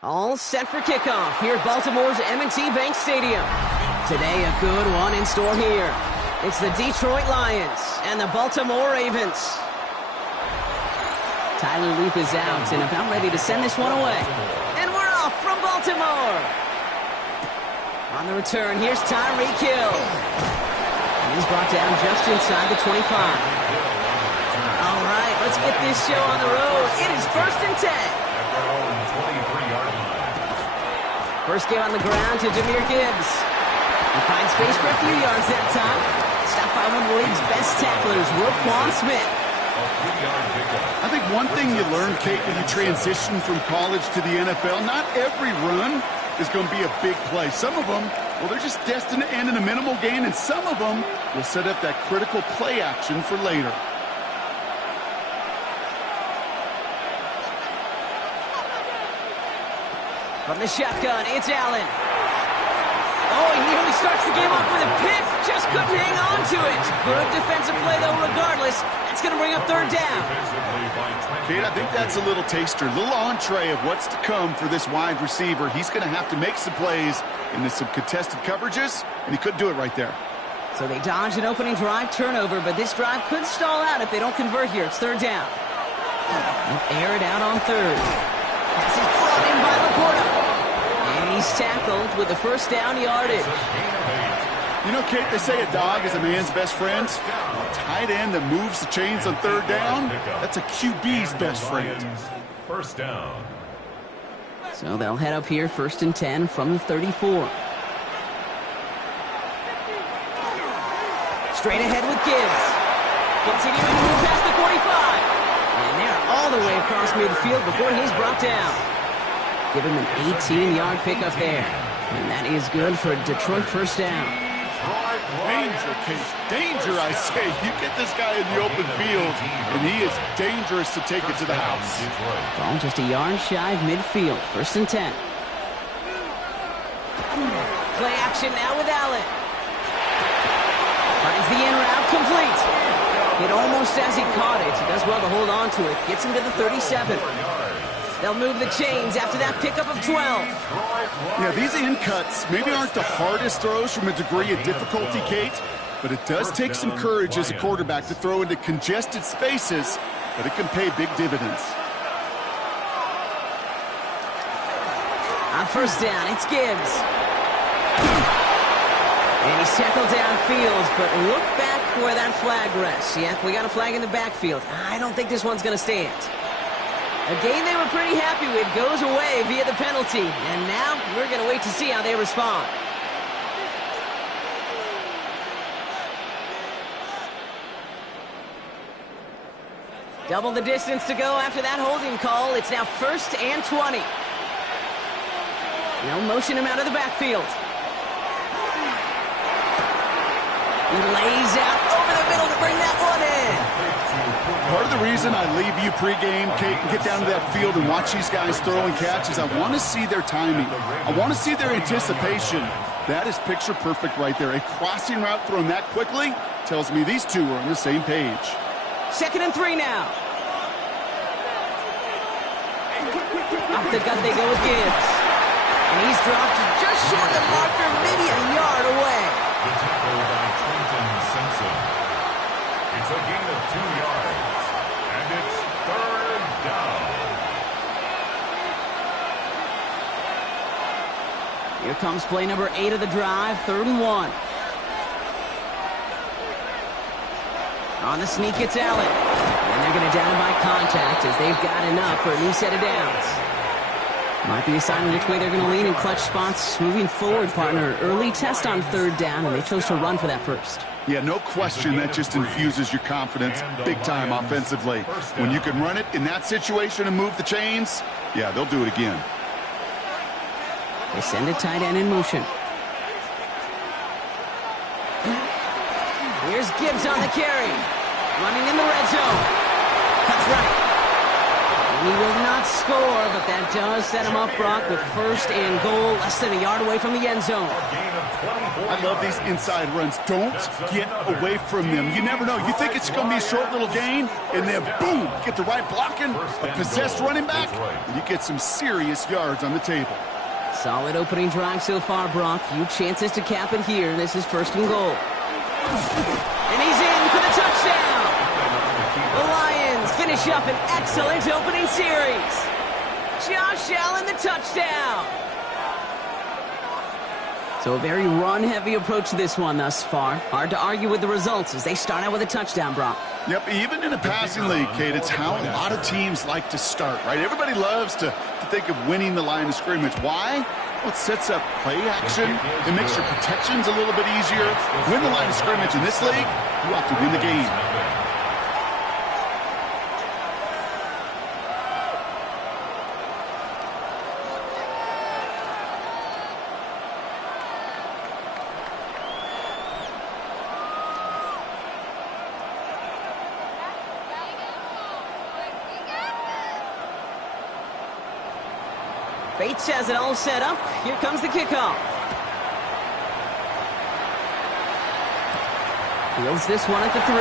All set for kickoff here at Baltimore's M&T Bank Stadium. Today, a good one in store here. It's the Detroit Lions and the Baltimore Ravens. Tyler Loop is out and about ready to send this one away. And we're off from Baltimore. On the return, here's Tyreek Hill. And he's brought down just inside the 25. All right, let's get this show on the road. It is 1st and 10. First game on the ground to Jahmyr Gibbs. He finds space for a few yards that time. Stopped by one of the league's best tacklers, Roquan Smith. I think one thing you learn, Kate, when you transition from college to the NFL, not every run is going to be a big play. Some of them, well, they're just destined to end in a minimal gain, and some of them will set up that critical play action for later. From the shotgun, it's Allen. Oh, he nearly starts the game off with a pick. Just couldn't hang on to it. Good defensive play, though, regardless. That's going to bring up 3rd down. Kate, I think that's a little taster, a little entree of what's to come for this wide receiver. He's going to have to make some plays into some contested coverages, and he couldn't do it right there. So they dodge an opening drive turnover, but this drive could stall out if they don't convert here. It's 3rd down. They'll air it out on 3rd. Pass is brought in by Laporta. And he's tackled with the 1st down yardage. You know, Kate, they say a dog is a man's best friend. A tight end that moves the chains on 3rd down, that's a QB's best friend. 1st down. So they'll head up here 1st and 10 from the 34. Straight ahead with Gibbs. Continuing to move past the 45. And they're all the way across midfield before he's brought down. Give him an 18-yard pickup there. And that is good for Detroit 1st down. Danger, Kate. Danger, I say. You get this guy in the open field, and he is dangerous to take it to the house. Ball just a yard shy of midfield. 1st and 10. Play action now with Allen. Finds the in route complete. Hit almost as he caught it. He does well to hold on to it. Gets him to the 37. They'll move the chains after that pickup of 12. Yeah, these in cuts maybe aren't the hardest throws from a degree of difficulty, Kate, but it does take some courage as a quarterback to throw into congested spaces, but it can pay big dividends. On 1st down, it's Gibbs. And he's tackled downfield, but look back where that flag rests. Yeah, we got a flag in the backfield. I don't think this one's going to stand. A game they were pretty happy with goes away via the penalty. And now we're going to wait to see how they respond. Double the distance to go after that holding call. It's now 1st and 20. They'll motion him out of the backfield. He lays out over the middle to bring that one in. Part of the reason I leave you pregame, Kate, and get down to that field and watch these guys throw and catch is I want to see their timing. I want to see their anticipation. That is picture perfect right there. A crossing route thrown that quickly tells me these two are on the same page. 2nd and 3 now. Off the gut they go with Gibbs. And he's dropped just short of the marker, maybe a yard away. The tackle by Trenton Simpson. It's a gain of 2 yards. And it's 3rd down. Here comes play number 8 of the drive, 3rd and 1. On the sneak, it's Allen. And they're going to down him by contact as they've got enough for a new set of downs. Might be a sign of which way they're going to lean in clutch spots moving forward, partner. Early test on 3rd down, and they chose to run for that first. Yeah, no question. That just infuses your confidence big time offensively. When you can run it in that situation and move the chains, yeah, they'll do it again. They send a tight end in motion. Here's Gibbs on the carry. Running in the red zone. Cuts right. He will not not score, but that does set him up, Brock, with first and goal, less than a yard away from the end zone. I love these inside runs. Don't get away from them. You never know. You think it's going to be a short little gain, and then boom, get the right blocking, a possessed running back, and you get some serious yards on the table. Solid opening drive so far, Brock. Few chances to cap it here. This is first and goal. And he's in for the touchdown. The Lions finish up an excellent opening series. Josh Allen, the touchdown. So a very run-heavy approach to this one thus far. Hard to argue with the results as they start out with a touchdown, Brock. Yep, even in a passing league, Kate, it's how a lot of teams like to start, right? Everybody loves to think of winning the line of scrimmage. Why? Well, it sets up play action. It makes your protections a little bit easier. Win the line of scrimmage in this league, you have to win the game. Bates has it all set up. Here comes the kickoff. Fields this one at the 3.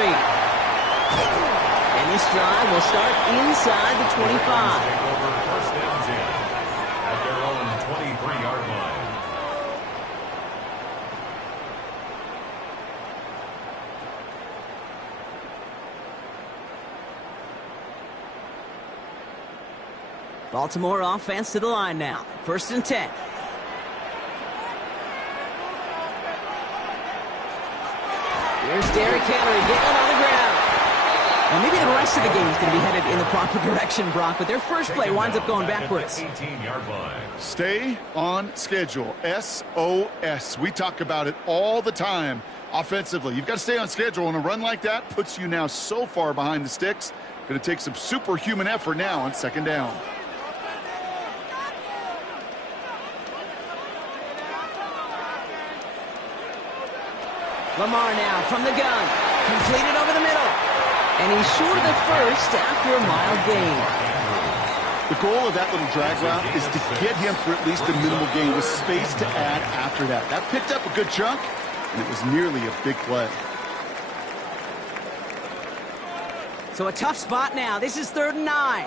And this drive will start inside the 25. First down 10 at their own 23-yard line. Baltimore offense to the line now. First and 10. Here's Derrick Henry getting on the ground. Well, maybe the rest of the game is going to be headed in the proper direction, Brock, but their first play winds up going backwards. 18-yard line. Stay on schedule. SOS. We talk about it all the time offensively. You've got to stay on schedule, and a run like that puts you now so far behind the sticks. Going to take some superhuman effort now on second down. Lamar now from the gun. Completed over the middle. And he's short of the first after a mild gain. The goal of that little drag route is to get him for at least a minimal gain with space to add after that. That picked up a good chunk, and it was nearly a big play. So a tough spot now. This is 3rd and 9.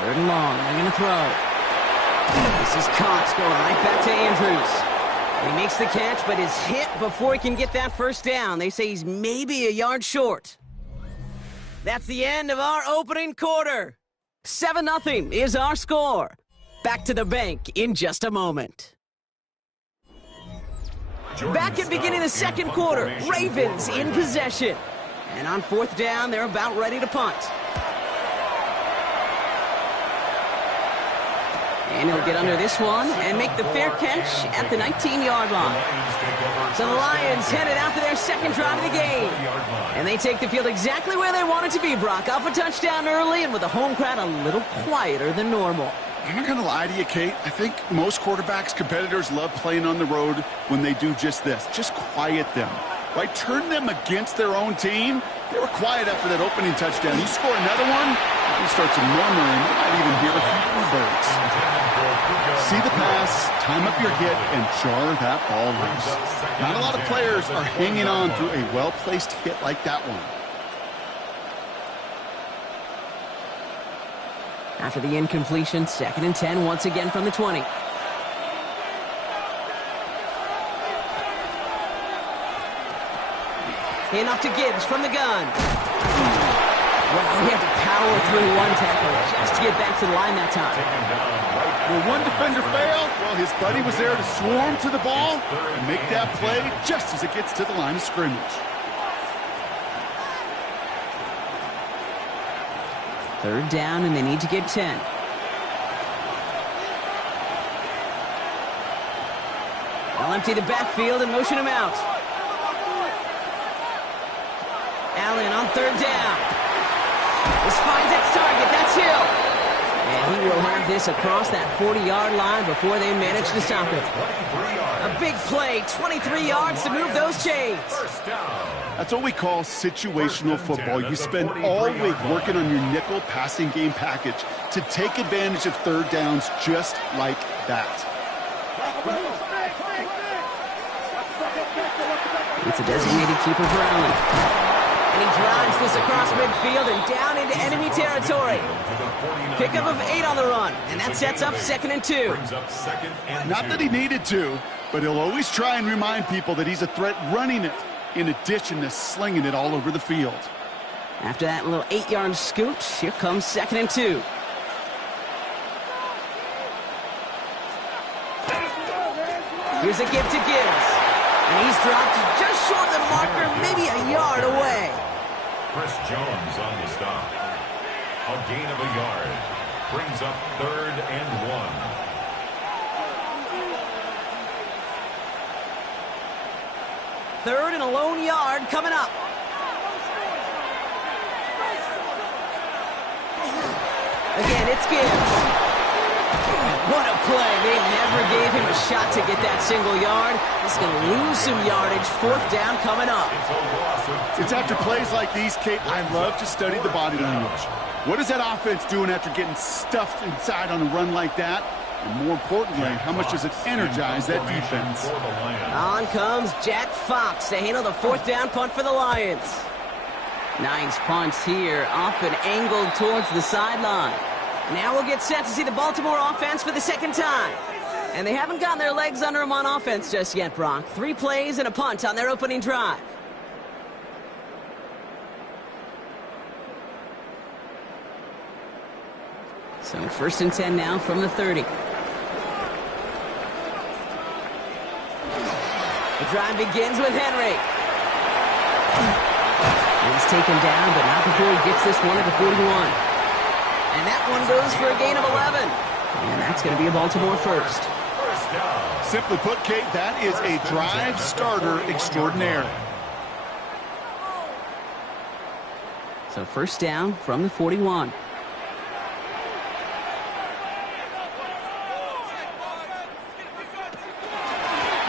3rd and long. They're going to throw. This is Cox going right back to Andrews. He makes the catch, but is hit before he can get that first down. They say he's maybe a yard short. That's the end of our opening quarter. 7-0 is our score. Back to the bank in just a moment. Back at beginning of the second quarter, Ravens in possession. And on 4th down, they're about ready to punt. And he'll get under this one and make the fair catch at the 19-yard line. So the Lions headed out for their second drive of the game. And they take the field exactly where they want it to be, Brock. Up a touchdown early and with the home crowd a little quieter than normal. I'm not going to lie to you, Kate. I think most quarterbacks, competitors love playing on the road when they do just this. Just quiet them. Right? Turn them against their own team. They were quiet after that opening touchdown. You score another one, you start to murmur, and you might even hear a few birds. See the pass, time up your hit, and jar that ball loose. Not a lot of players are hanging on through a well-placed hit like that one. After the incompletion, 2nd and 10 once again from the 20. And off to Gibbs from the gun. Well, he had to power through one tackle just to get back to the line that time. Well, one defender failed. Well, his buddy was there to swarm to the ball and make that play just as it gets to the line of scrimmage. 3rd down, and they need to get 10. They'll empty the backfield and motion him out. Allen on 3rd down. This finds its target. That's Hill. And he will have this across that 40-yard line before they manage to stop him. A big play, 23 yards to move those chains. That's what we call situational football. You spend all week working on your nickel passing game package to take advantage of third downs just like that. It's a designated keeper for Allen. And he drives this across midfield and down into enemy territory. Pickup of 8 on the run, and that sets up 2nd and 2. Not that he needed to, but he'll always try and remind people that he's a threat running it, in addition to slinging it all over the field. After that little 8-yard scoot, here comes 2nd and 2. Here's a give to Gibbs. And he's dropped just short of the marker, maybe a yard away. Chris Jones on the stop. A gain of a yard. Brings up 3rd and 1. Third and a lone yard coming up. Again, it's Gibbs. What a play. They never gave him a shot to get that single yard. He's going to lose some yardage. 4th down coming up. It's after plays like these, Kate, I love to study the body language. What is that offense doing after getting stuffed inside on a run like that? And more importantly, how much does it energize that defense? On comes Jack Fox to handle the 4th down punt for the Lions. Nice punts here, up and angled towards the sideline. Now we'll get set to see the Baltimore offense for the 2nd time. And they haven't gotten their legs under them on offense just yet, Brock. 3 plays and a punt on their opening drive. So 1st and 10 now from the 30. The drive begins with Henry. He's taken down, but not before he gets this one at the 41. And that one goes for a gain of 11. And that's going to be a Baltimore first. Simply put, Kate, that is a drive starter extraordinaire. So 1st down from the 41.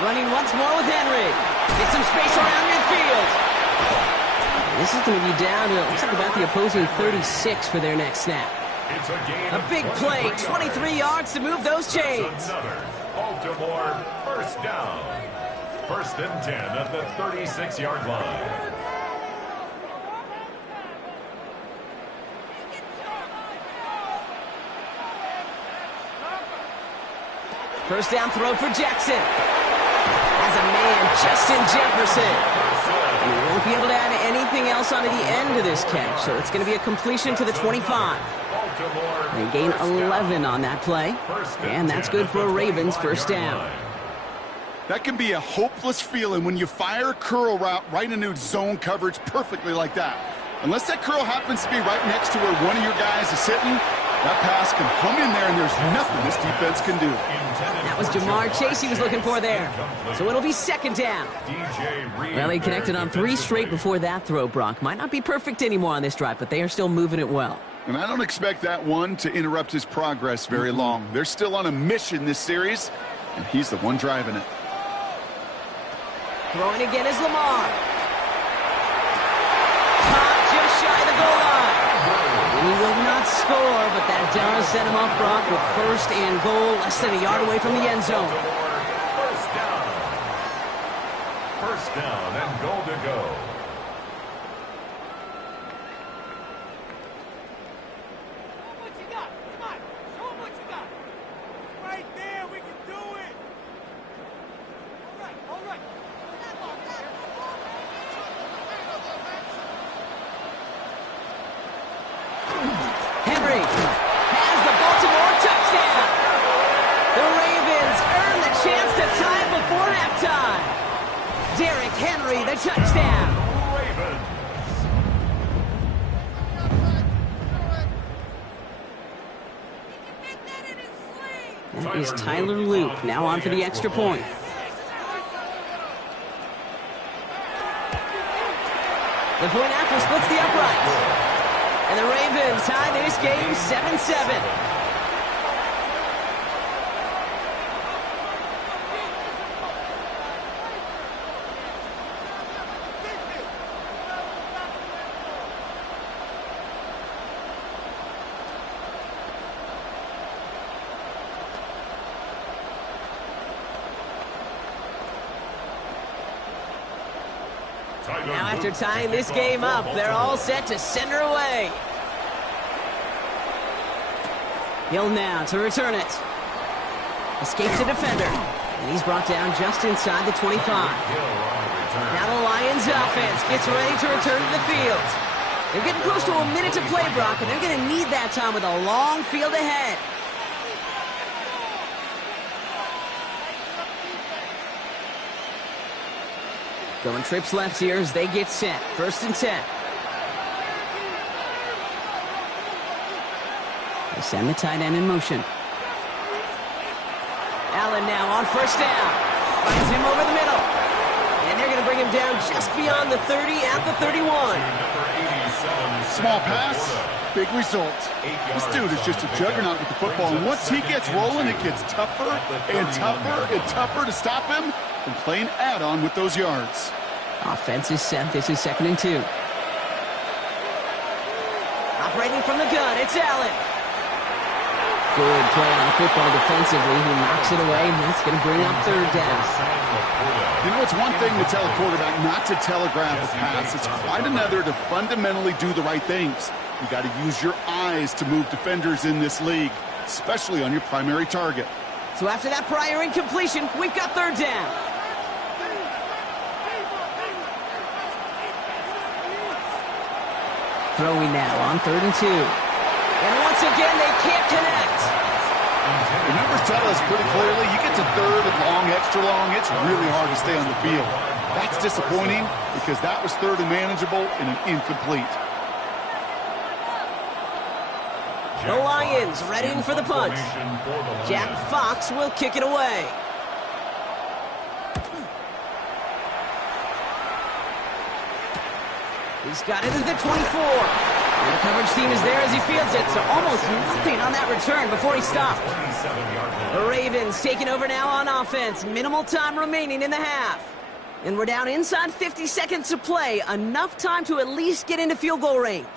Running once more with Henry. Get some space around midfield. This is going to be down to, looks like about the opposing 36 for their next snap. A big play, 23 yards to move those chains. Another Baltimore 1st down. 1st and 10 at the 36-yard line. First down throw for Jackson. As a man, Justin Jefferson. And he won't be able to add anything else onto the end of this catch, so it's going to be a completion to the 25. They gain 11 on that play, and that's good for a Ravens 1st down. That can be a hopeless feeling when you fire a curl route right into zone coverage perfectly like that. Unless that curl happens to be right next to where one of your guys is sitting, that pass can come in there and there's nothing this defense can do. That was Jamar Chase he was looking for there. So it'll be 2nd down. Well, he connected on 3 straight before that throw, Brock. Might not be perfect anymore on this drive, but they are still moving it well. And I don't expect that one to interrupt his progress very long. They're still on a mission this series, and he's the one driving it. Throwing again is Lamar. Caught just shy of the goal line. He will not score, but that does set him up, Brock, with 1st and goal, less than a yard away from the end zone. 1st down and goal to go. Henry has the Baltimore touchdown. The Ravens earn the chance to tie it before halftime. Derrick Henry, the touchdown. That is Tyler Luke, now on for the extra point. The point after splits the uprights. And the Ravens tie this game 7-7. Now after tying this game up, they're all set to send her away. Hill now to return it. Escapes the defender. And he's brought down just inside the 25. Now the Lions offense gets ready to return to the field. They're getting close to a minute to play, Brock, and they're going to need that time with a long field ahead. Going trips left here as they get set. 1st and 10. They send the tight end in motion. Allen now on 1st down. Finds him over the middle. And they're going to bring him down just beyond the 30 at the 31. Small pass, big result. This dude is just a juggernaut with the football, and once he gets rolling, it gets tougher and tougher and tougher to stop him from playing add-on with those yards. Offense is set. This is 2nd and 2. Operating from the gun, it's Allen. Good play on the football defensively. He knocks it away, and that's going to bring up 3rd down. You know, it's one thing to tell a quarterback not to telegraph a pass. It's quite another to fundamentally do the right things. You got to use your eyes to move defenders in this league, especially on your primary target. So after that prior incompletion, we've got 3rd down. Throwing now on 3rd and 2. And once again, they can't connect. The numbers tell us pretty clearly, you get to 3rd and long, extra long, it's really hard to stay on the field. That's disappointing because that was 3rd and manageable and an incomplete. The Lions readying for the punt. Jack Fox will kick it away. He's got it at the 24. And the coverage team is there as he fields it, so almost nothing on that return before he stopped. The Ravens taking over now on offense. Minimal time remaining in the half. And we're down inside 50 seconds to play. Enough time to at least get into field goal range.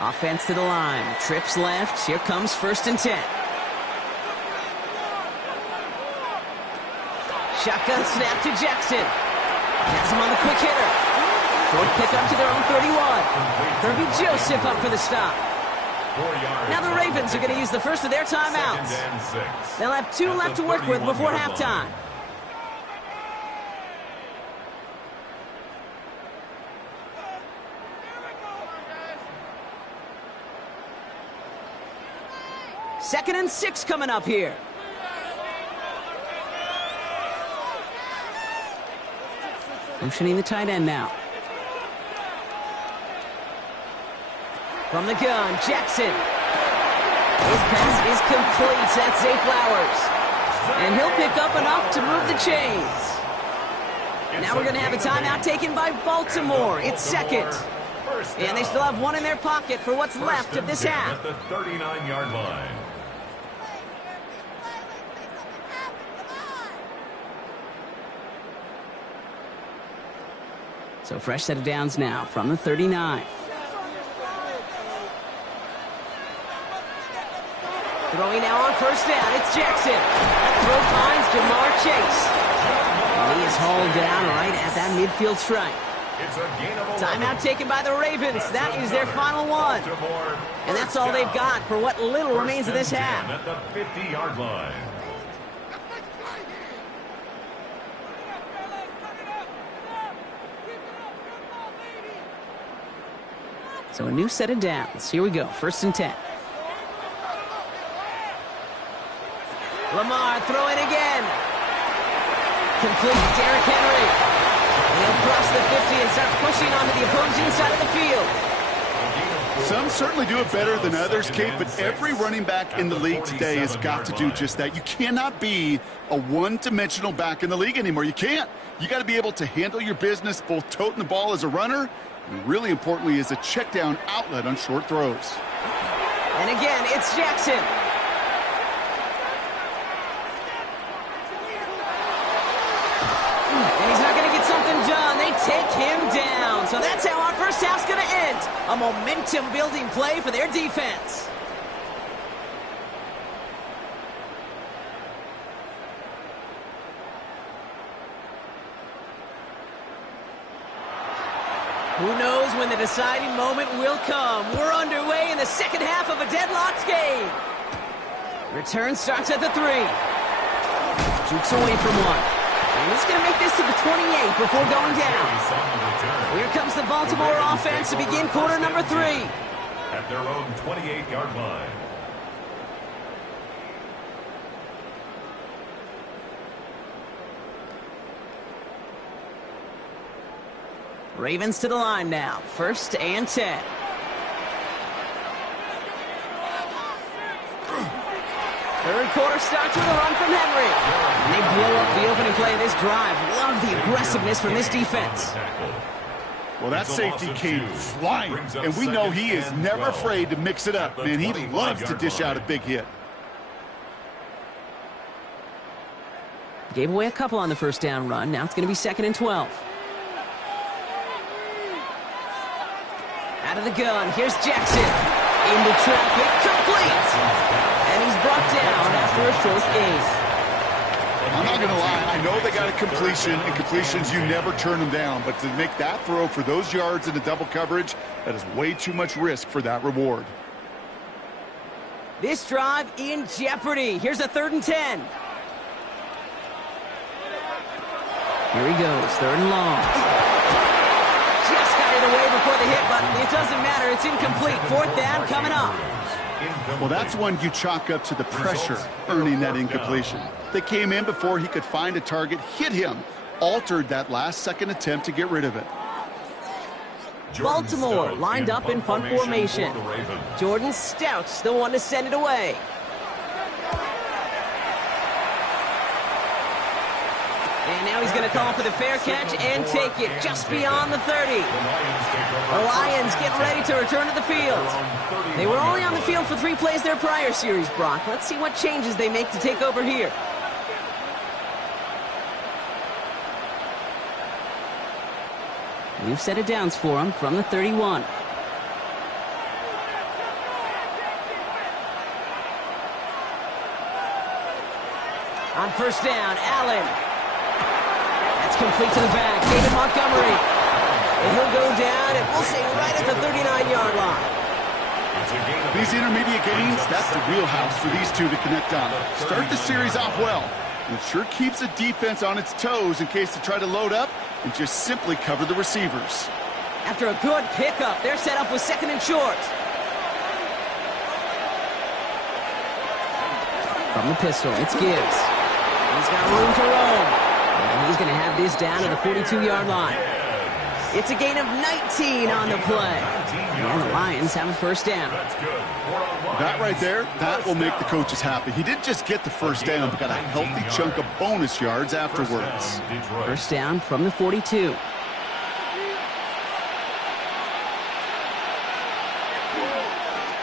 Offense to the line. Trips left. Here comes 1st and 10. Shotgun snap to Jackson. Has him on the quick hitter. Short pickup to their own 31. Kirby Joseph up for the stop. Now the Ravens are going to use the first of their timeouts. They'll have 2 left to work with before halftime. Second and 6 coming up here. Motioning the tight end now. From the gun, Jackson. His pass is complete. That's Zay Flowers. And he'll pick up enough to move the chains. Now we're going to have a timeout taken by Baltimore. It's 2nd. And they still have 1 in their pocket for what's left of this half. At the 39-yard line. So fresh set of downs now from the 39. Throwing now on 1st down. It's Jackson. That throw finds Jamar Chase. And he is hauled down right at that midfield stripe. Timeout taken by the Ravens. That is their final one. And that's all they've got for what little remains of this half. At the 50-yard line. So a new set of downs. Here we go. 1st and 10. Lamar throwing again. Complete to Derrick Henry. And he'll cross the 50 and start pushing onto the opposing side of the field. Some certainly do it better than others, Kate, but every running back in the league today has got to do just that. You cannot be a one-dimensional back in the league anymore. You can't. You got to be able to handle your business, both toting the ball as a runner, and really importantly as a check-down outlet on short throws. And again, it's Jackson. And he's not going to get something done. They take him down. So that's how our first half's going to end. A momentum-building play for their defense. Who knows when the deciding moment will come. We're underway in the second half of a deadlocked game. Return starts at the 3. Jukes away from one. And he's going to make this to the 28 before going down. Here comes the Baltimore offense to begin quarter number 3. At their own 28-yard line. Ravens to the line now. 1st and 10. Third quarter starts with a run from Henry. And they blow up the opening play of this drive. Love the aggressiveness from this defense. Well, that safety came flying, and we know he is never afraid to mix it up. Man, he loves to dish out a big hit. Gave away a couple on the first down run. Now it's going to be 2nd and 12. Out of the gun, here's Jackson. Into traffic, complete. And he's brought down after a short gain. I'm not going to lie, I know they got a completion, and completions, you never turn them down. But to make that throw for those yards in the double coverage, that is way too much risk for that reward. This drive in jeopardy. Here's a 3rd and 10. Here he goes, 3rd and long. Just got it away before the hit button. It doesn't matter, it's incomplete. 4th down coming up. Well, that's one you chalk up to the pressure earning that incompletion. They came in before he could find a target, hit him, altered that last-second attempt to get rid of it. Baltimore lined up in punt formation. Jordan Stout's the one to send it away. And now he's going to call for the fair catch and take it just beyond the 30. The Lions get ready to return to the field. They were only on the field for 3 plays their prior series, Brock. Let's see what changes they make to take over here. New set of downs for him from the 31. On first down, Allen. That's complete to the back. David Montgomery. And he'll go down, and we'll say right at the 39-yard line. These intermediate gains, that's the wheelhouse for these two to connect on. Start the series off well. It sure keeps the defense on its toes in case they try to load up and just simply cover the receivers. After a good pickup, they're set up with 2nd and short. From the pistol, it's Gibbs. He's got room to roam. And he's going to have this down to the 42-yard line. It's a gain of 19 on the play. And the Lions have a first down. That right there, that will make the coaches happy. He didn't just get the first down, but got a healthy chunk of bonus yards afterwards. First down from the 42.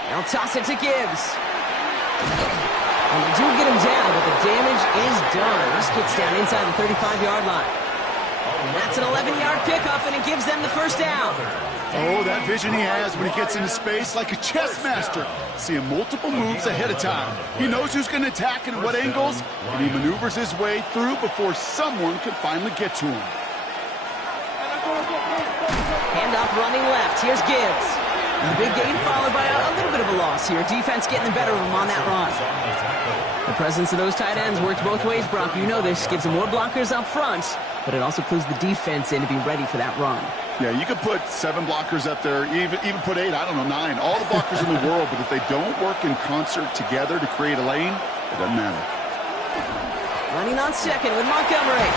They'll toss it to Gibbs. And they do get him down, but the damage is done. This gets down inside the 35-yard line. That's an 11-yard pickup, and it gives them the first down. Oh, that vision he has when he gets into space like a chess master. Seeing multiple moves ahead of time. He knows who's going to attack and at what angles, and he maneuvers his way through before someone can finally get to him. Handoff running left. Here's Gibbs. And the big gain followed by a little bit of a loss here. Defense getting the better of him on that run. The presence of those tight ends works both ways, Brock. You know this. Gives them more blockers up front, but it also clues the defense in to be ready for that run. Yeah, you could put 7 blockers up there, even put 8, I don't know, 9. All the blockers in the world, but if they don't work in concert together to create a lane, it doesn't matter. Running on second with Montgomery.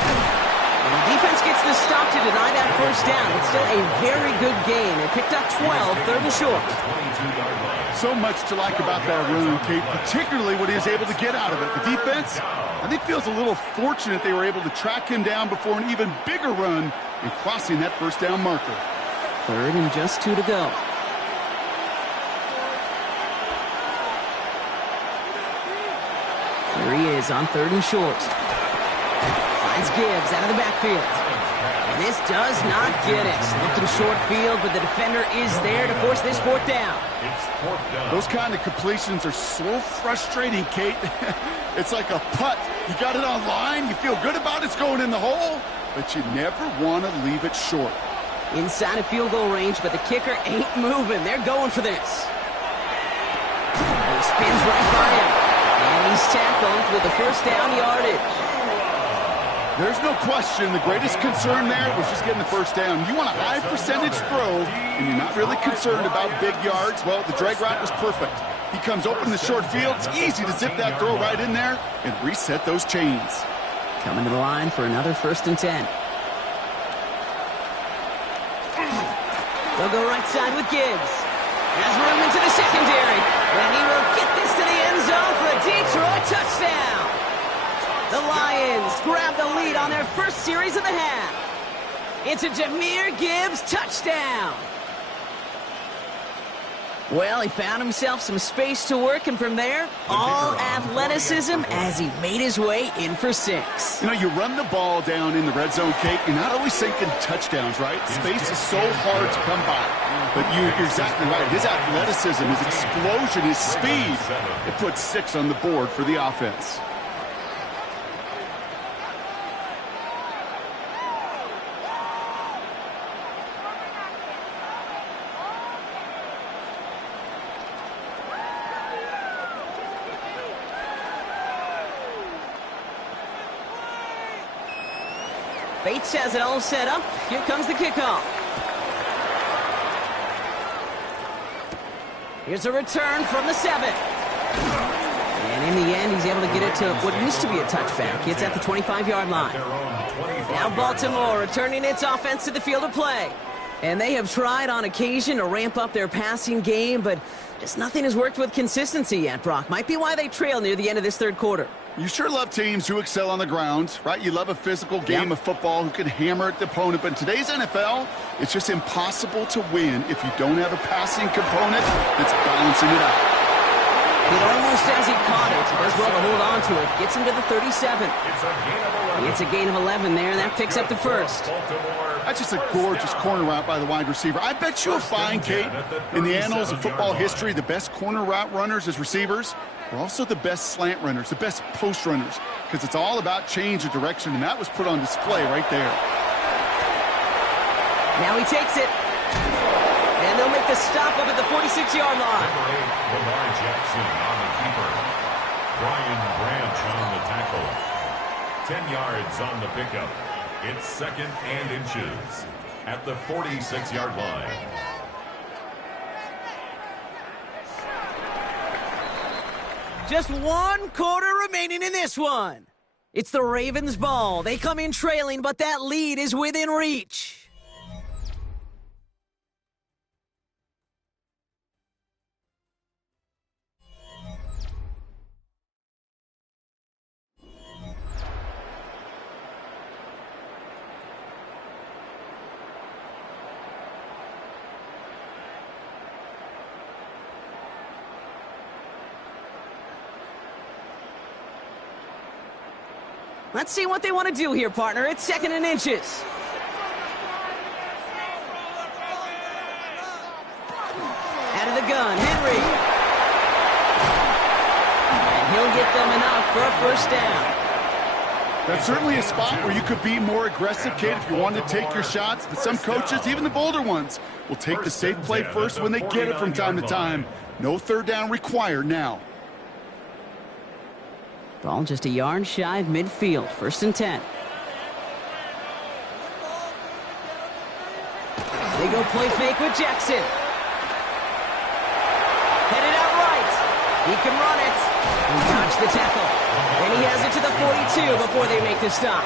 And the defense gets the stop to deny that first down. It's still a very good game. They picked up 12, 3rd and short. So much to like about that run, Kate, particularly what he was able to get out of it. The defense, I think, feels a little fortunate they were able to track him down before an even bigger run and crossing that first down marker. 3rd and just 2 to go. Here he is on 3rd and short. Finds Gibbs out of the backfield. And this does not get it. Looking short field, but the defender is there to force this 4th down. Those kind of completions are so frustrating, Kate. It's like a putt. You got it on line, you feel good about it's going in the hole, but you never want to leave it short. Inside of field goal range, but the kicker ain't moving. They're going for this. He spins right by him. And he's tackled with the first down yardage. There's no question the greatest concern there was just getting the first down. You want a high percentage throw, and you're not really concerned about big yards. Well, the drag route was perfect. He comes open in the short field. It's easy to zip that throw right in there and reset those chains. Coming to the line for another 1st and 10. They'll go right side with Gibbs. Has room into the secondary. And he will get this to the end zone for a Detroit touchdown. The Lions grab the lead on their first series of the half. It's a Jahmyr Gibbs touchdown. Well, he found himself some space to work, and from there, all athleticism as he made his way in for 6. You know, you run the ball down in the red zone, Kate, you're not always thinking touchdowns, right? Space is so hard to come by. But you're exactly right. His athleticism, his explosion, his speed, it puts 6 on the board for the offense. Bates has it all set up. Here comes the kickoff. Here's a return from the 7. And in the end, he's able to get it to what used to be a touchback. It's at the 25-yard line. Now Baltimore returning its offense to the field of play. And they have tried on occasion to ramp up their passing game, but just nothing has worked with consistency yet, Brock. Might be why they trail near the end of this 3rd quarter. You sure love teams who excel on the ground, right? You love a physical game of football who can hammer at the opponent. But in today's NFL, it's just impossible to win if you don't have a passing component that's balancing it out. It almost as he caught it. Does well to hold on to it. Gets him to the 37. It's a gain of 11 there, and that picks up the 1st. That's just a gorgeous corner route by the wide receiver. I bet you'll find, Kate, in the annals of football history, the best corner route runners as receivers are also the best slant runners, the best post runners, because it's all about change of direction, and that was put on display right there. Now he takes it. And they'll make the stop up at the 46-yard line. Lamar Jackson on the keeper. Brian Branch on the tackle. 10 yards on the pickup. It's 2nd and inches at the 46-yard line. Just 1 quarter remaining in this one. It's the Ravens' ball. They come in trailing, but that lead is within reach. Let's see what they want to do here, partner. It's 2nd and inches. Out of the gun, Henry. And he'll get them enough for a 1st down. That's certainly a spot where you could be more aggressive, Kate, if you wanted to take your shots. But some coaches, even the bolder ones, will take the safe play first when they get it from time to time. No 3rd down required now. Ball just a yard shy of midfield. 1st and 10. They go play fake with Jackson. Headed out right. He can run it. He dodged the tackle. And he has it to the 42 before they make the stop.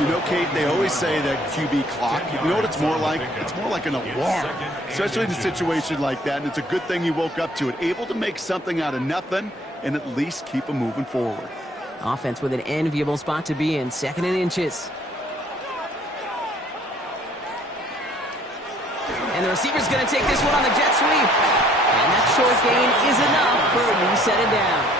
You know, Kate, they always say that QB clock. You know what it's more like? It's more like an alarm, especially in a situation like that. And it's a good thing you woke up to it. Able to make something out of nothing and at least keep them moving forward. Offense with an enviable spot to be in. 2nd and inches. And the receiver's going to take this one on the jet sweep. And that short gain is enough for a new set of down.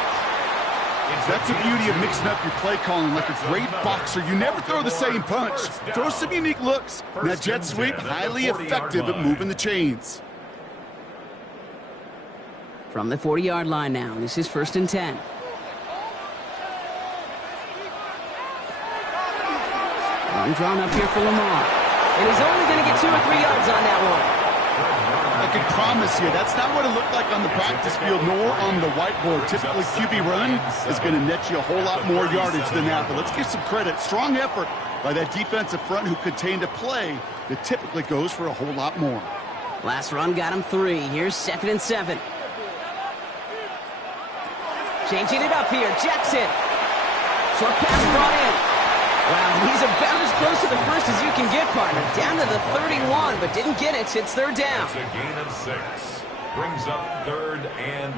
That's the beauty of mixing up your play calling. Like a great boxer, you never throw the same punch. Throw some unique looks. And that jet sweep, highly effective at moving the chains. From the 40-yard line now, this is 1st and 10. Run drawn up here for Lamar. And he's only going to get 2 or 3 yards on that one. I can promise you, that's not what it looked like on the practice field nor on the whiteboard. Typically, QB run is going to net you a whole lot more yardage than that. But let's give some credit. Strong effort by that defensive front who contained a play that typically goes for a whole lot more. Last run got him 3. Here's 2nd and 7. Changing it up here. Jackson. Short pass brought in. Wow, he's about as close to the first as you can get, partner. Down to the 31, but didn't get it. It's 3rd down. It's a gain of 6. Brings up 3rd and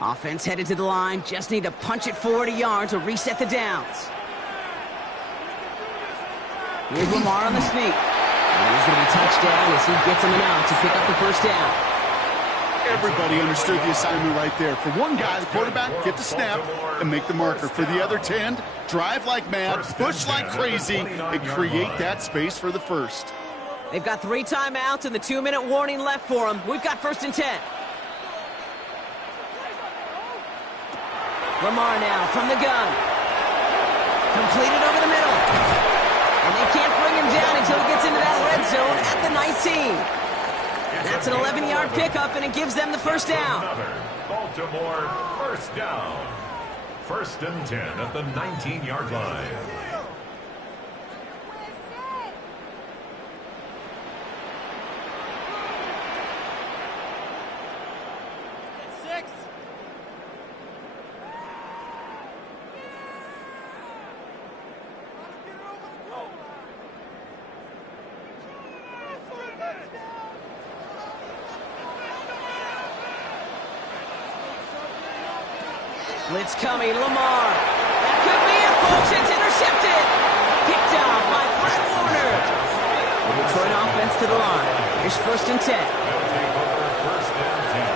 1. Offense headed to the line. Just need to punch it 40 yards to reset the downs. Here's Lamar on the sneak. And he's going to be touchdown as he gets him an out to pick up the 1st down. Everybody understood the assignment right there. For one guy, the quarterback, get the snap and make the marker. For the other 10, drive like mad, push like crazy, and create that space for the 1st. They've got 3 timeouts and the 2-minute warning left for them. We've got 1st and 10. Lamar now from the gun. Completed over the middle. And they can't bring him down until he gets into that red zone at the 19. That's an 11-yard pickup, and it gives them the 1st down. Baltimore 1st down. 1st and 10 at the 19-yard line. Blitz coming, Lamar. That could be it, folks. It's intercepted. Picked out by Fred Warner. The Detroit offense to the line. Here's 1st and 10. They'll take over 1st and 10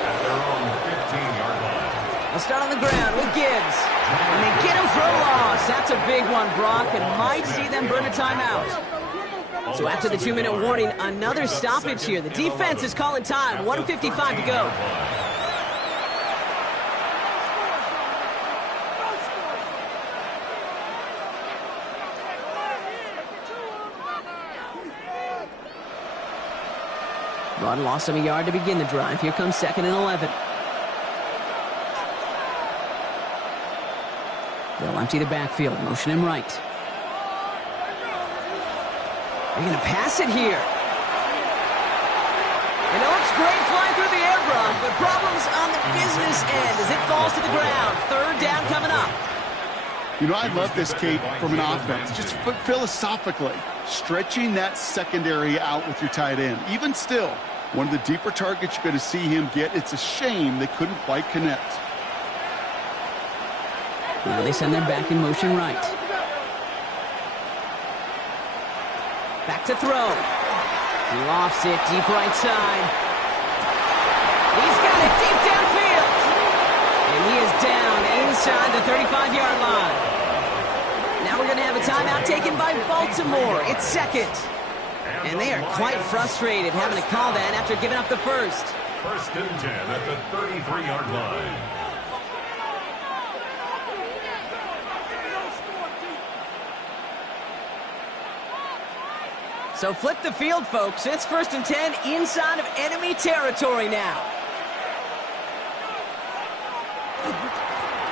at their own 15-yard line. They'll start on the ground with Gibbs. And they get him for a loss. That's a big one, Brock, and might see them burn a timeout. So after the 2-minute warning, another stoppage here. The defense is calling time. 1:55 to go. Rod lost him a yard to begin the drive. Here comes 2nd and 11. They'll empty the backfield. Motion him right. They're going to pass it here. And it looks great flying through the air, Brock, but problems on the business end as it falls to the ground. 3rd down coming up. You know, I love this, Kate, from an offense. Just philosophically, stretching that secondary out with your tight end. Even still, one of the deeper targets you're going to see him get. It's a shame they couldn't quite connect. Now they send their back in motion right. Back to throw. He lofts it deep right side. He's got it deep downfield. And he is down inside the 35-yard line. Now we're going to have a timeout taken by Baltimore. It's 2nd. And they are quite frustrated having to call that after giving up the 1st. 1st and 10 at the 33-yard line. So flip the field, folks. It's 1st and 10 inside of enemy territory now.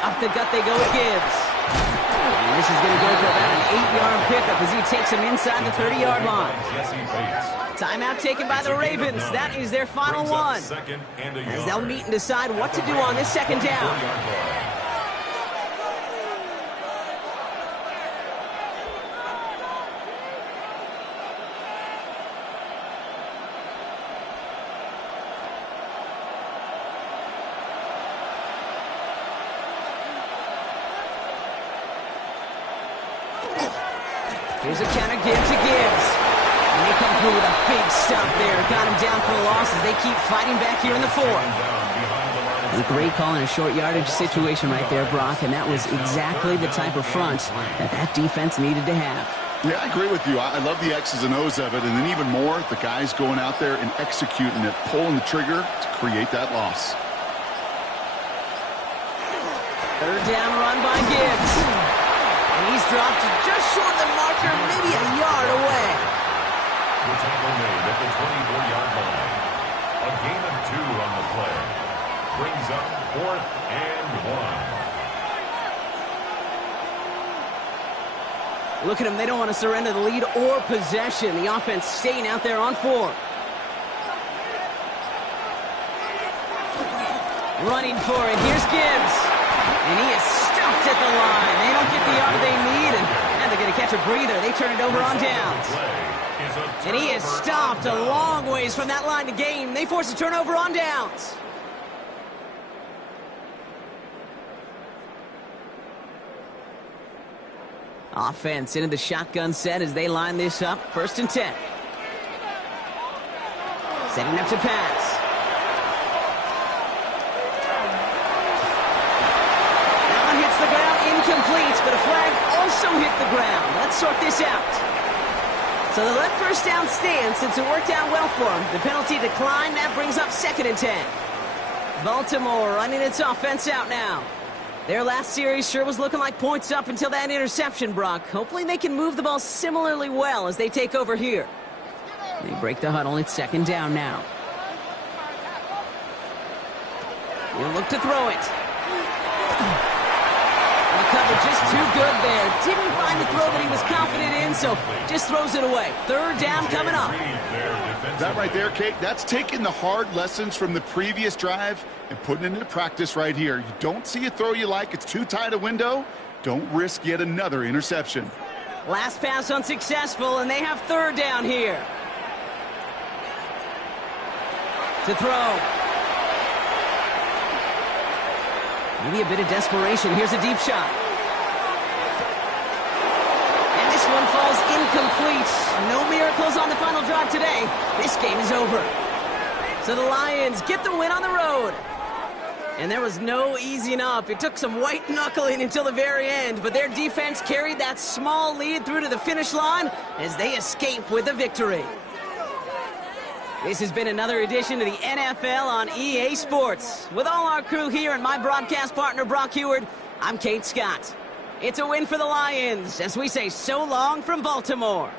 Off the gut they go with Gibbs. And this is going to go for about an 8-yard pickup as he takes him inside the 30-yard line. Timeout taken by the Ravens. That is their final one. As they'll meet and decide what to do on this 2nd down. Here's a counter give to Gibbs. And they come through with a big stop there. Got him down for a loss as they keep fighting back here in the 4th. A great call in a short yardage situation right there, Brock, and that was exactly the type of front that defense needed to have. Yeah, I agree with you. I love the X's and O's of it, and then even more, the guys going out there and executing it, pulling the trigger to create that loss. Third down run by Gibbs. And he's dropped just short of the marker, maybe a yard away. The tackle made at the 24-yard line. A gain of 2 on the play. Brings up 4th and 1. Look at them. They don't want to surrender the lead or possession. The offense staying out there on 4. Running for it. Here's Gibbs. And he is stuffed at the line. They don't get the yard they need, and they're going to catch a breather. They turn it over on downs. And he is stopped a long ways from that line to gain. They force a turnover on downs. Offense into the shotgun set as they line this up. 1st and 10. Setting up to pass. That one hits the ground, incomplete, but a flag also hit the ground. Let's sort this out. So they let 1st down stand since it worked out well for them. The penalty declined. That brings up 2nd and 10. Baltimore running its offense out now. Their last series sure was looking like points up until that interception, Brock. Hopefully they can move the ball similarly well as they take over here. They break the huddle. It's 2nd down now. He'll look to throw it. And the cover just too good there. Didn't find the throw that he was confident in, so just throws it away. 3rd down coming up. That right there, Kate, that's taking the hard lessons from the previous drive and putting it into practice right here. You don't see a throw you like, it's too tight a window, don't risk yet another interception. Last pass unsuccessful, and they have 3rd down here. To throw. Maybe a bit of desperation. Here's a deep shot. And this one falls incomplete. No miracles on the final drive today. This game is over. So the Lions get the win on the road. And there was no easing up. It took some white knuckling until the very end, but their defense carried that small lead through to the finish line as they escape with a victory. This has been another edition of the NFL on EA Sports. With all our crew here and my broadcast partner, Brock Heward, I'm Kate Scott. It's a win for the Lions as we say so long from Baltimore.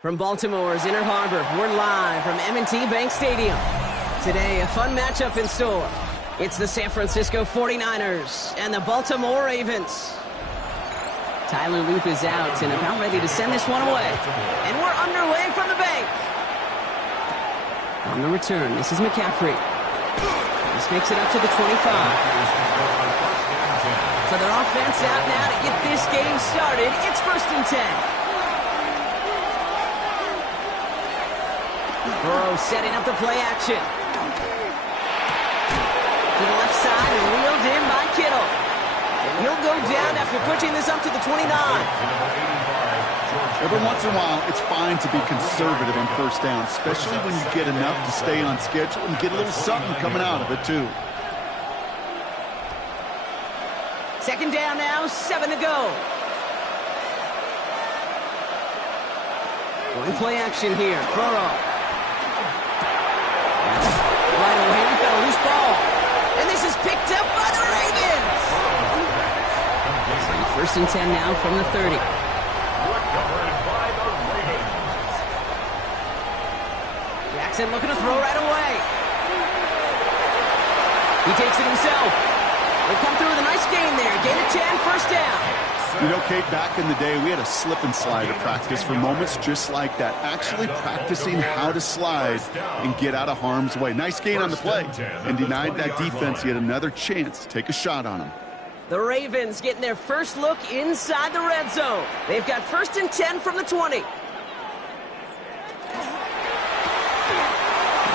From Baltimore's Inner Harbor, we're live from M&T Bank Stadium. Today, a fun matchup in store. It's the San Francisco 49ers and the Baltimore Ravens. Tyler Loop is out and about ready to send this one away. And we're underway from the bank. On the return, this is McCaffrey. This makes it up to the 25. So their offense out now to get this game started. It's 1st and 10. Burrow setting up the play action. To the left side and wheeled in by Kittle. And he'll go down after pushing this up to the 29. Every once in a while, it's fine to be conservative on 1st down, especially when you get enough to stay on schedule and get a little something coming out of it, too. 2nd down now, 7 to go. Going play action here. Burrow. Right away, we've got a loose ball. And this is picked up by the Ravens. 1st and 10 now from the 30. Recovered by the Ravens. Jackson looking to throw right away. He takes it himself. They come through with a nice gain there. Gain of 10, 1st down. You know, Kate, back in the day, we had a slip and slide at practice for moments just like that. Actually practicing how to slide and get out of harm's way. Nice gain on the play and denied that defense yet another chance to take a shot on him. The Ravens getting their first look inside the red zone. They've got 1st and 10 from the 20.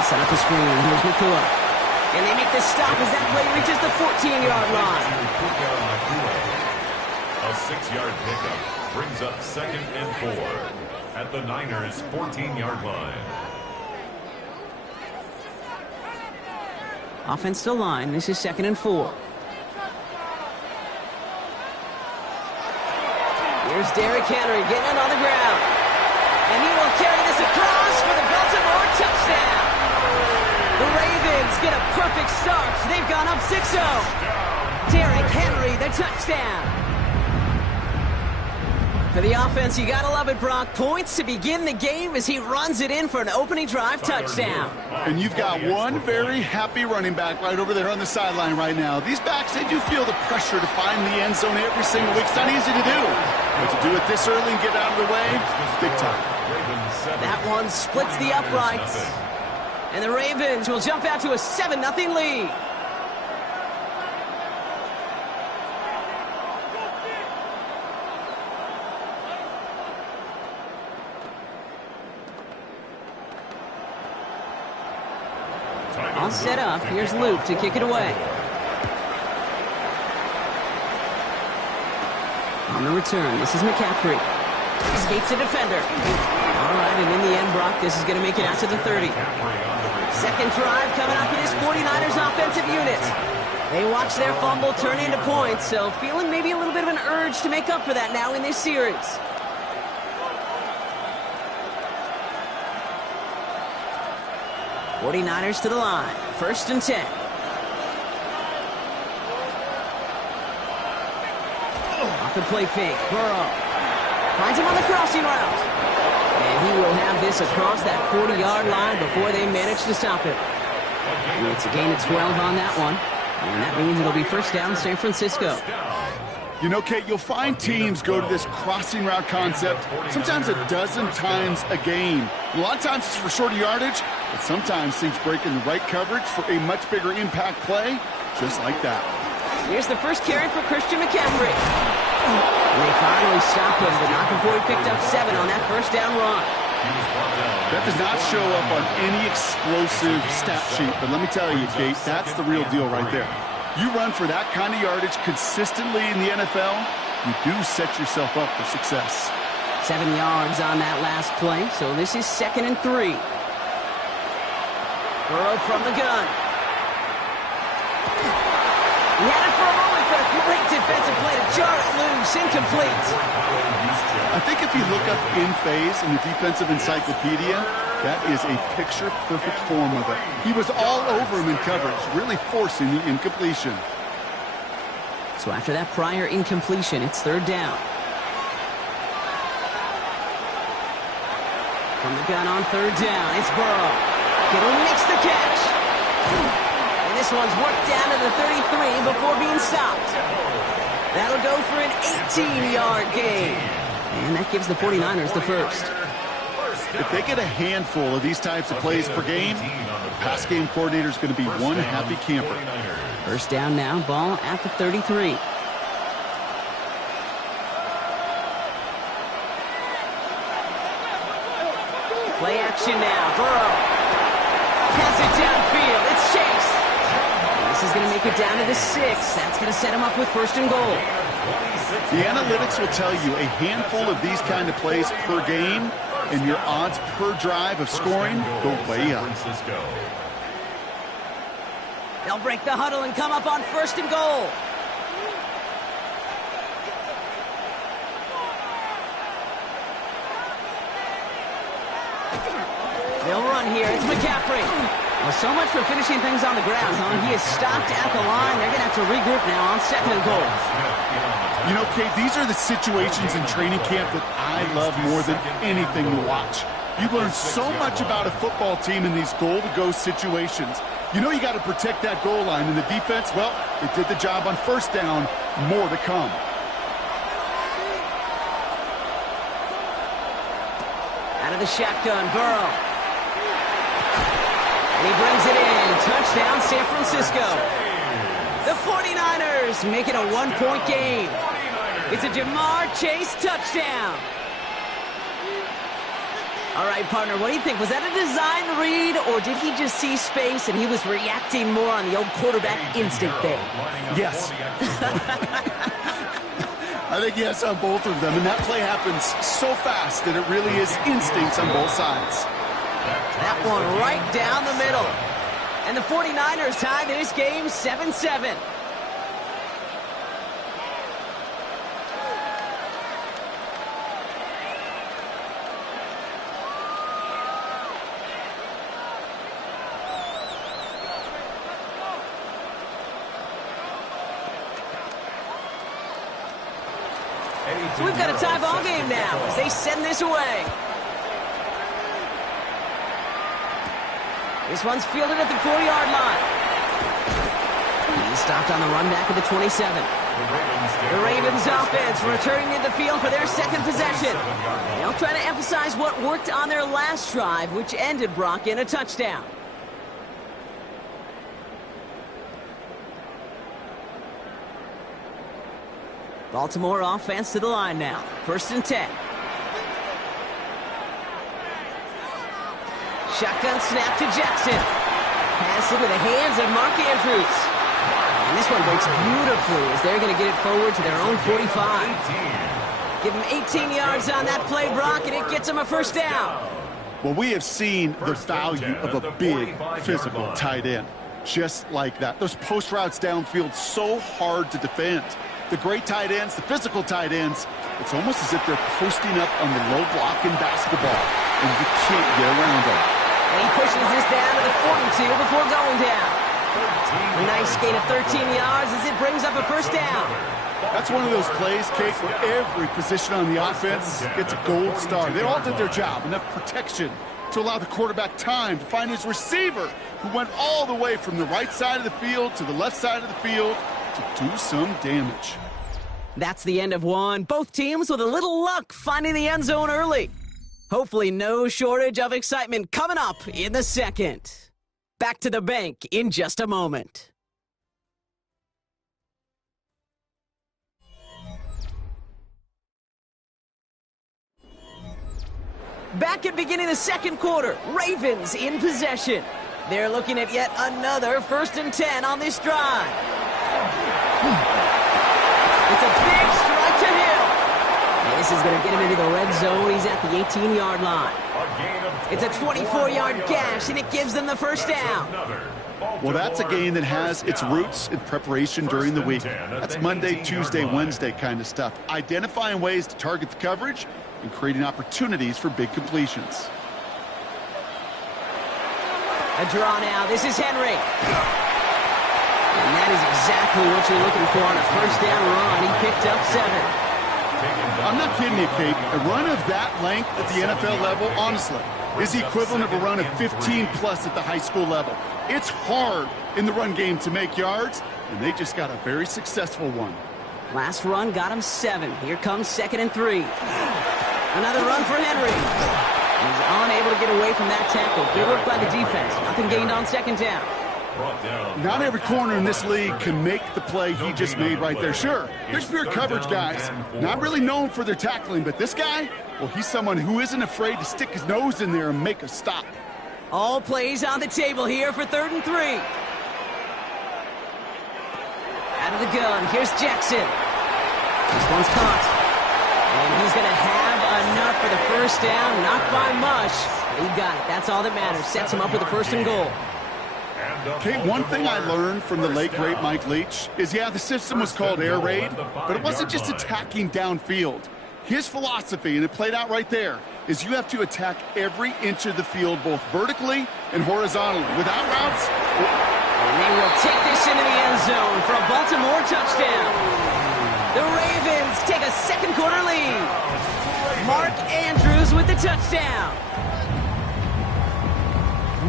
Set up the screen. Here's McCoy. And they make the stop as that play reaches the 14-yard line. A 6-yard pickup brings up 2nd and 4 at the Niners' 14-yard line. Offense to line. This is 2nd and 4. Here's Derrick Henry getting it on the ground. And he will carry this across for the Baltimore touchdown. The Ravens get a perfect start. They've gone up 6-0. Derrick Henry, the touchdown. For the offense, you gotta love it, Brock. Points to begin the game as he runs it in for an opening drive touchdown. And you've got one very happy running back right over there on the sideline right now. These backs, they do feel the pressure to find the end zone every single week. It's not easy to do. But to do it this early and get out of the way, big time. That one splits the uprights. And the Ravens will jump out to a 7-0 lead. All set up. Here's Luke to kick it away. On the return, this is McCaffrey. Escapes a defender. All right, and in the end, Brock, this is going to make it out to the 30. 2nd drive coming up for this 49ers offensive unit. They watch their fumble turn into points, so feeling maybe a little bit of an urge to make up for that now in this series. '49ers to the line. 1st and 10. Off the play fake. Burrow finds him on the crossing route. And he will have this across that 40-yard line before they manage to stop him. And it's a gain of 12 on that one. And that means it'll be 1st down San Francisco. You know, Kate, you'll find teams go to this crossing route concept sometimes a dozen times a game. A lot of times it's for shorter yardage, but sometimes teams break in the right coverage for a much bigger impact play, just like that. Here's the first carry for Christian McCaffrey. And they finally stop him, but not before he picked up 7 on that 1st down run. That does not show up on any explosive stat sheet, but let me tell you, Kate, that's the real deal right there. You run for that kind of yardage consistently in the NFL, you do set yourself up for success. 7 yards on that last play, so this is 2nd and 3. Burrow from the gun. He had it for a moment, but a great defensive play to jar it loose, incomplete. I think if you look up in phase in the defensive encyclopedia, that is a picture-perfect form of it. He was all over him in coverage, really forcing the incompletion. So after that prior incompletion, it's third down. From the gun on third down, it's Burrow. Kittle makes the catch. And this one's worked down to the 33 before being stopped. That'll go for an 18-yard gain. And that gives the 49ers the first. If they get a handful of these types of plays per game, the pass game coordinator is going to be one happy camper. First down now, ball at the 33. Play action now. Burrow has it downfield. It's Chase. And this is going to make it down to the 6. That's going to set him up with first and goal. The analytics will tell you a handful of these kind of plays per game, and your odds per drive of scoring go way up. They'll break the huddle and come up on first and goal. They'll run here. It's McCaffrey. Well, so much for finishing things on the ground, huh? He is stopped at the line. They're going to have to regroup now on second and goal. You know, Kate, these are the situations in training camp that I love more than anything to watch. You learn so much about a football team in these goal-to-go situations. You know you got to protect that goal line, and the defense, well, they did the job on first down. More to come. Out of the shotgun, Burrow. And he brings it in. Touchdown, San Francisco. The 49ers make it a one-point game. It's a Jamar Chase touchdown. All right, partner, what do you think? Was that a design read, or did he just see space and he was reacting more on the old quarterback instinct there? Yes. I think yes on both of them, and that play happens so fast that it really is instincts on both sides. That one right down the middle. And the 49ers tie this game 7-7. So we've got a tie ball game now as they send this away. This one's fielded at the 4-yard line. He's stopped on the run back at the 27. The Ravens offense returning to the field for their second possession. They'll try to emphasize what worked on their last drive, which ended, Brock, in a touchdown. Baltimore offense to the line now. First and 10. Shotgun snap to Jackson. Pass into the hands of Mark Andrews. And this one breaks beautifully as they're going to get it forward to their own 45. Give them 18 yards on that play, Brock, and it gets them a first down. Well, we have seen the value of a big physical tight end. Just like that. Those post routes downfield so hard to defend. The great tight ends, the physical tight ends, it's almost as if they're posting up on the low block in basketball, and you can't get around them. And he pushes this down to the 42 before going down. A nice gain of 13 yards as it brings up a first down. That's one of those plays, Kate, where every position on the offense gets a gold star. They all did their job, enough protection to allow the quarterback time to find his receiver, who went all the way from the right side of the field to the left side of the field to do some damage. That's the end of one. Both teams with a little luck finding the end zone early. Hopefully no shortage of excitement coming up in the second. Back to the bank in just a moment. Back at beginning of the second quarter, Ravens in possession. They're looking at yet another first and 10 on this drive. It's a big strike to Hill. And this is going to get him into the red zone. He's at the 18-yard line. It's a 24-yard gash, and it gives them the first down. Well, that's a game that has its roots in preparation during the week. That's Monday, Tuesday, Wednesday kind of stuff. Identifying ways to target the coverage and creating opportunities for big completions. A draw now. This is Henry. And that is exactly what you're looking for on a first down run. He picked up 7. I'm not kidding you, Kate. A run of that length at the NFL level, honestly, is the equivalent of a run of 15-plus at the high school level. It's hard in the run game to make yards, and they just got a very successful one. Last run got him 7. Here comes 2nd and 3. Another run for Henry. He's unable to get away from that tackle. Good work by the defense. Nothing gained on 2nd down. Not every corner in this league can make the play he just made right there. Sure, there's pure coverage guys, not really known for their tackling, but this guy, well, he's someone who isn't afraid to stick his nose in there and make a stop. All plays on the table here for 3rd and 3. Out of the gun, here's Jackson. This one's caught. And he's going to have enough for the first down, not by much. He got it. That's all that matters. Sets him up with a 1st and goal. Okay, one thing I learned from the late, great Mike Leach is, yeah, the system was called air raid, but it wasn't just attacking downfield. His philosophy, and it played out right there, is you have to attack every inch of the field, both vertically and horizontally. Without routes, and they will take this into the end zone for a Baltimore touchdown. The Ravens take a 2nd quarter lead. Mark Andrews with the touchdown.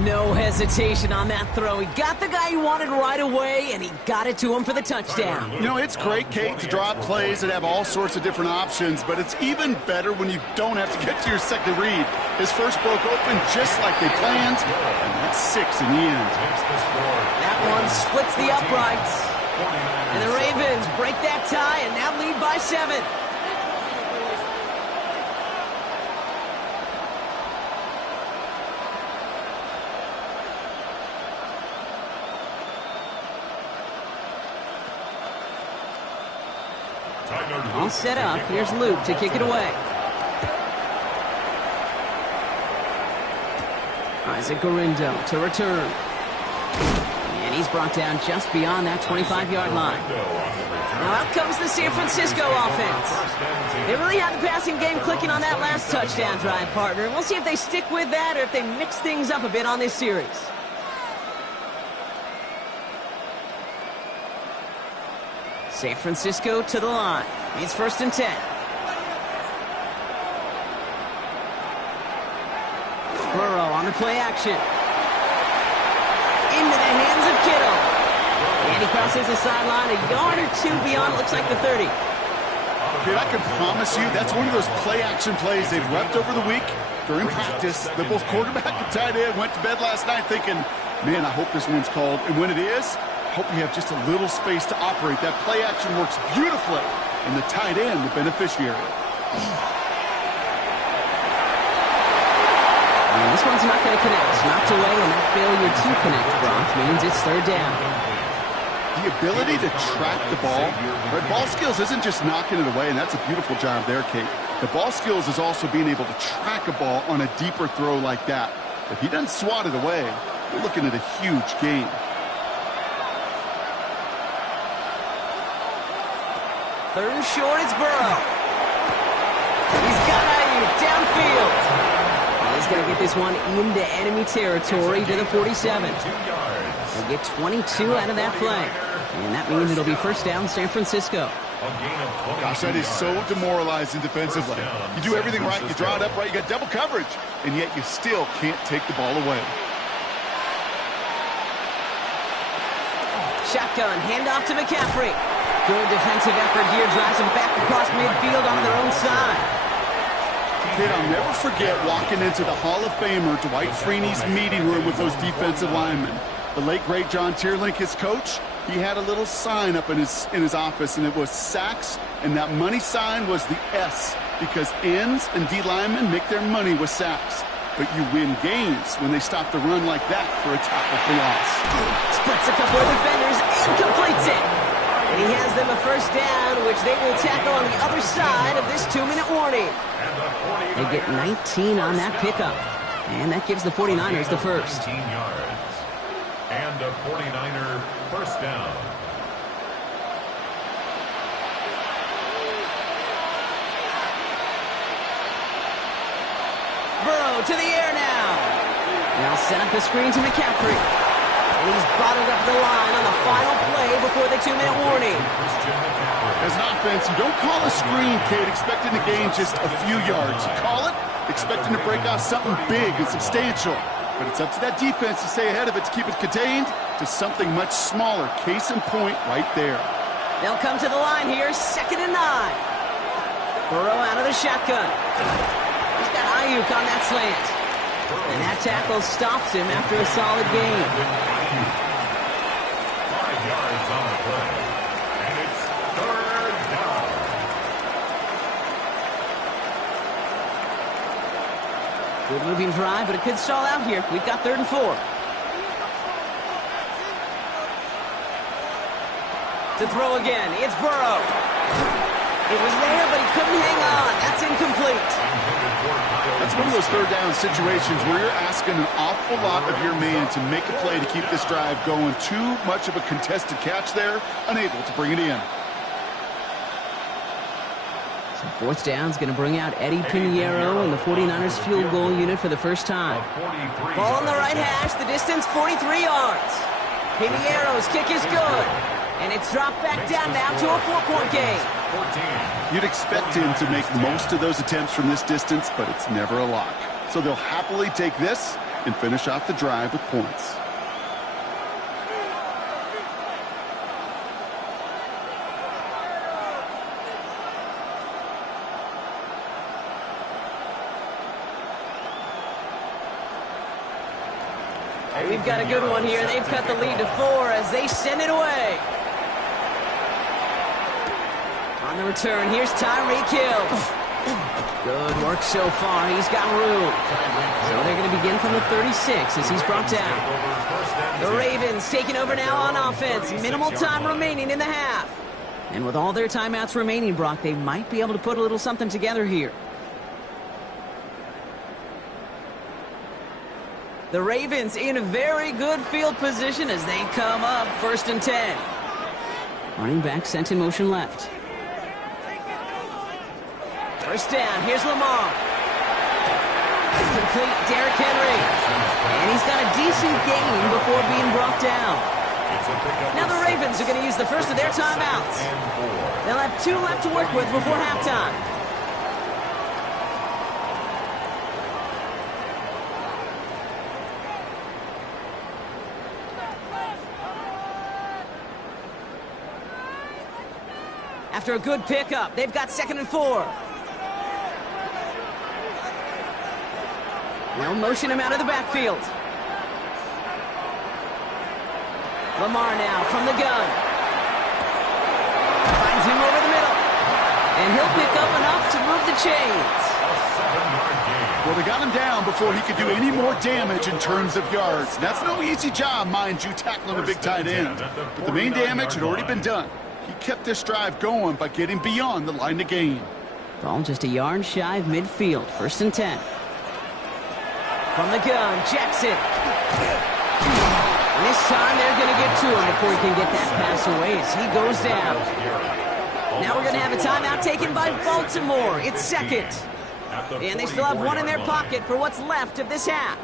No hesitation on that throw. He got the guy he wanted right away, and he got it to him for the touchdown. You know, it's great, Kate, to draw up plays that have all sorts of different options, but it's even better when you don't have to get to your second read. His first broke open just like they planned, and that's 6 in the end. That one splits the uprights. And the Ravens break that tie and now lead by 7. All set up. Here's Luke to kick it away. Isaac Gorindo to return. And he's brought down just beyond that 25-yard line. Now out comes the San Francisco offense. They really had the passing game clicking on that last touchdown drive, partner. And we'll see if they stick with that or if they mix things up a bit on this series. San Francisco to the line. It's 1st and 10. Burrow on the play action. Into the hands of Kittle. And he crosses the sideline a yard or 2 beyond, it looks like the 30. Kid, I can promise you that's one of those play-action plays they've repped over the week during practice. The both quarterback and tight end went to bed last night thinking, man, I hope this one's called. And when it is, I hope you have just a little space to operate. That play action works beautifully, and the tight end, the beneficiary. And this one's not going to connect. Knocked away, and that failure to connect, Brock, means it's 3rd down. The ability to track the ball, right? Ball skills isn't just knocking it away, and that's a beautiful job there, Kate. The ball skills is also being able to track a ball on a deeper throw like that. If he doesn't swat it away, we're looking at a huge gain. 3rd and short, it's Burrow. He's got Ayuk downfield. He's going to get this one into enemy territory to the 47. They'll get 22 out of that play. And that means it'll be 1st down, San Francisco. Gosh, that is so demoralizing defensively. You do everything right, you draw it up right, you got double coverage, and yet you still can't take the ball away. Shotgun, handoff to McCaffrey. Good defensive effort here, drives them back across midfield on their own side. Kid, I'll never forget walking into the Hall of Famer Dwight Freeney's meeting room with those defensive linemen. The late, great John Tierlink, his coach, he had a little sign up in his office, and it was sacks, and that money sign was the S, because ends and D linemen make their money with sacks. But you win games when they stop the run like that for a tackle for loss. Splits a couple of defenders and completes it. And he has them a 1st down, which they will tackle on the other side of this 2-minute warning. They get 19 on that pickup. And that gives the 49ers the first. 19 yards. And a 49er 1st down. Burrow to the air now. Now set up the screen to McCaffrey. And he's bottled up the line on the final play before the 2-minute warning. As an offense, you don't call a screen, kid, expecting to gain just a few yards. You call it expecting to break off something big and substantial. But it's up to that defense to stay ahead of it, to keep it contained to something much smaller. Case in point right there. They'll come to the line here, 2nd and 9. Burrow out of the shotgun. He's got Ayuk on that slant. And that tackle stops him after a solid gain. 5 yards on the play. And it's 3rd down. Good moving drive, but it could stall out here. We've got 3rd and 4. To throw again, it's Burrow. It was there, but he couldn't hang on. That's incomplete. That's one of those 3rd down situations where you're asking an awful lot of your man to make a play to keep this drive going. Too much of a contested catch there, unable to bring it in. So 4th down's going to bring out Eddie Pinheiro and the 49ers field goal unit for the first time. Ball on the right hash, the distance 43 yards. Pinheiro's kick is good. And it's dropped back down now to a 4-point game. You'd expect him to make most of those attempts from this distance, but it's never a lock. So they'll happily take this and finish off the drive with points. We've got a good one here. They've cut the lead to 4 as they send it away. On the return, here's Tyreek Hill. Good work so far. He's got room. So they're going to begin from the 36 as he's brought down. The Ravens taking over now on offense. Minimal time remaining in the half. And with all their timeouts remaining, Brock, they might be able to put a little something together here. The Ravens in a very good field position as they come up 1st and 10. Running back sent in motion left. 1st down, here's Lamar. Complete, Derrick Henry. And he's got a decent gain before being brought down. Now the Ravens are going to use the first of their timeouts. They'll have 2 left to work with before halftime. After a good pickup, they've got 2nd and 4. They'll motion him out of the backfield. Lamar now from the gun. Finds him over the middle. And he'll pick up enough to move the chains. Well, they got him down before he could do any more damage in terms of yards. That's no easy job, mind you, tackling a big tight end. But the main damage had already been done. He kept this drive going by getting beyond the line to gain. Ball just a yard shy of midfield. 1st and 10. From the gun, Jackson. And this time they're going to get to him before he can get that pass away as he goes down. Now we're going to have a timeout taken by Baltimore. It's 2nd. And they still have 1 in their pocket for what's left of this half.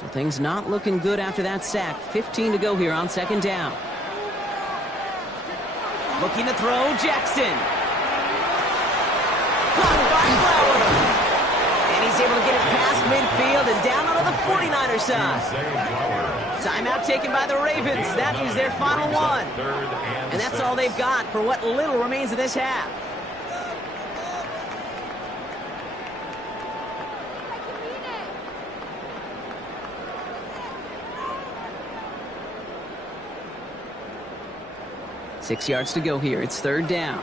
So things not looking good after that sack. 15 to go here on 2nd down. Looking to throw, Jackson. Caught by Flower. And he's able to get it past midfield and down onto the 49er side. Timeout taken by the Ravens. That is their final one. And that's all they've got for what little remains of this half. Six yards to go here. It's 3rd down.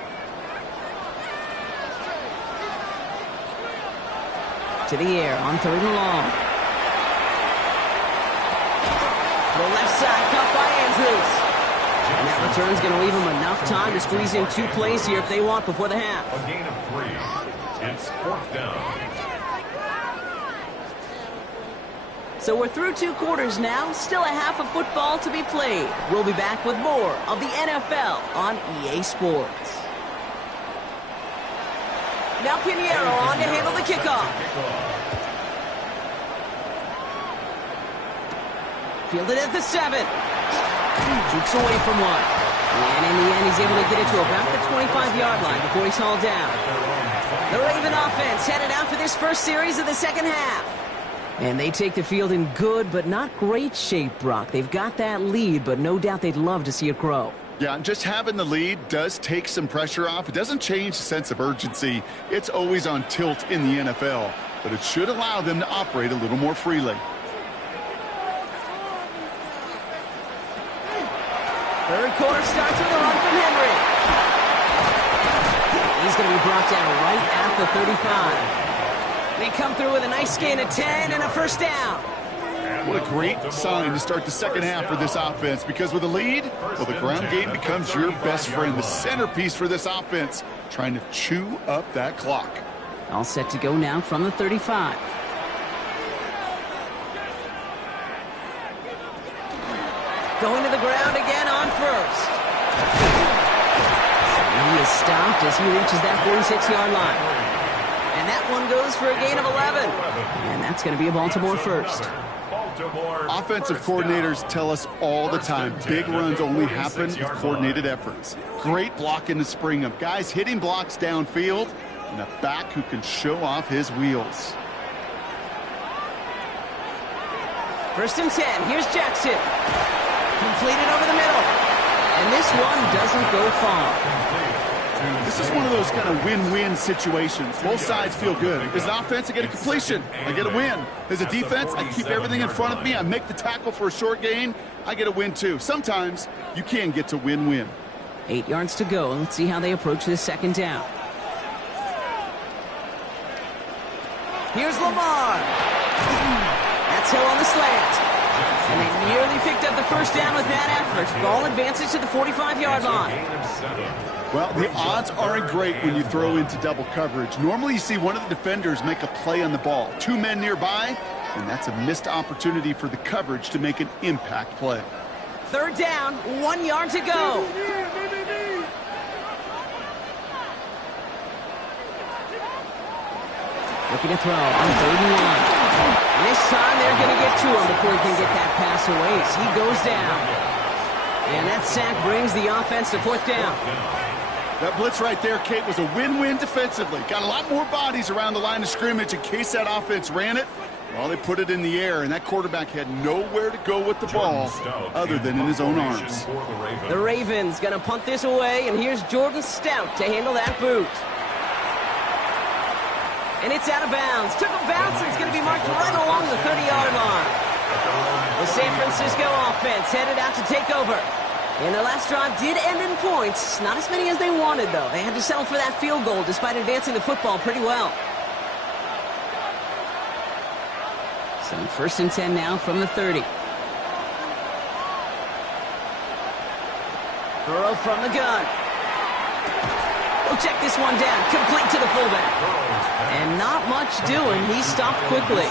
To the air on 3rd and long. The left side caught by Andrews. And that return's going to leave them enough time to squeeze in 2 plays here if they want before the half. A gain of 3. It's 4th down. So we're through 2 quarters now, still a half of football to be played. We'll be back with more of the NFL on EA Sports. Now Pinheiro on to handle the kickoff. Fielded at the 7. Jukes away from one. And in the end, he's able to get it to about the 25-yard line before he's hauled down. The Raven offense headed out for this first series of the second half. And they take the field in good but not great shape, Brock. They've got that lead, but no doubt they'd love to see it grow. Yeah, just having the lead does take some pressure off. It doesn't change the sense of urgency. It's always on tilt in the NFL, but it should allow them to operate a little more freely. Third quarter starts with a run from Henry. He's going to be brought down right at the 35. They come through with a nice gain of 10 and a first down. What a great sign to start the second half for this offense, because with a lead, well, the ground game becomes your best friend, the centerpiece for this offense, trying to chew up that clock. All set to go now from the 35. Going to the ground again on first. And he is stopped as he reaches that 46-yard line. And that one goes for a gain of 11. And that's going to be a Baltimore first. Offensive coordinators tell us all the time, big runs only happen with coordinated efforts. Great blocking to spring them. Guys hitting blocks downfield, and a back who can show off his wheels. First and 10. Here's Jackson. Completed over the middle. And this one doesn't go far. This is one of those kind of win-win situations. Both sides feel good. As an offense, I get a completion. I get a win. As a defense, I keep everything in front of me. I make the tackle for a short gain. I get a win, too. Sometimes you can get to win-win. 8 yards to go. Let's see how they approach this second down. Here's Lamar. That's Hill on the slant. And they nearly picked up the first down with that effort. Ball advances to the 45-yard line. Well, the odds aren't great when you throw into double coverage. Normally you see one of the defenders make a play on the ball. 2 men nearby, and that's a missed opportunity for the coverage to make an impact play. Third down, 1 yard to go. Looking to throw on 3rd and 1. This time they're going to get to him before he can get that pass away. So he goes down. And that sack brings the offense to 4th down. That blitz right there, Kate, was a win-win defensively. Got a lot more bodies around the line of scrimmage in case that offense ran it. Well, they put it in the air, and that quarterback had nowhere to go with the ball other than in his own arms. The Ravens going to punt this away, and here's Jordan Stout to handle that boot. And it's out of bounds. Took a bounce, and it's going to be marked right along the 30-yard line. The San Francisco offense headed out to take over. And their last drive did end in points. Not as many as they wanted, though. They had to settle for that field goal despite advancing the football pretty well. So 1st and 10 now from the 30. Burrow from the gun. We'll check this one down. Complete to the fullback. And not much doing. He stopped quickly.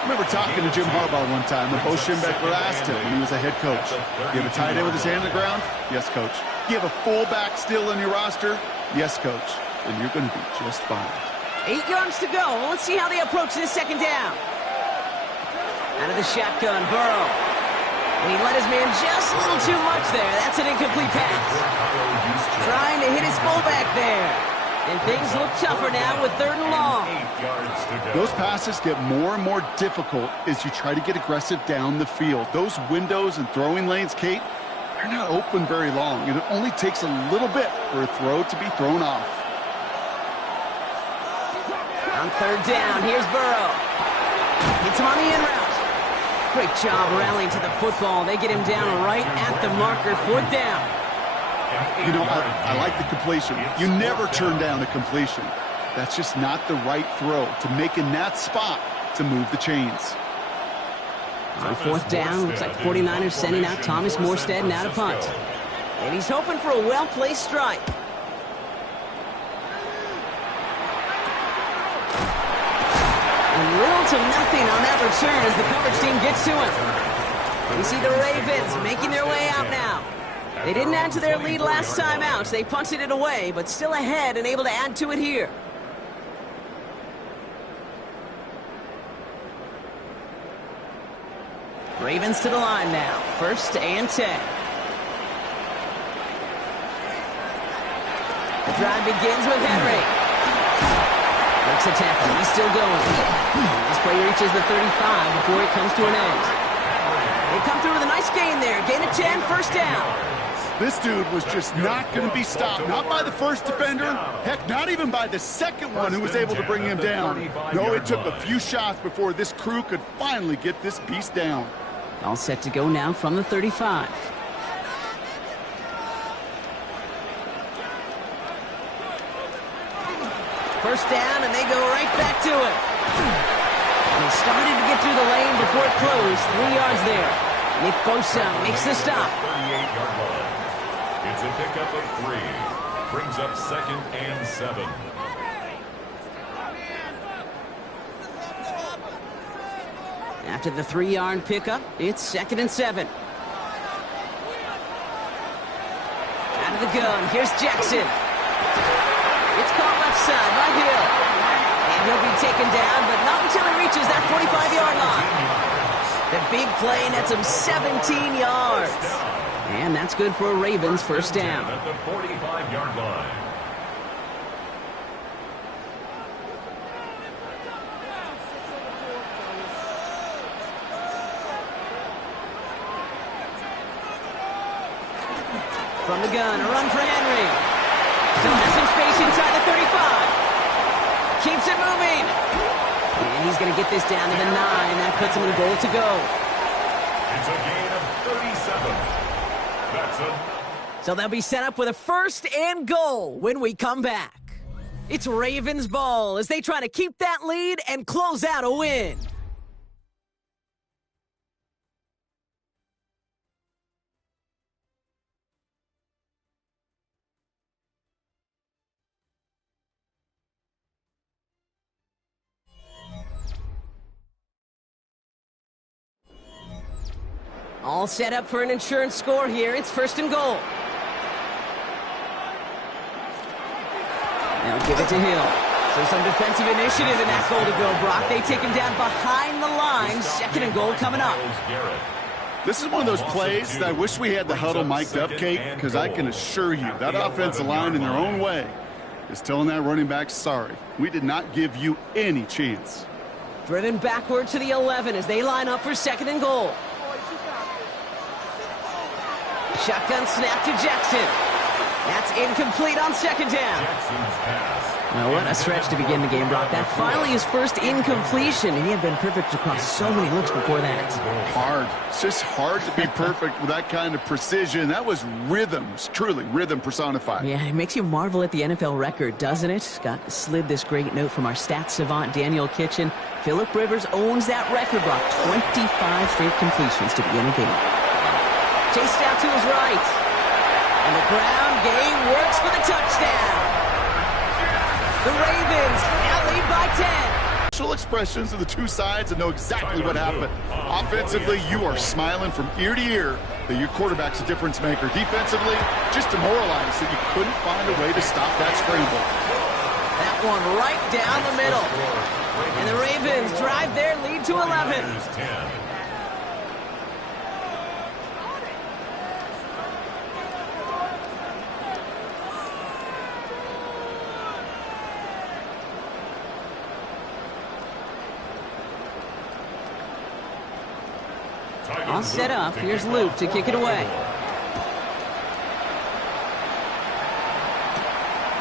I remember talking to Jim Harbaugh one time when Bo Schembechler asked him when he was a head coach, you have a tight end with his hand on the ground? Yes, coach. You have a fullback still in your roster? Yes, coach. Then you're going to be just fine. 8 yards to go. Let's see how they approach this second down. Out of the shotgun, Burrow. And he let his man just a little too much there. That's an incomplete pass. Trying to hit his fullback there. And things look tougher now with 3rd and long. Those passes get more and more difficult as you try to get aggressive down the field. Those windows and throwing lanes, Kate, they're not open very long. And it only takes a little bit for a throw to be thrown off. On 3rd down, here's Burrow. Gets him on the in route. Great job rallying to the football. They get him down right at the marker. 4th down. You know, I like the completion. You never turn down a completion. That's just not the right throw to make in that spot to move the chains. On 4th down, looks like the 49ers sending out Thomas Morstead now to punt. And he's hoping for a well-placed strike. And little to nothing on that return as the coverage team gets to him. We see the Ravens making their way out now. They didn't add to their lead last time out. They punted it away, but still ahead and able to add to it here. Ravens to the line now. 1st and 10. The drive begins with Henry. Makes a tackle. He's still going. This play reaches the 35 before it comes to an end. They come through with a nice gain there. Gain of 10, 1st down. This dude was just not going to be stopped. Not by the first defender. Heck, not even by the second one who was able to bring him down. No, it took a few shots before this crew could finally get this beast down. All set to go now from the 35. First down, and they go right back to it. And he started to get through the lane before it closed. 3 yards there. Nick Bosa makes the stop. 38-yard line. It's a pickup of 3. Brings up 2nd and 7. After the 3-yard pickup, it's 2nd and 7. Out of the gun, here's Jackson. It's caught left side by Hill. And he'll be taken down, but not until he reaches that 45-yard line. The big play nets him 17 yards. And that's good for a Ravens 1st down. At the 45-yard line. From the gun, a run for Henry. Still has some space inside the 35. Keeps it moving. And he's going to get this down to the 9. That puts him in goal to go. It's a gain of 37. That's a... So they'll be set up with a 1st and goal when we come back. It's Ravens ball as they try to keep that lead and close out a win. All set up for an insurance score here. It's 1st and goal. They'll give it to Hill. So some defensive initiative in that goal to go, Brock. They take him down behind the line. 2nd and goal coming up. This is one of those plays that I wish we had the huddle mic'd up, Kate, because I can assure you that offensive line in their own way is telling that running back, sorry, we did not give you any chance. Driven backward to the 11 as they line up for 2nd and goal. Shotgun snap to Jackson. That's incomplete on 2nd down. Well, what a stretch to begin the game, Brock. That finally his first incompletion. He had been perfect across so many looks before that. Hard. It's just hard to be perfect with that kind of precision. That was rhythms, truly rhythm personified. Yeah, it makes you marvel at the NFL record, doesn't it? Scott slid this great note from our stats savant, Daniel Kitchen. Phillip Rivers owns that record, Brock. 25 straight completions to begin a game. Chased out to his right. And the ground game works for the touchdown. The Ravens now lead by 10. Facial expressions of the two sides and know exactly what happened. Offensively, you are smiling from ear to ear that your quarterback's a difference maker. Defensively, just demoralized that you couldn't find a way to stop that scramble. That one right down the middle. And the Ravens drive their lead to 11. All set up. Here's Luke to kick it away.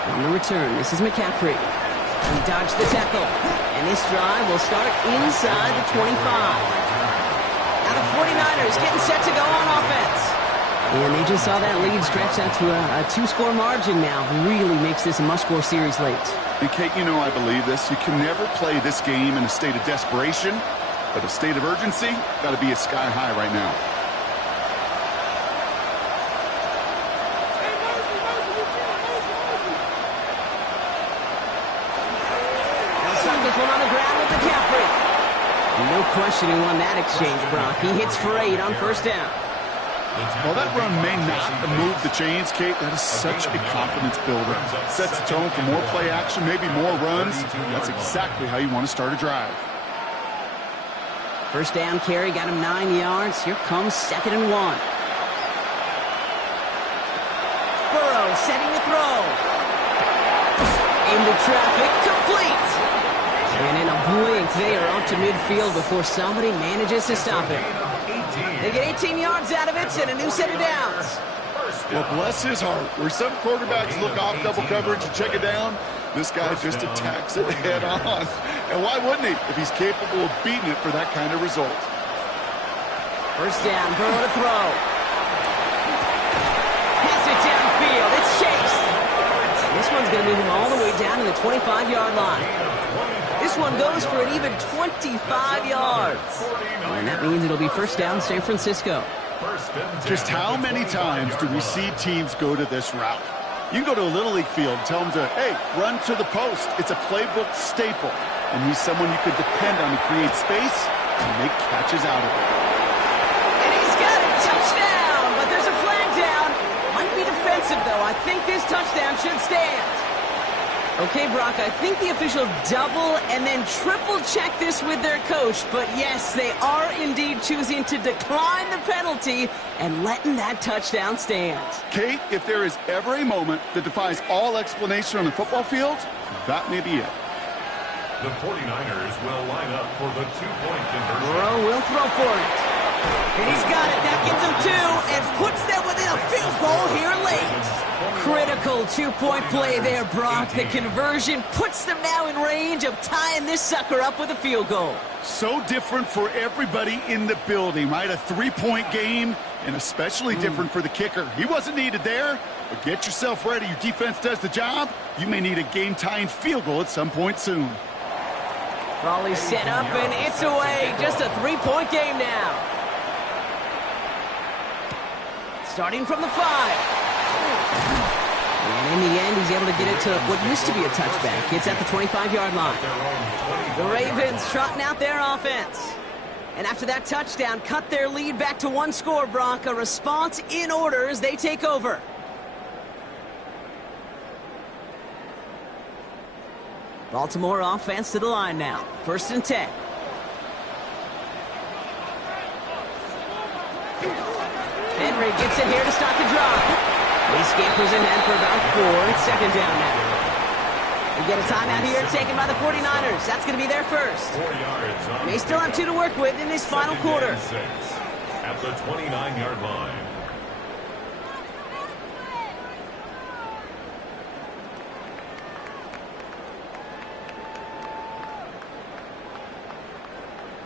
On the return, this is McCaffrey. He dodged the tackle. And this drive will start inside the 25. Now the 49ers getting set to go on offense. And they just saw that lead stretch out to a 2-score margin now. Really makes this a must-score series late. And Kate, you know I believe this. You can never play this game in a state of desperation. But a state of urgency, got to be at sky high right now. They'll start this one on the ground with McCaffrey. No question who won that exchange, Brock. He hits for 8 on first down. Well, that run may not move the chains, Kate. That is such a confidence builder. Sets the tone for more play action, maybe more runs. That's exactly how you want to start a drive. First down carry got him 9 yards. Here comes 2nd and 1. Burrow setting the throw. Into traffic, complete. And in a blink, they are up to midfield before somebody manages to stop him. They get 18 yards out of it and a new set of downs. Well, bless his heart. Where some quarterbacks look off double coverage and check it down, this guy just attacks it head on. And why wouldn't he if he's capable of beating it for that kind of result? First down, Burrow to throw. Pass it downfield. It's Chase. This one's going to move him all the way down to the 25-yard line. This one goes for an even 25 yards. And that means it'll be first down San Francisco. Just how many times do we see teams go to this route? You can go to a Little League field and tell them to, hey, run to the post. It's a playbook staple. And he's someone you could depend on to create space and make catches out of it. And he's got a touchdown, but there's a flag down. Might be defensive, though. I think this touchdown should stand. Okay, Brock, I think the official double and then triple check this with their coach. But yes, they are indeed choosing to decline the penalty and letting that touchdown stand. Kate, if there is ever a moment that defies all explanation on the football field, that may be it. The 49ers will line up for the two-point conversion. Burrow will throw for it. And he's got it. That gets him 2 and puts them within a field goal here late. Critical two-point play there, Brock. The conversion puts them now in range of tying this sucker up with a field goal. So different for everybody in the building, right? A 3-point game, and especially different for the kicker. He wasn't needed there, but get yourself ready. Your defense does the job. You may need a game-tying field goal at some point soon. Raleigh set up, and it's away. Just a 3-point game now. Starting from the 5. And in the end, he's able to get it to what used to be a touchback. It's at the 25-yard line. The Ravens trotting out their offense. And after that touchdown, cut their lead back to 1 score, Brock. A response in order as they take over. Baltimore offense to the line now. 1st and 10. Henry gets it here to stop the drive. He scampers ahead for about 4. It's 2nd down now. We get a timeout here taken by the 49ers. That's going to be their first. 4 yards. They still have 2 to work with in this final quarter. 6 at the 29-yard line.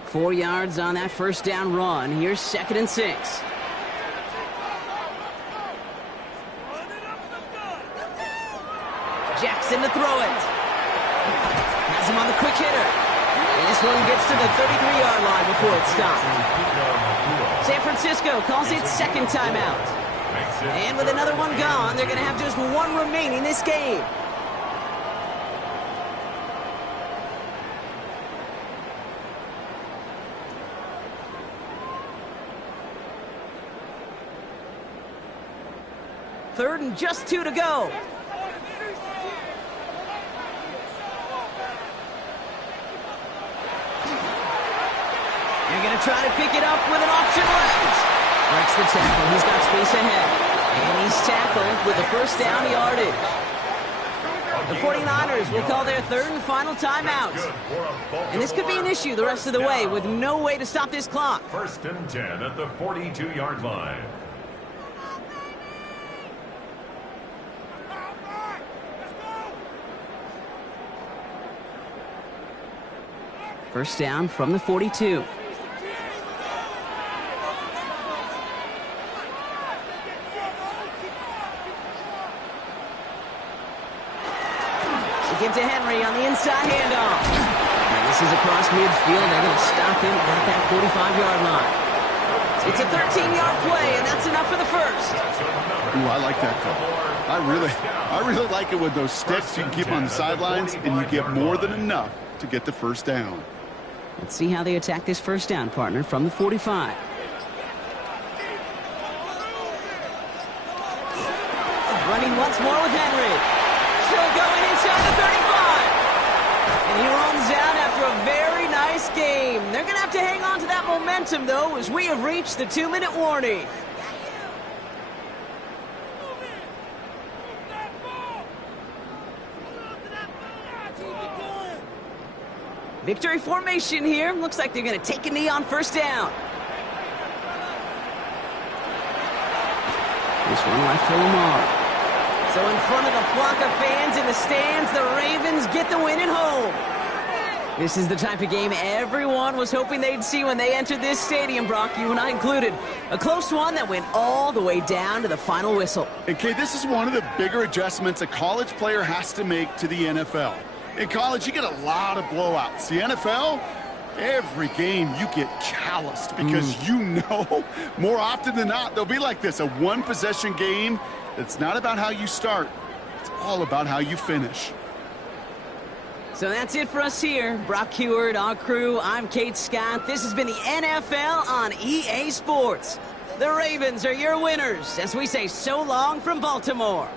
Four yards on that first down run. Here's 2nd and 6. Jackson to throw it. Has him on the quick hitter. And this one gets to the 33-yard line before it's stopped. San Francisco calls it 2nd timeout. And with another one gone, they're going to have just 1 remaining this game. Third and just 2 to go. They're going to try to pick it up with an option left. Breaks the tackle. He's got space ahead. And he's tackled with the first down yardage. The 49ers will call their 3rd and final timeout. And this could be an issue the rest of the way with no way to stop this clock. 1st and 10 at the 42-yard line. First down from the 42. Give to Henry on the inside handoff. And this is across midfield. They're going to stop him at that 45-yard line. It's a 13-yard play, and that's enough for the first. Ooh, I like that call. I really like it with those sticks. You can keep them on the sidelines, and you get more than enough to get the first down. Let's see how they attack this first down, partner, from the 45. Running once more with Henry. Still going inside the 35. And he runs out after a very nice game. They're going to have to hang on to that momentum, though, as we have reached the 2-minute warning. Victory formation here. Looks like they're going to take a knee on first down. This one left for Lamar. So in front of the flock of fans in the stands, the Ravens get the win at home. This is the type of game everyone was hoping they'd see when they entered this stadium, Brock, you and I included. A close one that went all the way down to the final whistle. And, Kate, this is one of the bigger adjustments a college player has to make to the NFL. In college, you get a lot of blowouts. The NFL, every game you get calloused because you know more often than not they'll be like this, a one-possession game. It's not about how you start. It's all about how you finish. So that's it for us here. Brock Huard, our crew, I'm Kate Scott. This has been the NFL on EA Sports. The Ravens are your winners as we say so long from Baltimore.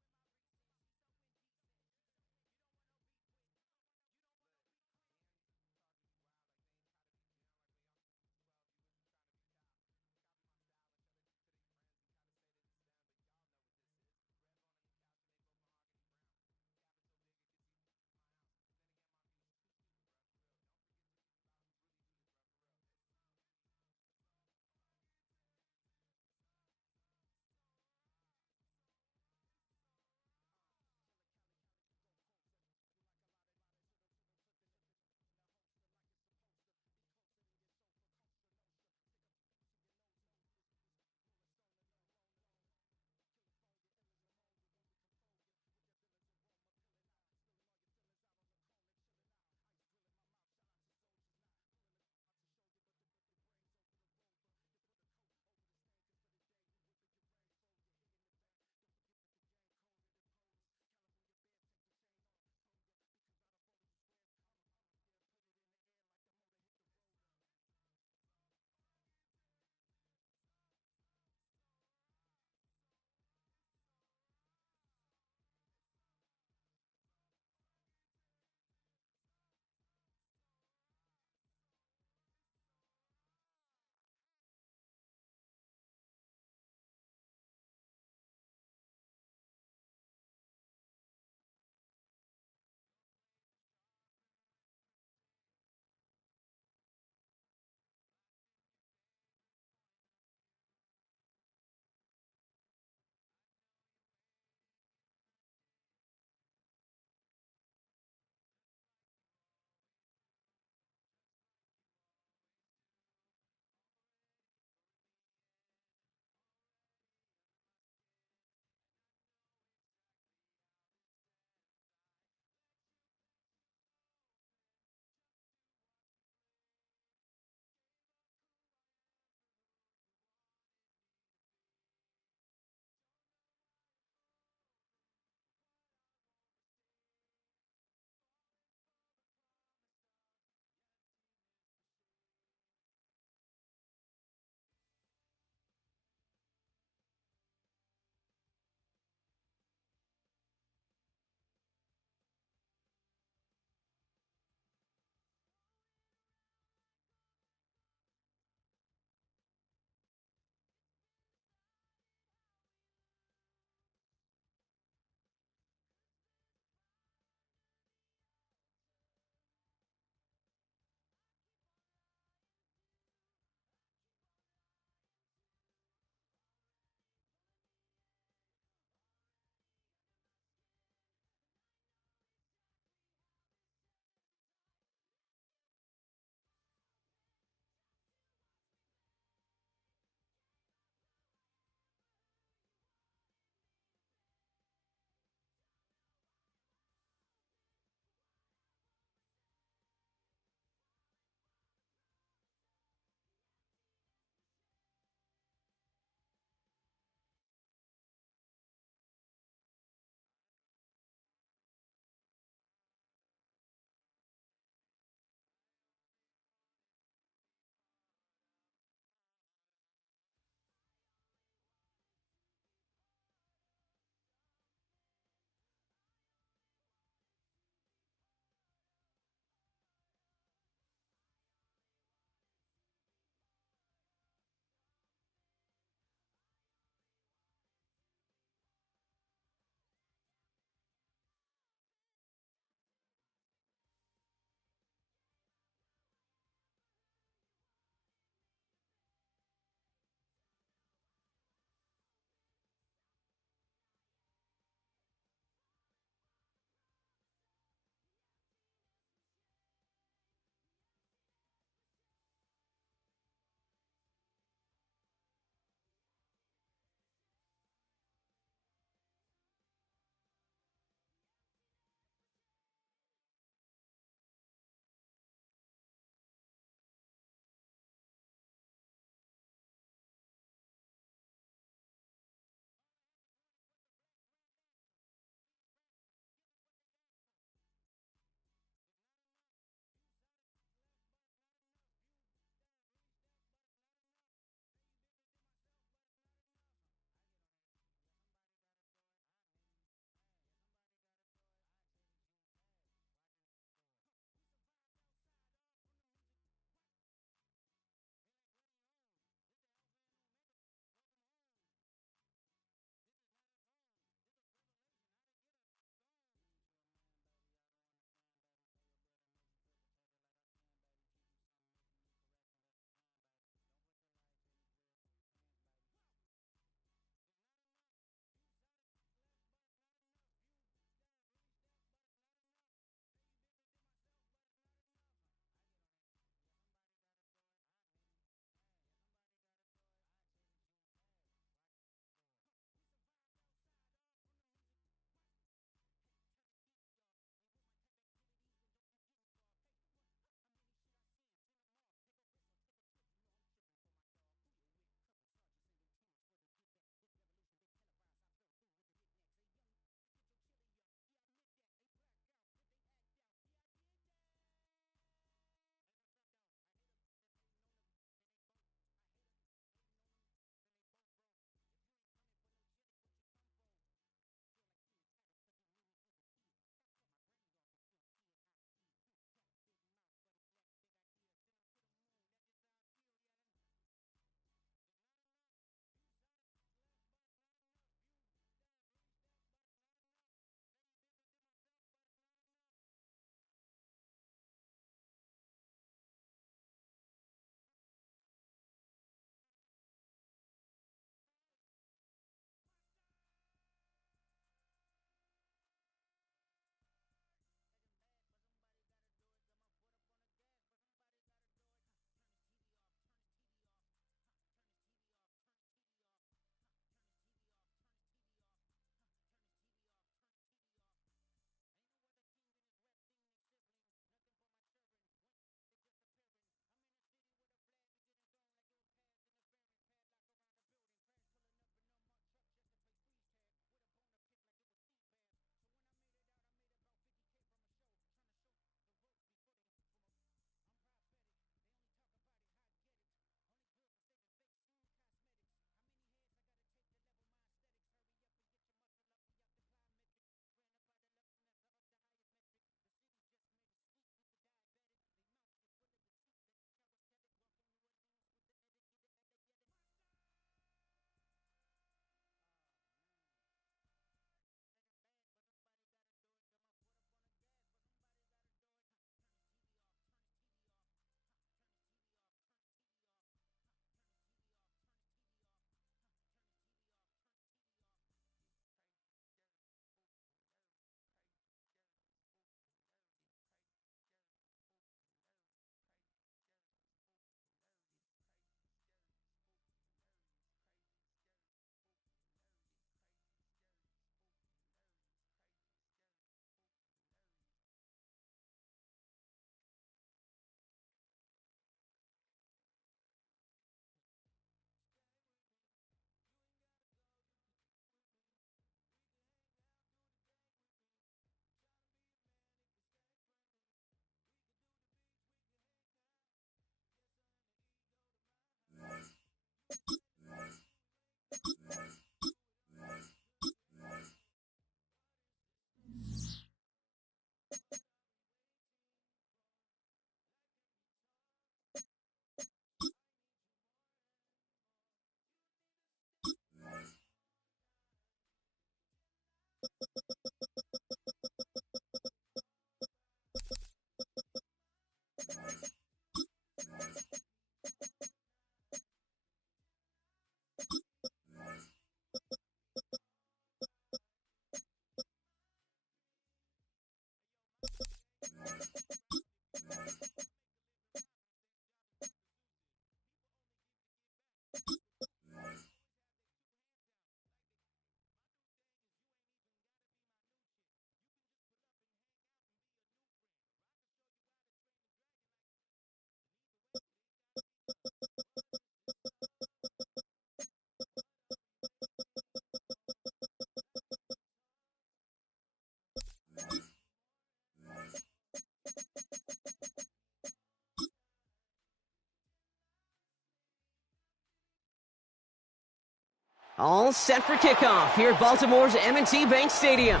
All set for kickoff here at Baltimore's M&T Bank Stadium.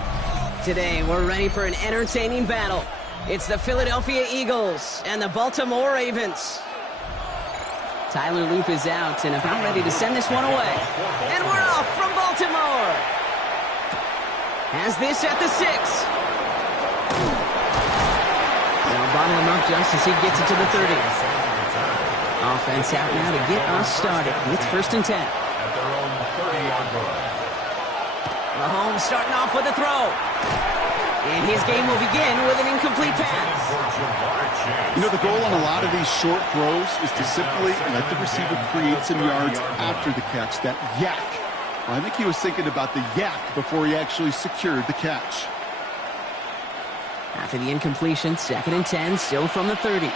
Today, we're ready for an entertaining battle. It's the Philadelphia Eagles and the Baltimore Ravens. Tyler Loop is out and about ready to send this one away. And we're off from Baltimore. Has this at the 6. They'll bottle him up just as he gets it to the 30. Offense out now to get us started. It's 1st and 10. Mahomes starting off with a throw. And his game will begin with an incomplete pass. You know, the goal on a lot of these short throws is to simply let the receiver create some yards after the catch, that yak. Well, I think he was thinking about the yak before he actually secured the catch. After the incompletion, 2nd and 10, still from the 30.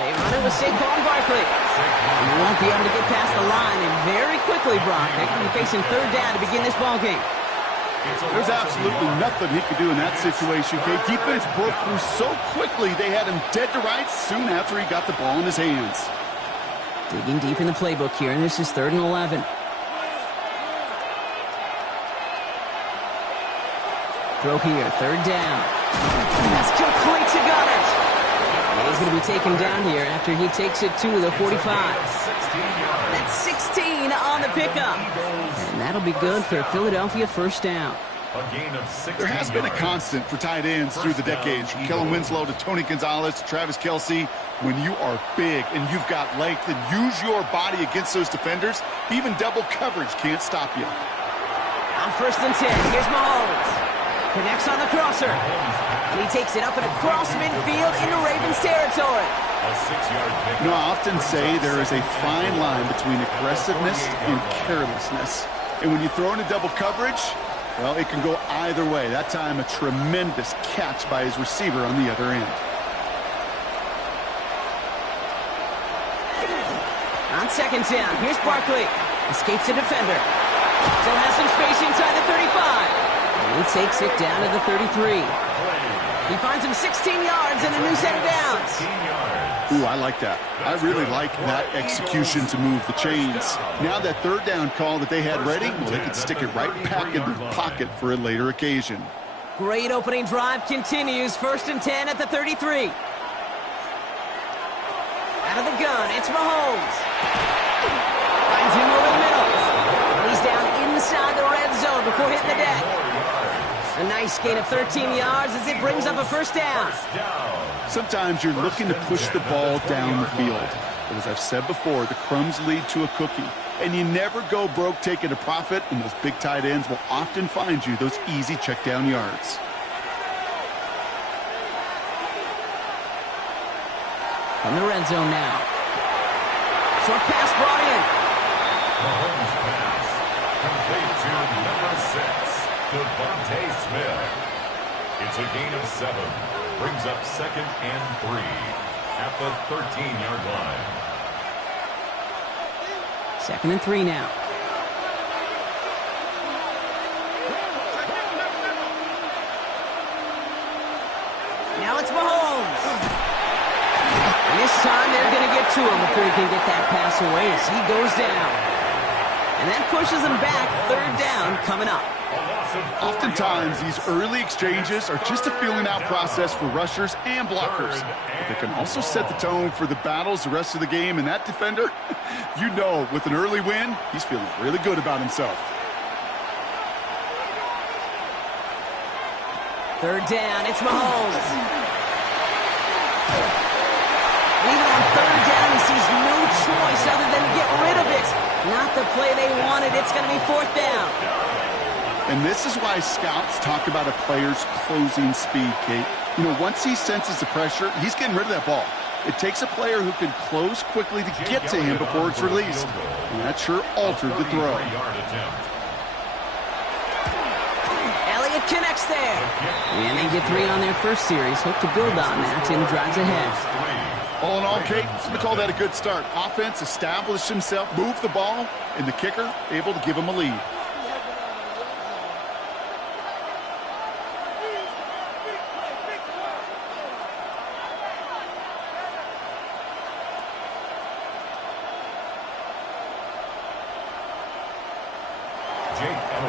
They run it with Saquon Barkley. And they won't be able to get past the line, and very quickly, Brock, they could be facing 3rd down to begin this ballgame. There's absolutely nothing he could do in that situation, Kate. Defense broke through so quickly, they had him dead to rights soon after he got the ball in his hands. Digging deep in the playbook here, and this is 3rd and 11. Throw here, 3rd down. That's complete to Goddard. And he's going to be taken down here after he takes it to the 45. That's 16 on the pickup. And that'll be good for Philadelphia 1st down. There has been a constant for tight ends through the decades, from Kellen Winslow to Tony Gonzalez to Travis Kelce. When you are big and you've got length and use your body against those defenders, even double coverage can't stop you. On 1st and 10, here's Mahomes. Connects on the crosser. And he takes it up and across midfield into Ravens territory. You know, I often say there is a fine line between aggressiveness and carelessness. And when you throw into double coverage, well, it can go either way. That time, a tremendous catch by his receiver on the other end. On 2nd down, here's Barkley. Escapes the defender. Still has some space inside the 35. And he takes it down to the 33. He finds him 16 yards and a new set of downs. Ooh, I like that. I really like that execution to move the chains. Now that 3rd down call that they had ready, well, they could stick it right back in their pocket for a later occasion. Great opening drive continues. 1st and 10 at the 33. Out of the gun, it's Mahomes. Finds him over the middle. And he's down inside the red zone before hitting the deck. A nice gain of 13 yards as it brings up a 1st down. Sometimes you're looking to push the ball down the field. But as I've said before, the crumbs lead to a cookie. And you never go broke taking a profit, and those big tight ends will often find you those easy check down yards. From the red zone now. Short pass brought in. Mahomes pass. Complete to number 6. Devontae Smith. It's a gain of 7. Brings up 2nd and 3 at the 13-yard line. 2nd and 3 now. Now it's Mahomes. And this time they're going to get to him before he can get that pass away as he goes down. And that pushes him back. 3rd down coming up. Oftentimes, these early exchanges are just a feeling-out process for rushers and blockers. But they can also set the tone for the battles the rest of the game. And that defender, you know, with an early win, he's feeling really good about himself. 3rd down, it's Mahomes. And even on 3rd down, he sees no choice other than to get rid of it. Not the play they wanted. It's going to be 4th down. And this is why scouts talk about a player's closing speed, Kate. You know, once he senses the pressure, he's getting rid of that ball. It takes a player who can close quickly to get to him before it's released. And that sure altered the throw. Elliott connects there. And they get 3 on their first series. Hope to build on that in the drives ahead. All in all, Kate, I'm going to call that a good start. Offense established himself, moved the ball, and the kicker able to give him a lead.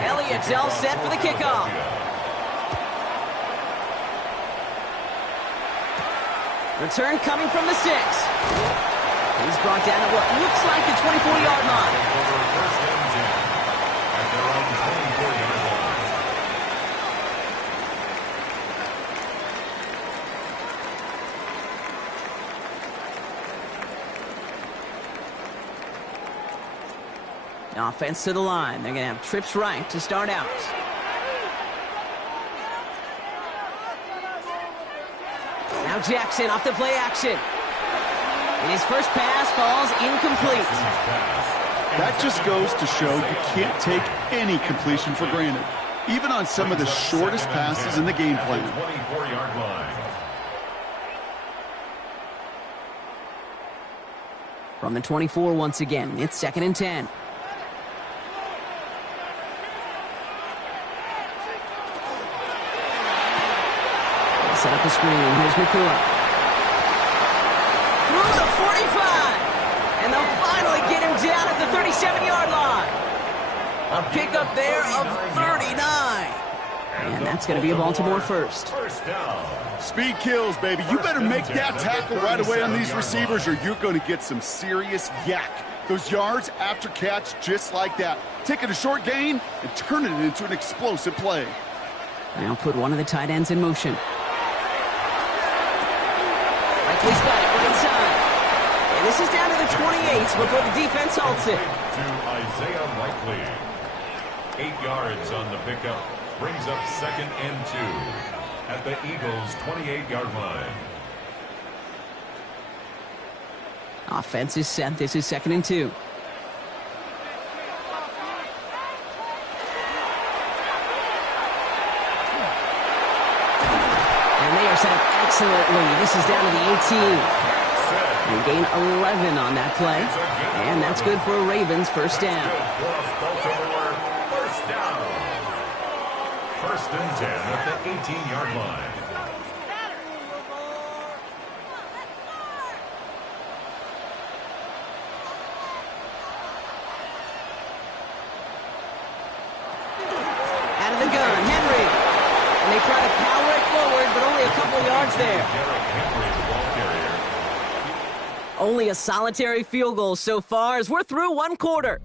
Elliott's all set for the kickoff. Return coming from the 6. He's brought down at what looks like the 24-yard line. Offense to the line. They're going to have trips right to start out. Now Jackson off the play action. And his first pass falls incomplete. That just goes to show you can't take any completion for granted, even on some of the shortest passes in the game plan. 24-yard line. From the 24 once again, it's 2nd and 10. Set up the screen. Here's McCoy. Through the 45. And they'll finally get him down at the 37-yard line. A pickup there of 39. And that's going to be a Baltimore first. First down. Speed kills, baby. You better make that tackle right away on these receivers or you're going to get some serious yak. Those yards after catch just like that. Taking a short gain and turning it into an explosive play. Now put one of the tight ends in motion. He's got it right side. And this is down to the 28s before the defense halts it. To Isaiah Likely. 8 yards on the pickup. Brings up 2nd and 2 at the Eagles' 28-yard line. Offense is set. This is 2nd and 2. And they are set up excellently. This is down to the 18. We gain 11 on that play. And that's good for a Ravens first down. First down. 1st and 10 at the 18-yard line. Out of the gun, Henry. And they try to power it forward, but only a couple yards there. Derrick Henry, the ball carrier. Only a solitary field goal so far as we're through one quarter.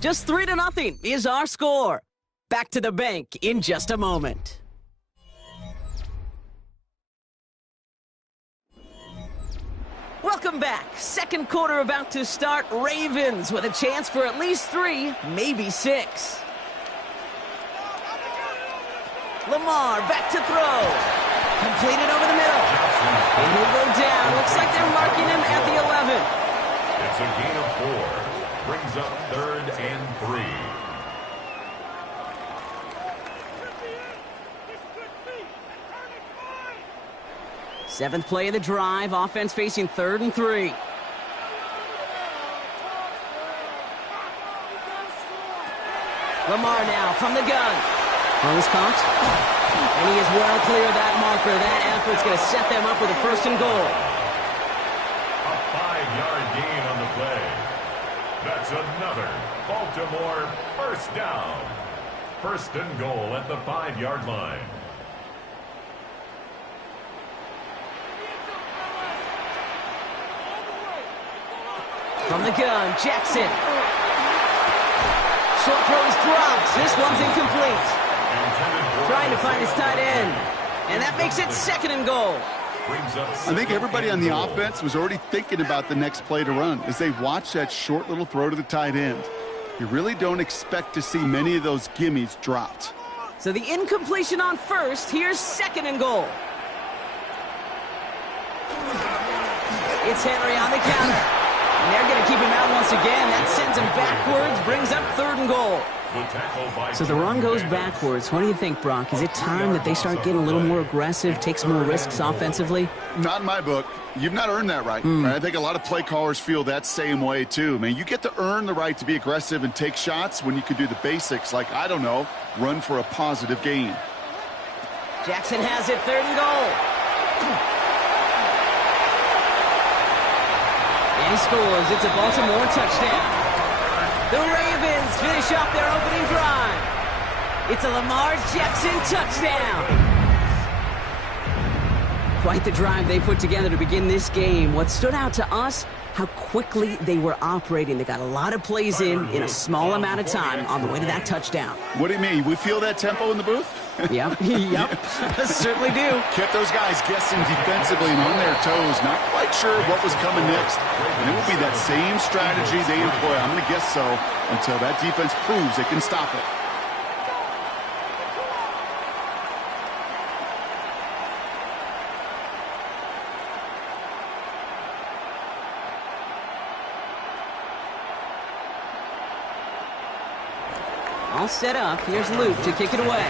Just 3-0 is our score. Back to the bank in just a moment. Welcome back. 2nd quarter about to start. Ravens with a chance for at least 3, maybe 6. Lamar back to throw. Completed over the middle. And he'll go down. Looks like they're marking him at the 11. It's a gain of 4. Brings up 3rd and 3. Seventh play of the drive. Offense facing 3rd and 3. Lamar now from the gun. Well, this caught. And he is well clear of that marker. That effort's going to set them up with a 1st and goal. A 5-yard gain on the play. That's another Baltimore first down. 1st and goal at the 5-yard line. From the gun, Jackson. Short throw is dropped. This one's incomplete. Trying to find his tight end. And that makes it 2nd and goal. I think everybody on the offense was already thinking about the next play to run as they watch that short little throw to the tight end. You really don't expect to see many of those gimmies dropped. So the incompletion on first. Here's second and goal. It's Henry on the counter. And they're going to keep him out once again. That sends him backwards, brings up third and goal. So the run goes backwards. What do you think, Brock? Is it time that they start getting a little more aggressive, take some more risks offensively? Not in my book. You've not earned that right. I think a lot of play callers feel that same way, too. Man, you get to earn the right to be aggressive and take shots when you can do the basics, like, I don't know, run for a positive gain. Jackson has it, third and goal. And he scores. It's a Baltimore touchdown. The Ravens finish off their opening drive. It's a Lamar Jackson touchdown. Quite the drive they put together to begin this game. What stood out to us, how quickly they were operating. They got a lot of plays in a small amount of time on the way to that touchdown. What do you mean? We feel that tempo in the booth? Yep, certainly do. Kept those guys guessing defensively and on their toes, not quite sure what was coming next. And it will be that same strategy they employ, I'm going to guess so, until that defense proves they can stop it. All set up. Here's Luke to kick it away.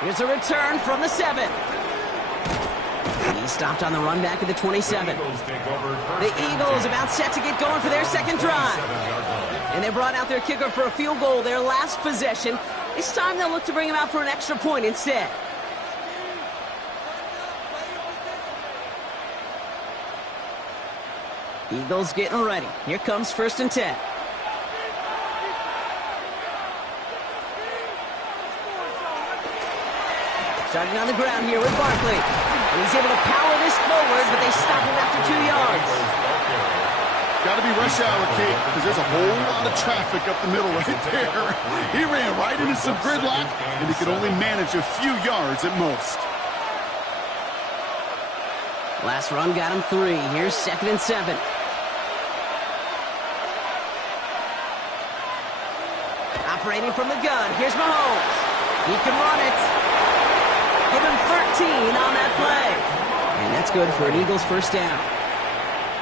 Here's a return from the 7. He stopped on the run back at the 27. The Eagles about set to get going for their second drive. And they brought out their kicker for a field goal their last possession. This time they'll look to bring him out for an extra point instead. Eagles getting ready. Here comes first and 10. Starting on the ground here with Barkley. And he's able to power this forward, but they stop him after 2 yards. Got to be rush hour, Kate, because there's a whole lot of traffic up the middle right there. He ran right into some gridlock, and he could only manage a few yards at most. Last run got him 3. Here's second and 7. Operating from the gun. Here's Mahomes. He can run it. Give him 13 on that play. And that's good for an Eagles first down.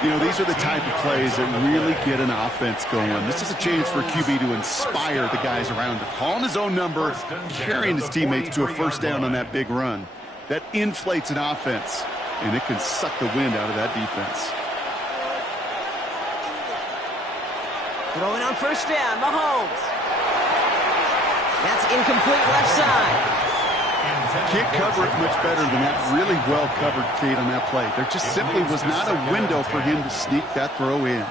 You know, these are the type of plays that really get an offense going. This is a chance for a QB to inspire the guys around him. Calling his own number, carrying his teammates to a first down on that big run. That inflates an offense, and it can suck the wind out of that defense. Throwing on first down, Mahomes. That's incomplete left side. Can't cover it much better than that. Really well covered, Kate, on that play. There just simply was not a window for him to sneak that throw in.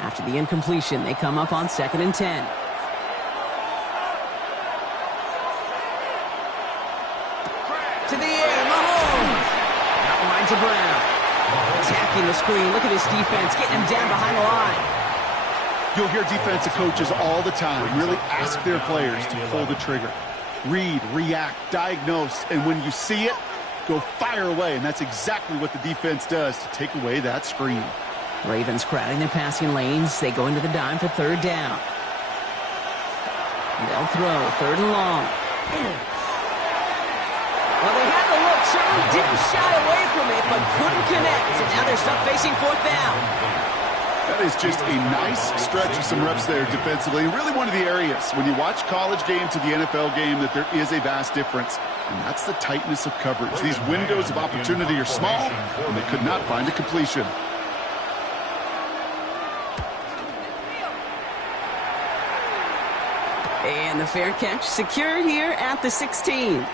After the incompletion, they come up on second and 10. To the air, Mahomes. Outlines to Brown. Attacking the screen. Look at his defense, getting him down behind the line. You'll hear defensive coaches all the time really ask their players to pull the trigger. Read, react, diagnose, and when you see it, go fire away. And that's exactly what the defense does to take away that screen. Ravens crowding their passing lanes. They go into the dime for third down. They'll throw third and long. Well, they had the look, certainly didn't shy away from it, but couldn't connect. And now they're stuck facing fourth down. That is just a nice stretch of some reps there defensively. And really one of the areas, when you watch college game to the NFL game, that there is a vast difference. And that's the tightness of coverage. These windows of opportunity are small, and they could not find a completion. And the fair catch secured here at the 16.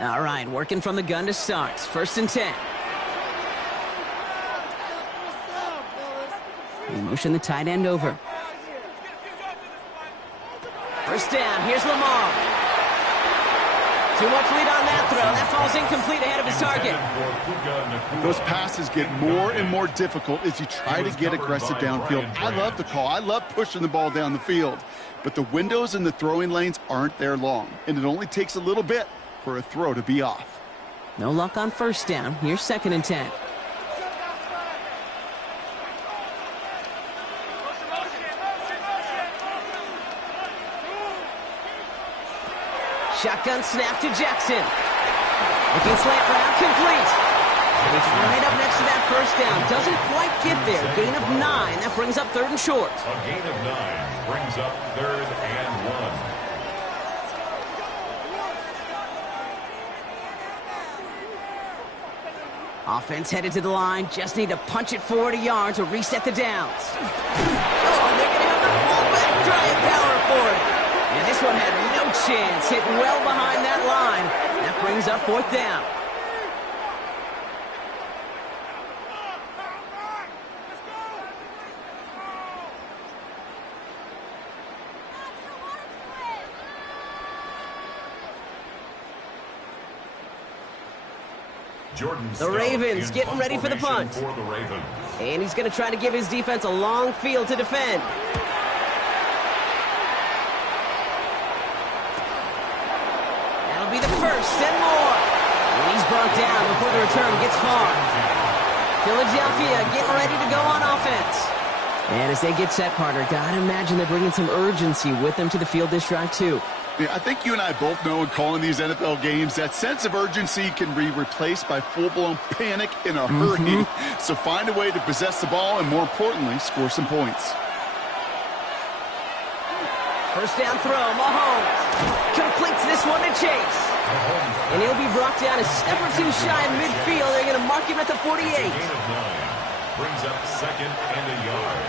All right, working from the gun to start. First and 10. He motioned the tight end over. First down, here's Lamar. Too much lead on that throw. That falls incomplete ahead of his target. Those passes get more and more difficult as you try to get aggressive downfield. I love the call. I love pushing the ball down the field. But the windows in the throwing lanes aren't there long, and it only takes a little bit for a throw to be off. No luck on first down. Here's 2nd and 10. Shotgun snap to Jackson. Looking slant route, complete. And he's right up next to that first down. Doesn't quite get there. Gain of 9. That brings up 3rd and short. A gain of 9 brings up 3rd and 1. Offense headed to the line. Just need to punch it forward a yard to reset the downs. Oh, and they're going to have the fullback drive power for it. And this one had no chance. Hit well behind that line. That brings up 4th down. The Ravens getting ready for the punt. And he's going to try to give his defense a long field to defend. That'll be the first and more. And he's brought down before the return gets far. Philadelphia getting ready to go on offense. And as they get set, Carter, gotta imagine they're bringing some urgency with them to the field this drive, too. Yeah, I think you and I both know in calling these NFL games that sense of urgency can be replaced by full-blown panic in a hurry. So find a way to possess the ball and, more importantly, score some points. First down throw, Mahomes completes this one to Chase. And he'll be brought down a step or two shy in midfield. They're going to mark him at the 48. Gain of 9 brings up 2nd and a yard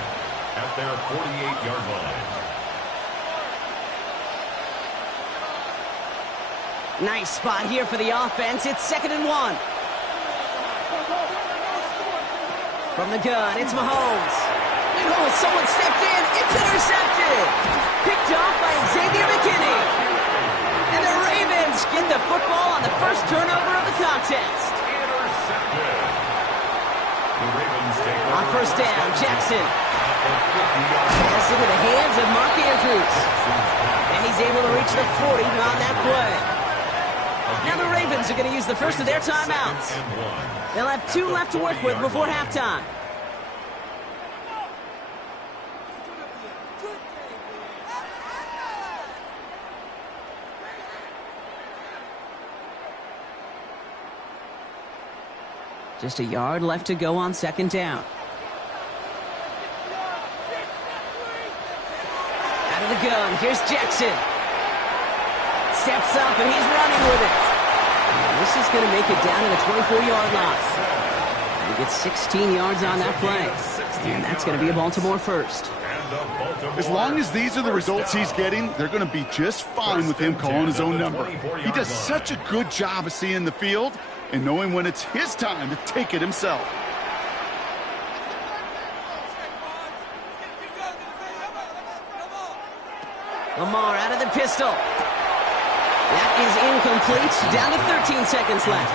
at their 48-yard line. Nice spot here for the offense. It's 2nd and 1. From the gun, it's Mahomes. And oh, someone stepped in. It's intercepted. Picked off by Xavier McKinney. And the Ravens get the football on the first turnover of the contest. Intercepted. The Ravens take over. On first down, Jackson. Pass into the hands of Mark Andrews. And he's able to reach the 40 on that play. Now the Ravens are going to use the first of their timeouts. They'll have 2 left to work with before halftime. Just a yard left to go on 2nd down. Out of the gun, here's Jackson. Steps up and he's running with it. And this is going to make it down to the 24-yard line. He gets 16 yards on that play. And that's going to be a Baltimore first. As long as these are the results he's getting, they're going to be just fine with him calling his own number. He does such a good job of seeing the field and knowing when it's his time to take it himself. Lamar out of the pistol. That is incomplete. Down to 13 seconds left.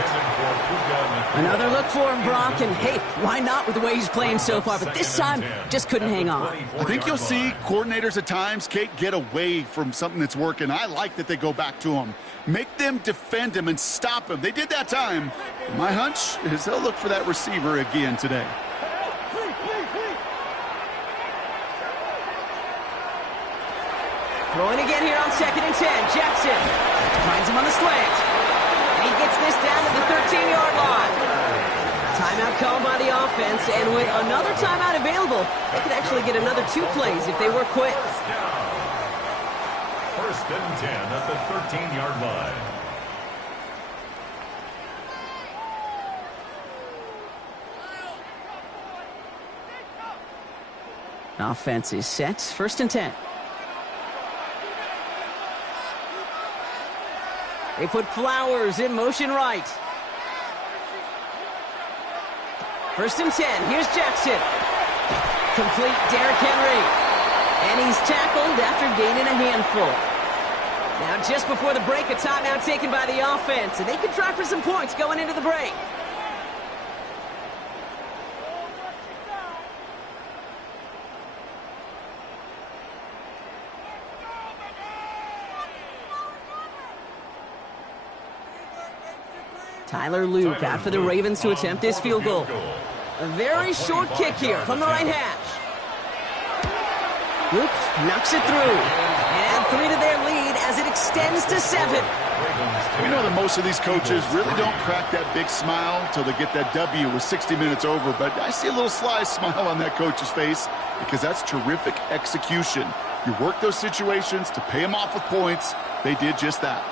Another look for him, Brock. And hey, why not with the way he's playing so far? But this time, just couldn't hang on. I think you'll see coordinators at times, Kate, get away from something that's working. I like that they go back to him. Make them defend him and stop him. They did that time. My hunch is they'll look for that receiver again today. Throwing again here on 2nd and 10. Jackson finds him on the slant. And he gets this down to the 13-yard line. Timeout called by the offense, and with another timeout available, they could actually get another 2 plays if they work quick. First and 10 at the 13-yard line. Offense is set. First and 10. They put Flowers in motion right. First and 10. Here's Jackson. Complete Derrick Henry. And he's tackled after gaining a handful. Now, just before the break, a timeout taken by the offense, and they can try for some points going into the break. Tyler Luke out for the Ravens to attempt this field goal. A very short kick here from the right hash. Luke knocks it through. And 3 to their lead as it extends to 7. We know that most of these coaches really don't crack that big smile until they get that W with 60 minutes over, but I see a little sly smile on that coach's face because that's terrific execution. You work those situations to pay them off with points. They did just that.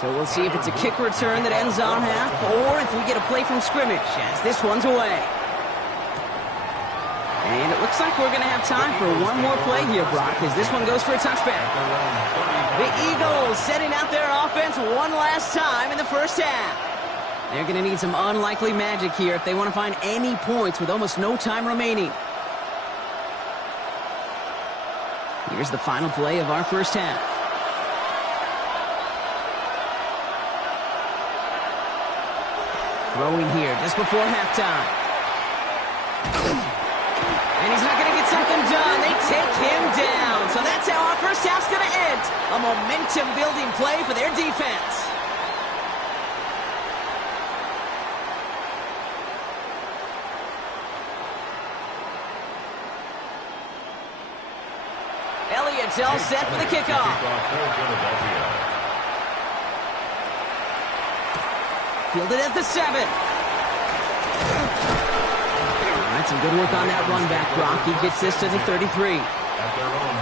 So we'll see if it's a kick return that ends on half, or if we get a play from scrimmage as this one's away. And it looks like we're going to have time for one more play here, Brock, as this one goes for a touchback. The Eagles setting out their offense one last time in the first half. They're going to need some unlikely magic here if they want to find any points with almost no time remaining. Here's the final play of our first half. Throwing here just before halftime. And he's not going to get something done. They take him down. So that's how our first half's going to end. A momentum-building play for their defense. Elliott's all set for the kickoff. Fielded at the 7. All right, some good work on that run back, Brock. He gets this to the 33.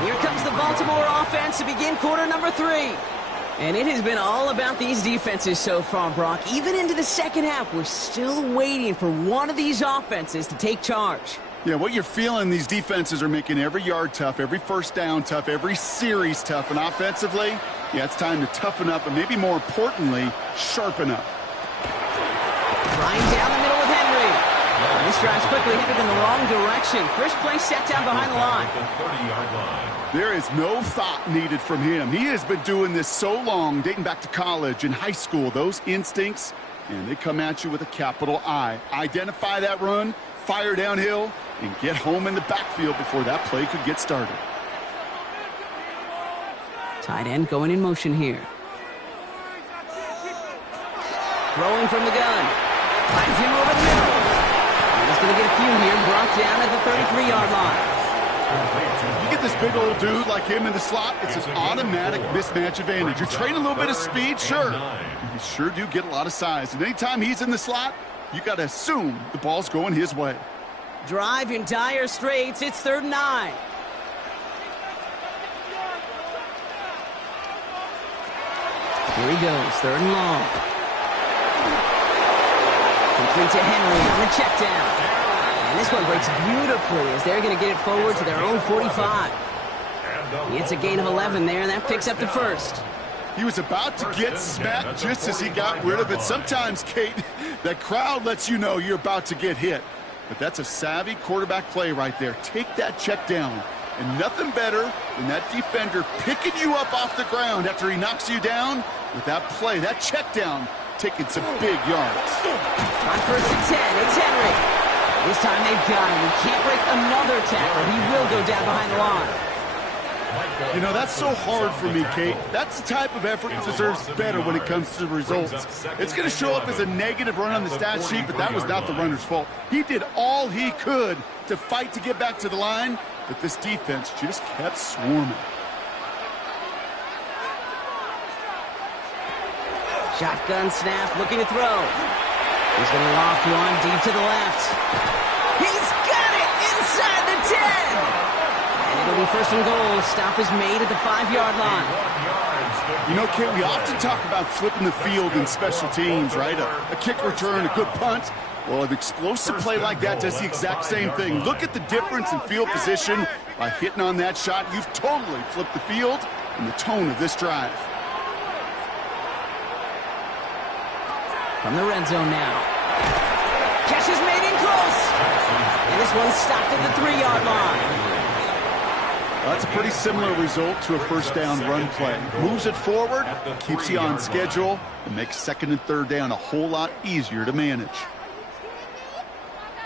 Here comes the Baltimore offense to begin quarter number 3. And it has been all about these defenses so far, Brock. Even into the second half, we're still waiting for one of these offenses to take charge. Yeah, what you're feeling, these defenses are making every yard tough, every first down tough, every series tough. And offensively, yeah, it's time to toughen up and maybe more importantly, sharpen up. Flying down the middle with Henry. This drive's quickly headed in the wrong direction. First play set down behind the line. There is no thought needed from him. He has been doing this so long, dating back to college and high school. Those instincts, and they come at you with a capital I. Identify that run, fire downhill, and get home in the backfield before that play could get started. Tight end going in motion here. Throwing from the gun. Finds him over the middle. He's going to get a few here, brought down at the 33-yard line. You get this big old dude like him in the slot, it's an automatic mismatch advantage. You're trading a little bit of speed, sure. You sure do get a lot of size. And anytime he's in the slot, you got to assume the ball's going his way. Drive in dire straits. It's 3rd and 9. Here he goes, 3rd and long. Complete to Henry on the check down. And this one breaks beautifully as they're going to get it forward to their own 45. It's a gain of 11 there, and that picks up the first. He was about to get smacked just as he got rid of it. Sometimes, Kate, that crowd lets you know you're about to get hit. But that's a savvy quarterback play right there. Take that check down. And nothing better than that defender picking you up off the ground after he knocks you down with that play, that check down, taking some big yards. On 1st and 10, it's Henry. This time they've got him. He can't break another tackle. He will go down behind the line. You know, that's so hard for me, Kate. That's the type of effort that deserves better when it comes to the results. It's going to show up as a negative run on the stat sheet, but that was not the runner's fault. He did all he could to fight to get back to the line, but this defense just kept swarming. Shotgun snap, looking to throw. He's going to loft one deep to the left. He's got it inside the 10. And it'll be 1st and goal. Stop is made at the 5-yard line. You know, Kate, we often talk about flipping the field in special teams, right? A kick return, a good punt. Well, an explosive play like that does the exact same thing. Look at the difference in field position. By hitting on that shot, you've totally flipped the field and the tone of this drive. From the red zone now. Catch is made in close. And this one's stopped at the 3-yard line. That's a pretty similar result to a first down run play. Moves it forward, keeps you on schedule, and makes second and third down a whole lot easier to manage.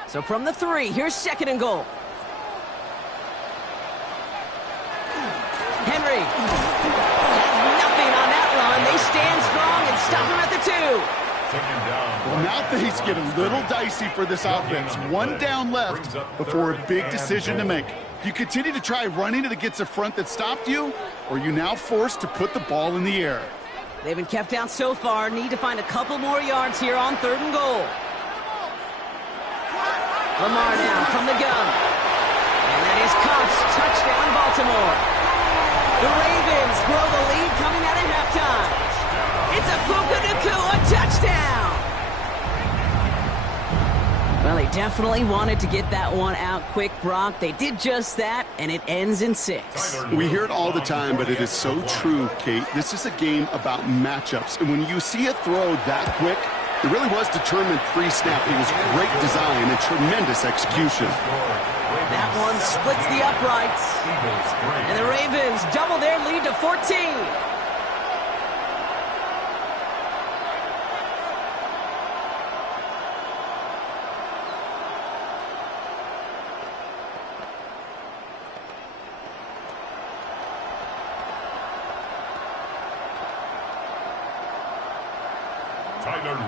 So from the 3, here's second and goal. Henry has nothing on that run. They stand strong and stop him at the 2. Well, now things get a little dicey for this offense. One down left before a big decision to make. Do you continue to try running it against a front that stopped you, or are you now forced to put the ball in the air? They've been kept down so far. Need to find a couple more yards here on 3rd and goal. Lamar now from the gun. And that is Cox. Touchdown, Baltimore. The Ravens grow the lead coming out of halftime. It's a Puka Nacua touchdown. Well, they definitely wanted to get that one out quick, Brock. They did just that, and it ends in 6. We hear it all the time, but it is so true, Kate. This is a game about matchups. And when you see a throw that quick, it really was determined pre-snap. It was great design and tremendous execution. That one splits the uprights. And the Ravens double their lead to 14.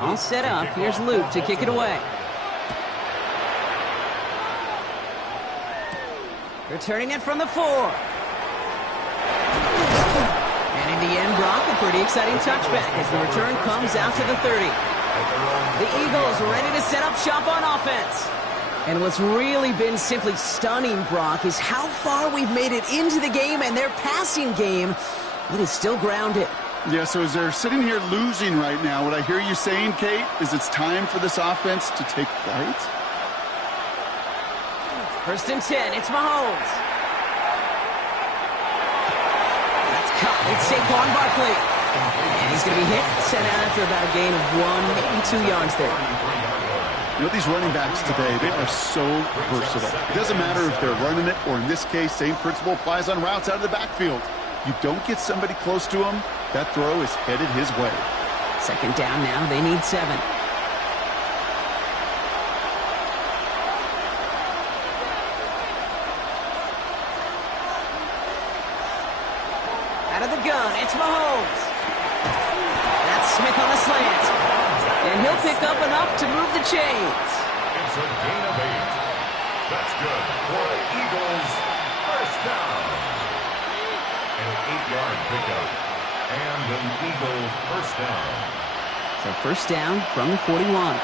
All set up. Here's Luke to kick it away. Returning it from the 4. And in the end, Brock, a pretty exciting touchback as the return comes out to the 30. The Eagles ready to set up shop on offense. And what's really been simply stunning, Brock, is how far we've made it into the game, and their passing game, it is still grounded. Yeah, so as they're sitting here losing right now, what I hear you saying, Kate, is it's time for this offense to take flight? 1st and 10, it's Mahomes. That's caught. It's Saquon Barkley. And he's going to be hit, sent out after about a gain of 1, maybe 2 yards there. You know, these running backs today, they are so versatile. It doesn't matter if they're running it, or in this case, same principle applies on routes out of the backfield. You don't get somebody close to him, that throw is headed his way. 2nd down now. They need 7. Out of the gun, it's Mahomes. That's Smith on a slant. And he'll pick up enough to move the chains. It's a gain of 8. That's good for the Eagles. First down. An 8-yard pickup. And an Eagles first down. So first down from the 41.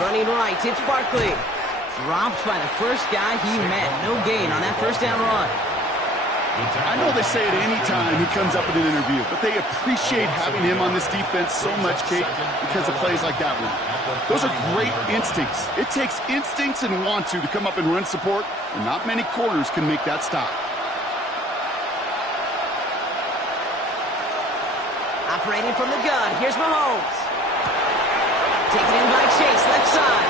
Running right, it's Barkley. Dropped by the first guy he met. No gain on that first down run. I know they say it any time he comes up in an interview, but they appreciate having him on this defense so much, Kate, because of plays like that one. Those are great instincts. It takes instincts and want to come up and run support, and not many corners can make that stop. Operating from the gun, here's Mahomes. Taken in by Chase, left side.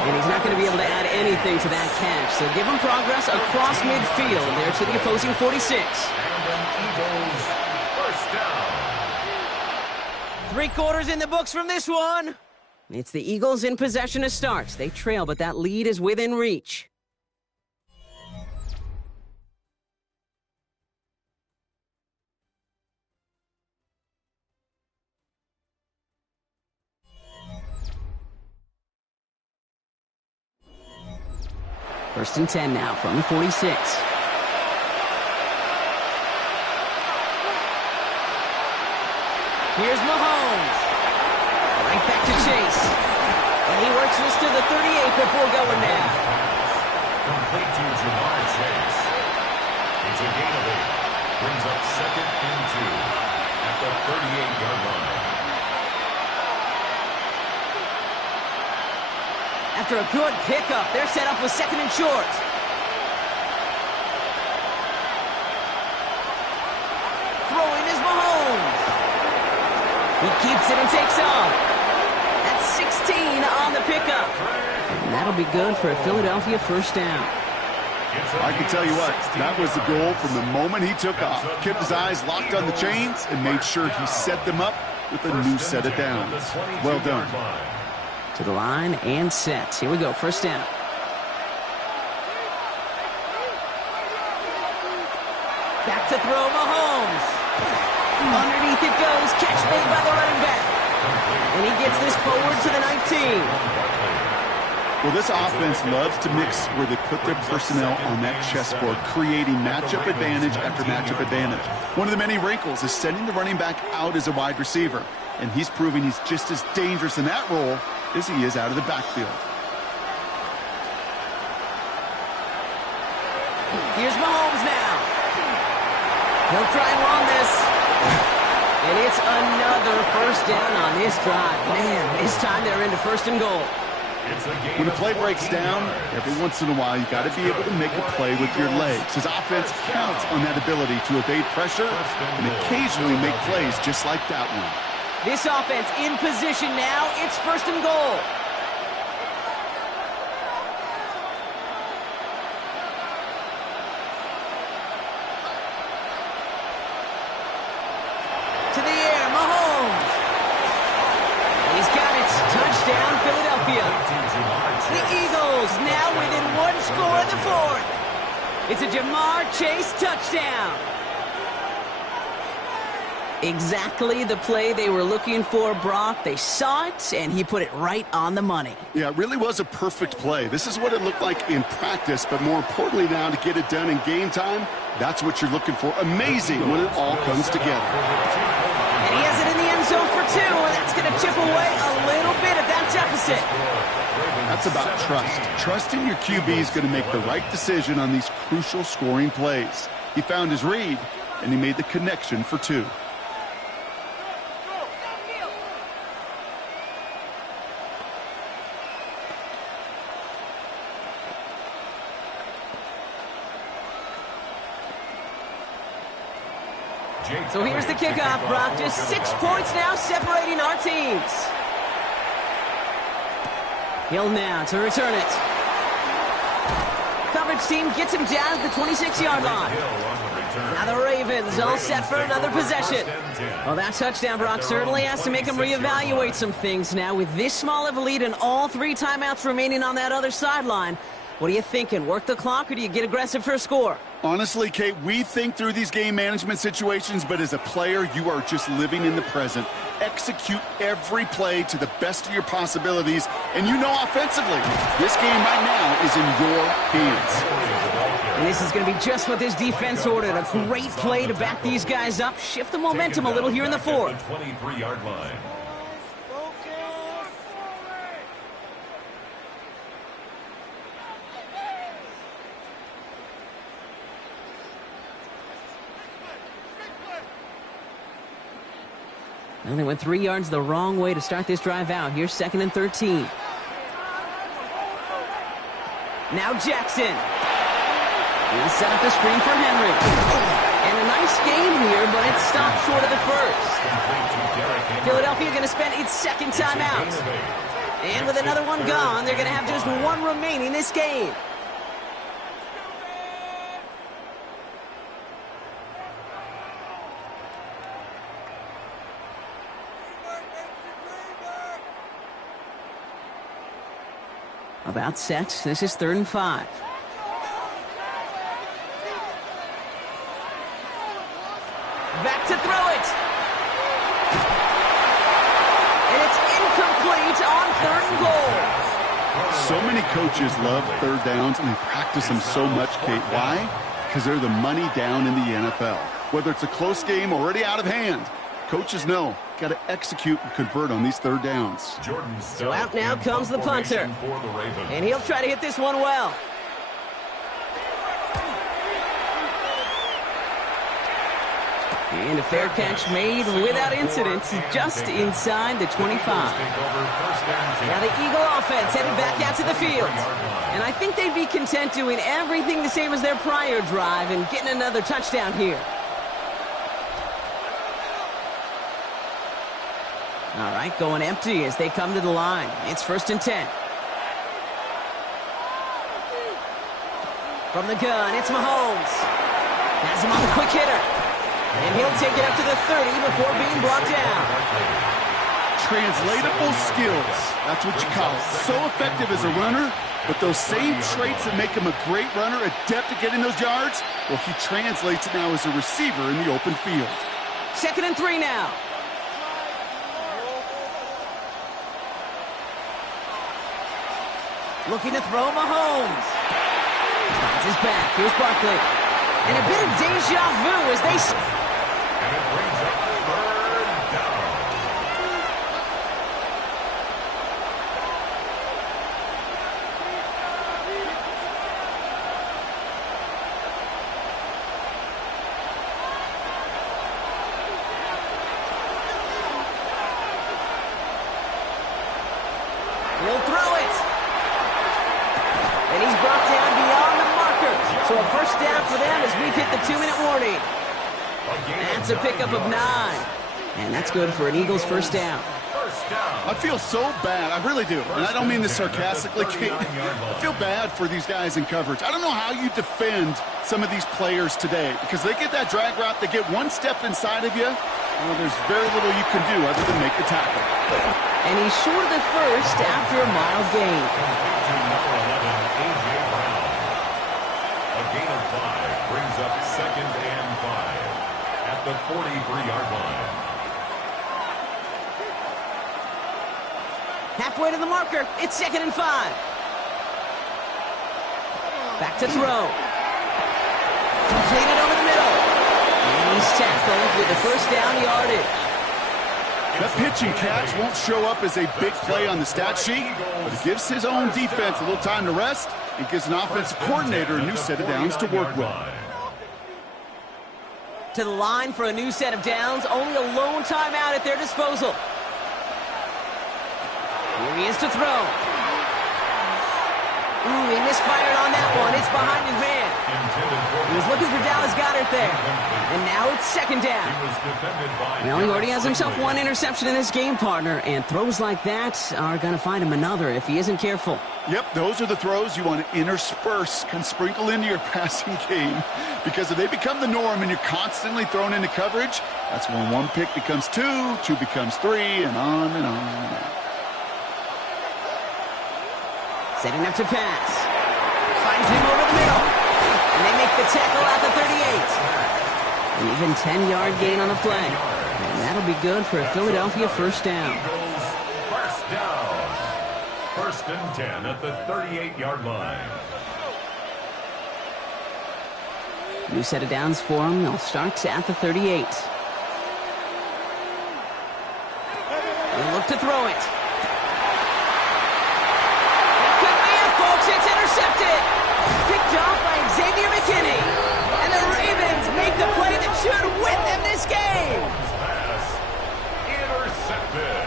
And he's not going to be able to add anything to that catch. So give him progress across midfield there to the opposing 46. And an Eagles first down. 3 quarters in the books from this one. It's the Eagles in possession to start. They trail, but that lead is within reach. First and 10 now from the 46. Here's Mahomes. Right back to Chase. And he works this to the 38 before going down. Complete to Jamar Chase. It's a gain of 8. Brings up 2nd and 2 at the 38-yard line. After a good pickup, they're set up with 2nd and short. Throwing is Mahomes. keeps it and takes off. That's 16 on the pickup. And that'll be good for a Philadelphia first down. I can tell you what, that was the goal from the moment he took off. Kept his eyes locked on the chains and made sure he set them up with a new set of downs. Well done. To the line and set. Here we go, first down. Back to throw, Mahomes. Underneath it goes, catch made by the running back. And he gets this forward to the 19. Well, this offense loves to mix where they put their personnel on that chessboard, creating matchup advantage after matchup advantage. One of the many wrinkles is sending the running back out as a wide receiver, and he's proving he's just as dangerous in that role as he is out of the backfield. Here's Mahomes now. He'll try and run this. And it's another first down on this drive. Man, this time they're into first and goal. When a play breaks down, every once in a while, you got to be able to make a play with your legs. His offense counts on that ability to evade pressure and occasionally make plays just like that one. This offense in position now. It's first and goal. To the air, Mahomes. He's got it. Touchdown, Philadelphia. The Eagles now within one score in the fourth. It's a Ja'Marr Chase touchdown. Exactly the play they were looking for, Brock. They saw it, and he put it right on the money. Yeah, it really was a perfect play. This is what it looked like in practice, but more importantly now to get it done in game time, that's what you're looking for. Amazing when it all comes together. And he has it in the end zone for 2, and that's going to chip away a little bit of that deficit. That's about trust. Trusting your QB is going to make the right decision on these crucial scoring plays. He found his read, and he made the connection for 2. So here's the kickoff, Brock. Just 6 points now separating our teams. Hill now to return it. Coverage team gets him down at the 26-yard line. Now the Ravens all set for another possession. Well, that touchdown, Brock, certainly has to make them reevaluate some things now. With this small of a lead and all 3 timeouts remaining on that other sideline, what are you thinking? Work the clock or do you get aggressive for a score? Honestly, Kate, we think through these game management situations, but as a player, you are just living in the present. Execute every play to the best of your possibilities, and you know offensively, this game right now is in your hands. And this is going to be just what this defense ordered. A great play to back these guys up, shift the momentum a little here in the fourth. 23-yard line. And they went 3 yards the wrong way to start this drive out. Here's 2nd and 13. Now Jackson. He'll set up the screen for Henry. And a nice game here, but it stopped short of the first. Philadelphia going to spend its 2nd timeout. And with another one gone, they're going to have just 1 remaining this game. About set. This is 3rd and 5. Back to throw it. And it's incomplete on 3rd and goal. So many coaches love third downs and they practice them so much, Kate. Why? Because they're the money down in the NFL. Whether it's a close game already out of hand, coaches know got to execute and convert on these third downs. So out now comes the punter. And he'll try to hit this one well. And a fair catch made without incident, just inside the 25. Now the Eagle offense headed back out to the field. And I think they'd be content doing everything the same as their prior drive and getting another touchdown here. All right, going empty as they come to the line. It's 1st and 10. From the gun, it's Mahomes. Has him on the quick hitter. And he'll take it up to the 30 before being brought down. Translatable skills. That's what you call it. So effective as a runner, but those same traits that make him a great runner, adept at getting those yards, well, he translates it now as a receiver in the open field. 2nd and 3 now. Looking to throw Mahomes. Finds his back. Here's Barkley. And a bit of deja vu as they... And it brings up 3rd down. He'll throw it. And he's brought down beyond the marker. So a 1st down for them as we've hit the 2-minute warning. That's a pickup of 9. And that's good for an Eagles 1st down. I feel so bad. I really do. And I don't mean this sarcastically, Kate. I feel bad for these guys in coverage. I don't know how you defend some of these players today because they get that drag route, they get one step inside of you. Well, there's very little you can do other than make the tackle. And he's short of the 1st after a mile gain. To number 11, A.J. Brown. A gain of 5 brings up 2nd and 5 at the 43-yard line. Halfway to the marker. It's 2nd and 5. Back to throw. Completed over the middle. And he's tackled with the 1st down yardage. That pitch and catch won't show up as a big play on the stat sheet, but it gives his own defense a little time to rest. It gives an offensive coordinator a new set of downs to work with. To the line for a new set of downs. Only a lone timeout at their disposal. Here he is to throw. Ooh, he misfired on that one. It's behind his man. He was looking for Dallas Goedert there. And now it's 2nd down. Well, he already has himself one interception in this game, partner. And throws like that are going to find him another if he isn't careful. Yep, those are the throws you want to intersperse and sprinkle into your passing game. Because if they become the norm and you're constantly thrown into coverage, that's when one pick becomes 2, 2 becomes 3, and on and on and on. Setting up to pass. Finds him over the middle. And they make the tackle at the 38. An even 10-yard gain on the play. And that'll be good for a Philadelphia 1st down. Eagles 1st down. 1st and 10 at the 38-yard line. New set of downs for them. They'll start at the 38. They'll look to throw it. It's intercepted. Picked off by Xavier McKinney. And the Ravens make the play that should win them this game. Pass intercepted.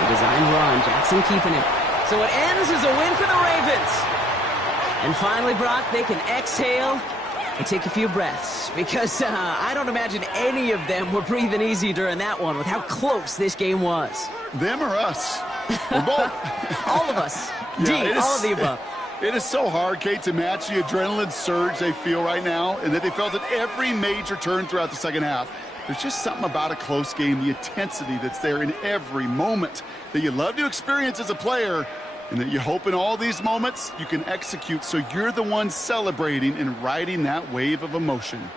The designed run. Jackson keeping it. So it ends as a win for the Ravens. And finally, Brock, they can exhale and take a few breaths. Because I don't imagine any of them were breathing easy during that one with how close this game was. Them or us? We're both. All of us. Yeah, all of the above. It is so hard, Kate, to match the adrenaline surge they feel right now and that they felt at every major turn throughout the 2nd half. There's just something about a close game, the intensity that's there in every moment that you love to experience as a player and that you hope in all these moments you can execute so you're the one celebrating and riding that wave of emotion.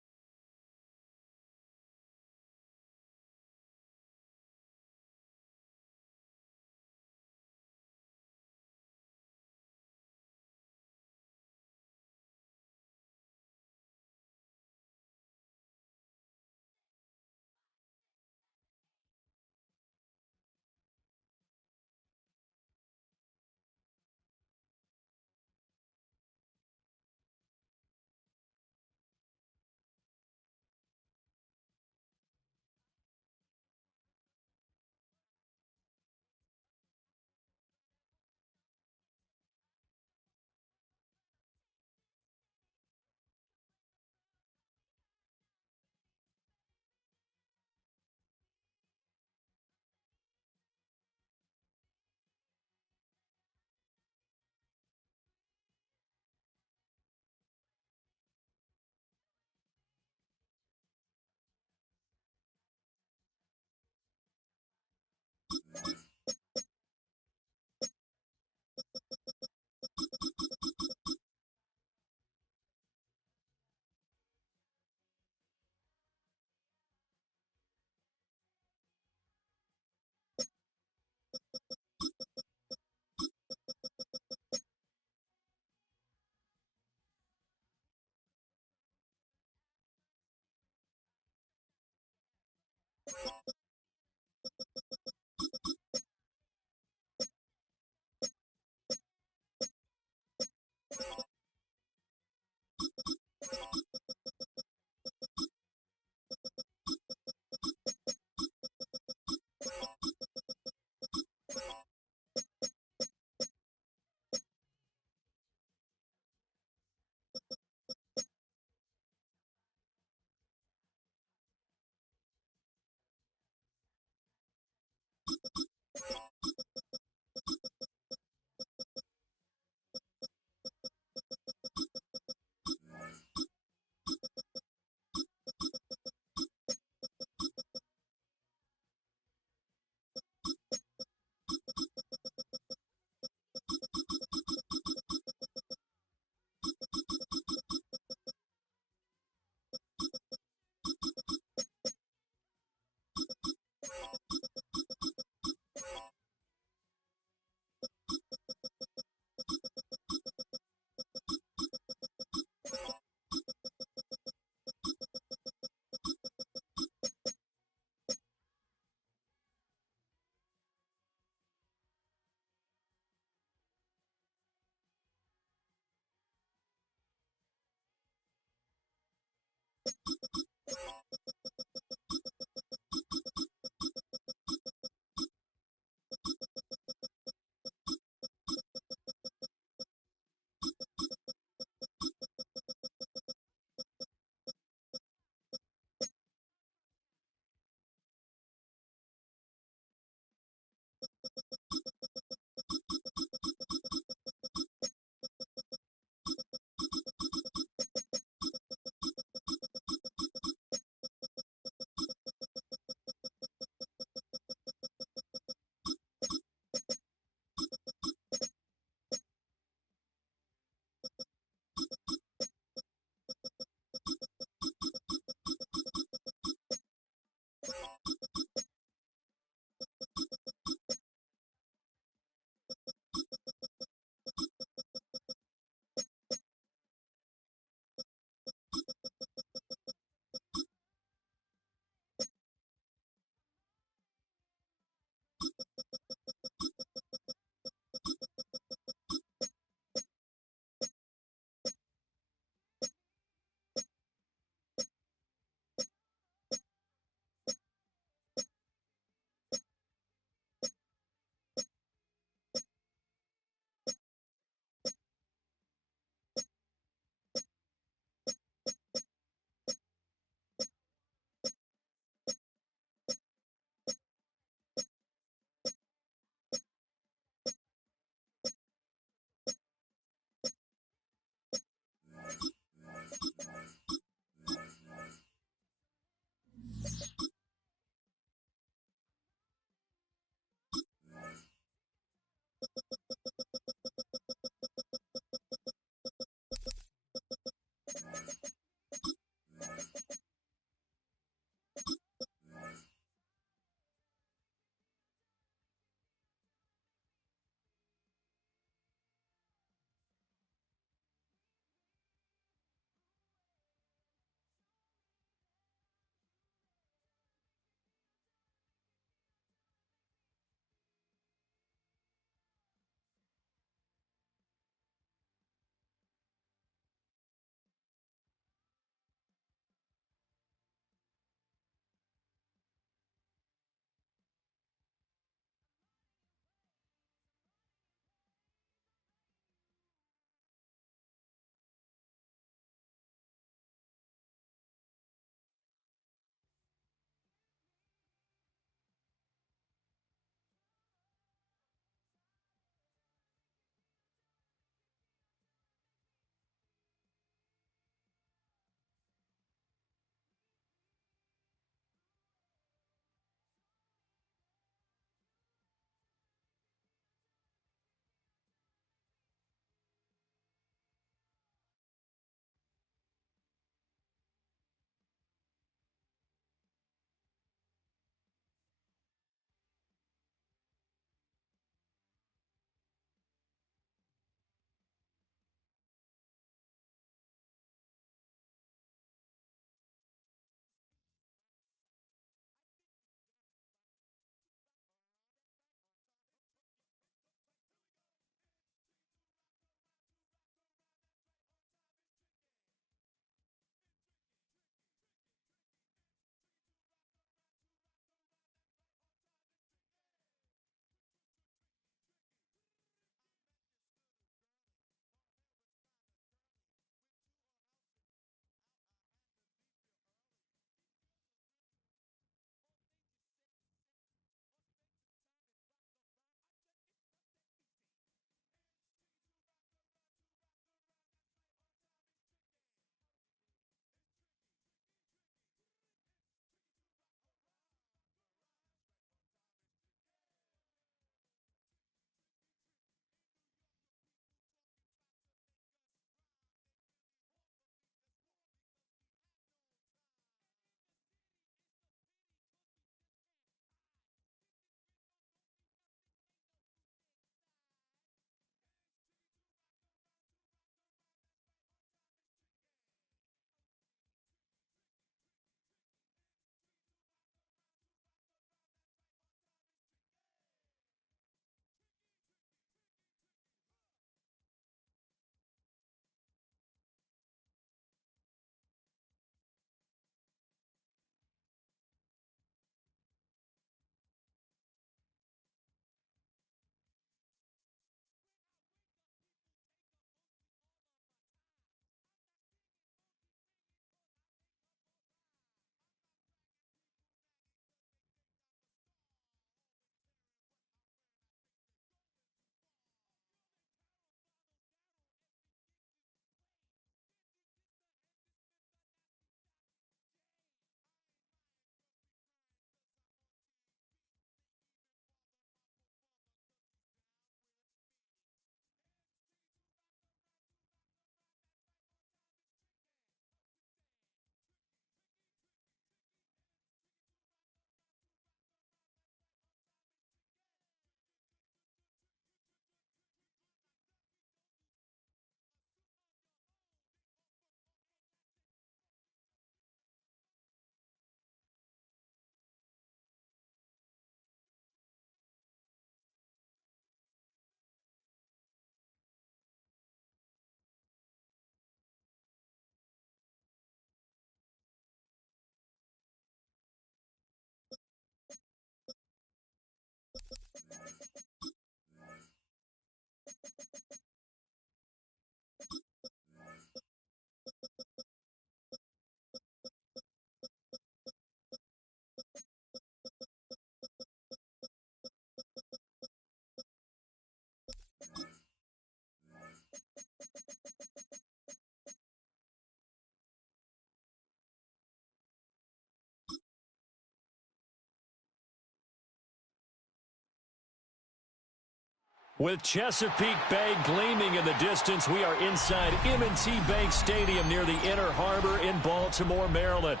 With Chesapeake Bay gleaming in the distance, we are inside M&T Bank Stadium near the Inner Harbor in Baltimore, Maryland.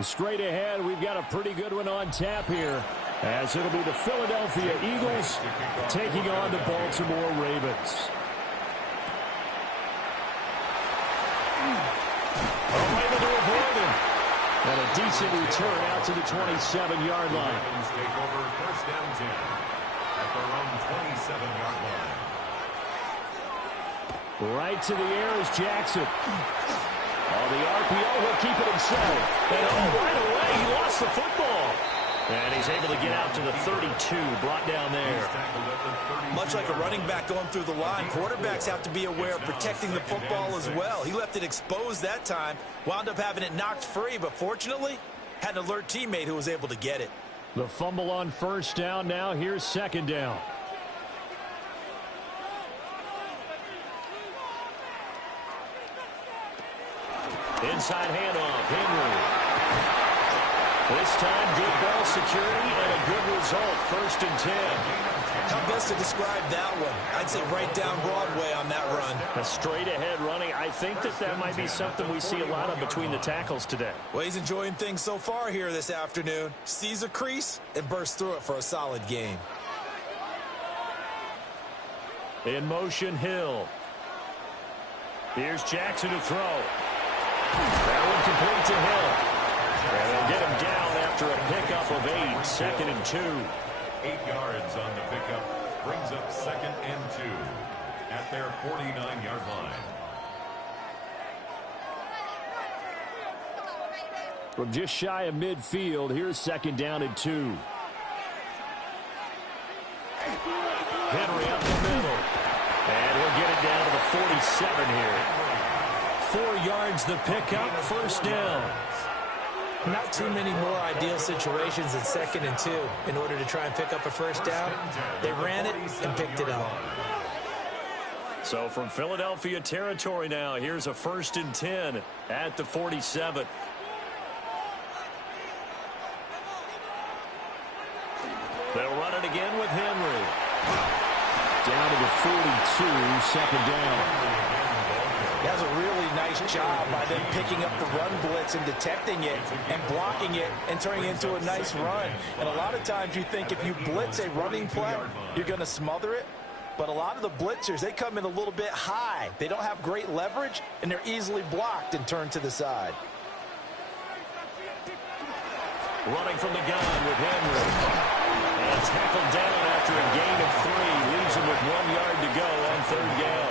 Straight ahead, we've got a pretty good one on tap here, as it'll be the Philadelphia Eagles taking on the Baltimore Ravens. Able to avoid him. And a decent return out to the 27-yard line. Ravens take over first down 10 at their own 27-yard line. Right to the air is Jackson. Oh, the RPO will keep it himself. And right away, he lost the football. And he's able to get out to the 32, brought down there. Much like a running back going through the line, quarterbacks have to be aware of protecting the football as well. He left it exposed that time, wound up having it knocked free, but fortunately, had an alert teammate who was able to get it. The fumble on first down now. Here's second down. Inside handoff, Henry. This time, good ball security and a good result, 1st and 10. How best to describe that one? I'd say right down Broadway on that run. A straight-ahead running. I think that might be something we see a lot of between the tackles today. Well, he's enjoying things so far here this afternoon. Sees a crease and bursts through it for a solid game. In motion, Hill. Here's Jackson to throw. That one complete to Hill. And they'll get him down after a pickup of 8, 2nd and 2. 8 yards on the pickup brings up 2nd and 2 at their 49-yard line. From just shy of midfield, here's 2nd down and 2. Henry up the middle. And he'll get it down to the 47 here. 4 yards the pickup, 1st down. Not too many more ideal situations in 2nd and 2 in order to try and pick up a 1st down. They ran it and picked it up. So from Philadelphia territory now, here's a 1st and 10 at the 47. They'll run it again with Henry. Down to the 42, 2nd down. He has a really nice job by them picking up the run blitz and detecting it and blocking it and turning it into a nice run. And a lot of times you think if you blitz a running play, you're going to smother it. But a lot of the blitzers, they come in a little bit high. They don't have great leverage, and they're easily blocked and turned to the side. Running from the gun with Henry. And tackled down after a gain of 3. Leaves him with 1 yard to go on 3rd down.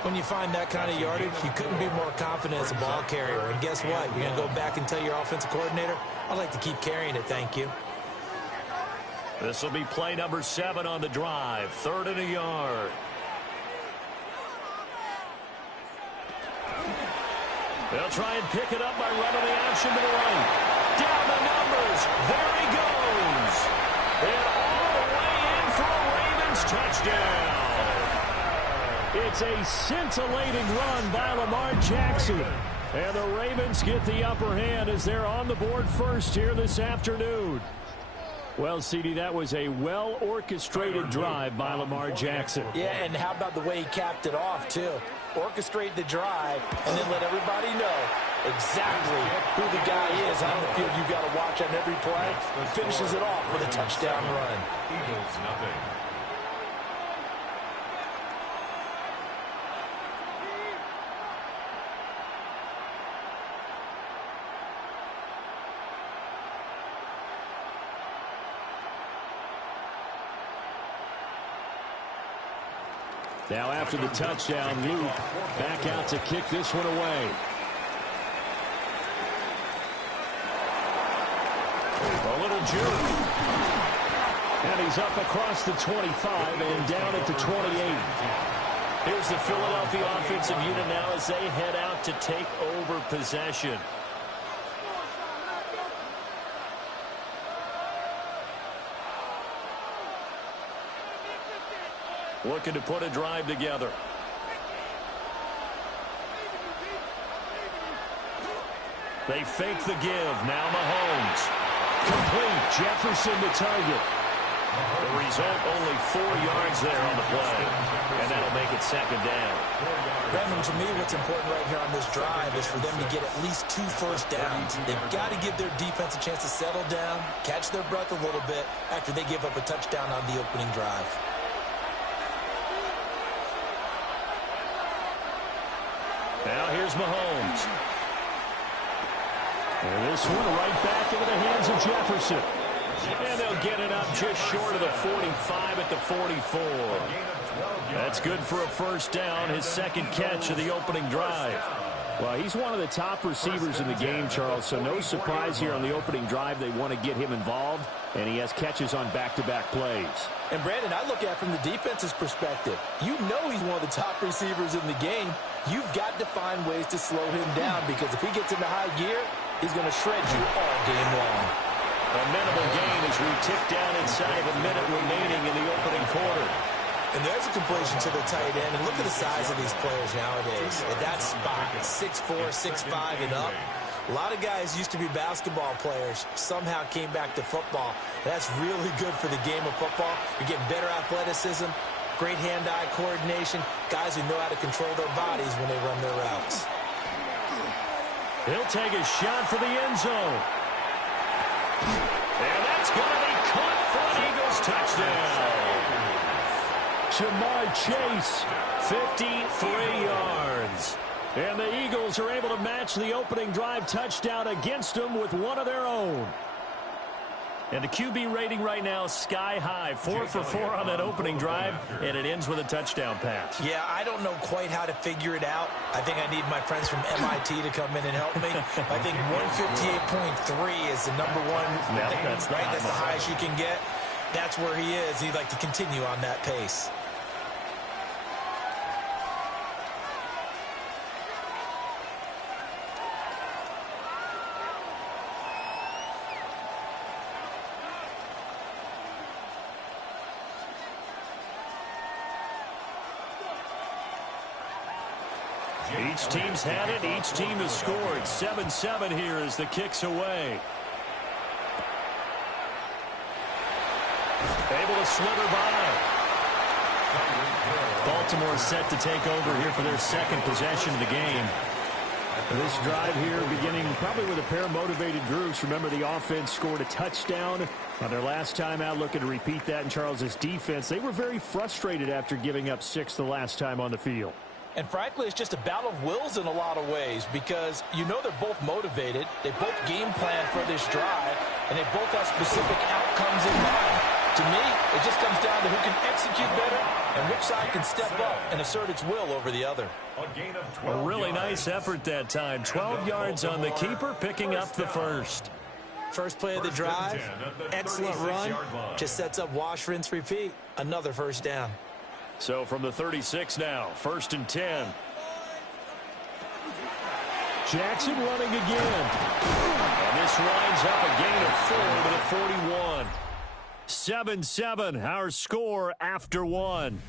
When you find that kind of yardage, you couldn't be more confident as a ball carrier. And guess what? You're going to go back and tell your offensive coordinator, I'd like to keep carrying it, thank you. This will be play number 7 on the drive. 3rd and a yard. They'll try and pick it up by running the option to the right. Down the numbers. There he goes. And all the way in for a Ravens touchdown. It's a scintillating run by Lamar Jackson. And the Ravens get the upper hand as they're on the board first here this afternoon. Well, CD, that was a well-orchestrated drive by Lamar Jackson. Yeah, and how about the way he capped it off, too? Orchestrate the drive and then let everybody know exactly who the guy is on the field you got to watch on every play. Finishes it off with a touchdown run. Eagles nothing. Now after the touchdown, Luke back out to kick this one away. A little juke. And he's up across the 25 and down at the 28. Here's the Philadelphia offensive unit now as they head out to take over possession. Looking to put a drive together. They fake the give. Now Mahomes. Complete. Jefferson to target. The result, only 4 yards there on the play. And that'll make it second down. Brandon, to me, what's important right here on this drive is for them to get at least 2 first downs. They've got to give their defense a chance to settle down, catch their breath a little bit after they give up a touchdown on the opening drive. Now here's Mahomes. And this one right back into the hands of Jefferson. And they'll get it up just short of the 45 at the 44. That's good for a first down, his second catch of the opening drive. Well, he's one of the top receivers in the game, Charles, so no surprise here on the opening drive. They want to get him involved, and he has catches on back-to-back plays. And, Brandon, I look at it from the defense's perspective. You know he's one of the top receivers in the game. You've got to find ways to slow him down because if he gets into high gear, he's going to shred you all game long. A minimal gain as we tick down inside of a minute remaining in the opening quarter. And there's a completion to the tight end. And look at the size of these players nowadays. At that spot, 6'4", 6'5", and up. A lot of guys used to be basketball players, somehow came back to football. That's really good for the game of football. You're getting better athleticism, great hand-eye coordination, guys who know how to control their bodies when they run their routes. He'll take a shot for the end zone. And that's going to be caught for an Eagles touchdown. Ja'Marr Chase, 53 yards. And the Eagles are able to match the opening drive touchdown against them with one of their own. And the QB rating right now is sky high. 4 for 4 on that opening drive, and it ends with a touchdown pass. Yeah, I don't know quite how to figure it out. I think I need my friends from MIT to come in and help me. I think 158.3 is the number one. Yep, that's the That's the highest you can get. That's where he is. He'd like to continue on that pace. Each team's had it. Each team has scored. 7-7 here as the kick's away. Able to slither by. Baltimore set to take over here for their second possession of the game. This drive here beginning probably with a pair of motivated groups. Remember, the offense scored a touchdown on their last time out. Looking to repeat that in Charles's defense. They were very frustrated after giving up 6 the last time on the field. And frankly, it's just a battle of wills in a lot of ways because you know they're both motivated. They both game plan for this drive, and they both have specific outcomes in mind. To me, it just comes down to who can execute better and which side can step up and assert its will over the other. A really nice effort that time. 12 yards on the keeper, picking up the first. First play of the drive, excellent run, just sets up wash, rinse, repeat. Another first down. So from the 36 now, 1st and 10. Jackson running again. And this winds up a gain of 4 to the 41. 7-7, our score after 1.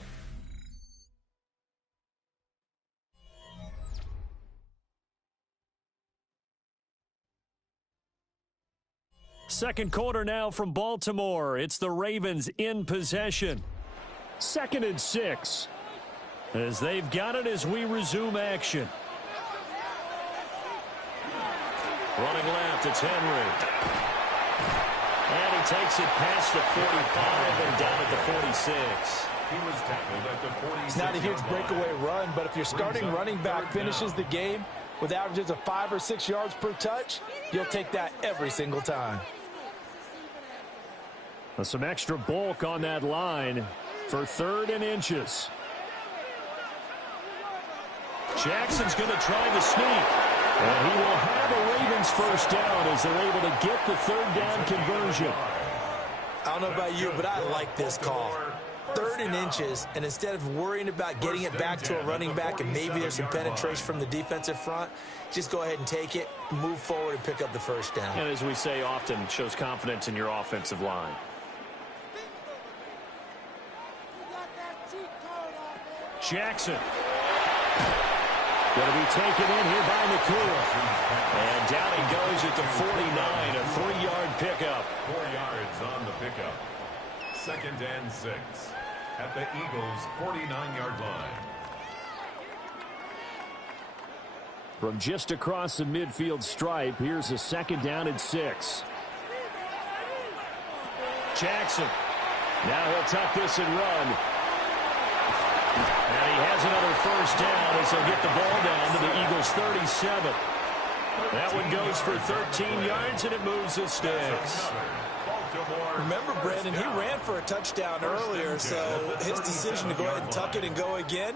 Second quarter now from Baltimore. It's the Ravens in possession. 2nd and 6. As they've got it as we resume action. Running left, it's Henry. And he takes it past the 45 and down at the 46. He was tackled at the 46. It's not a huge breakaway run, but if your starting running back finishes the game with averages of 5 or 6 yards per touch, you'll take that every single time. Some extra bulk on that line for 3rd and inches. Jackson's going to try the sneak. And he will have a Ravens first down as they're able to get the 3rd down conversion. I don't know about you, but I like this call. 3rd and inches, and instead of worrying about getting it back to a running back and maybe there's some penetration from the defensive front, just go ahead and take it, move forward, and pick up the first down. And as we say often, shows confidence in your offensive line. Jackson. Going to be taken in here by Nakua. And down he goes at the 49, a 3-yard pickup. 4 yards on the pickup. second and 6 at the Eagles' 49-yard line. From just across the midfield stripe, here's a second down and 6. Jackson. Now he'll tuck this and run. And he has another first down as he'll get the ball down to the Eagles' 37. That one goes for 13 yards, and it moves the sticks. Remember, Brandon, he ran for a touchdown earlier, so his decision to go ahead and tuck it and go again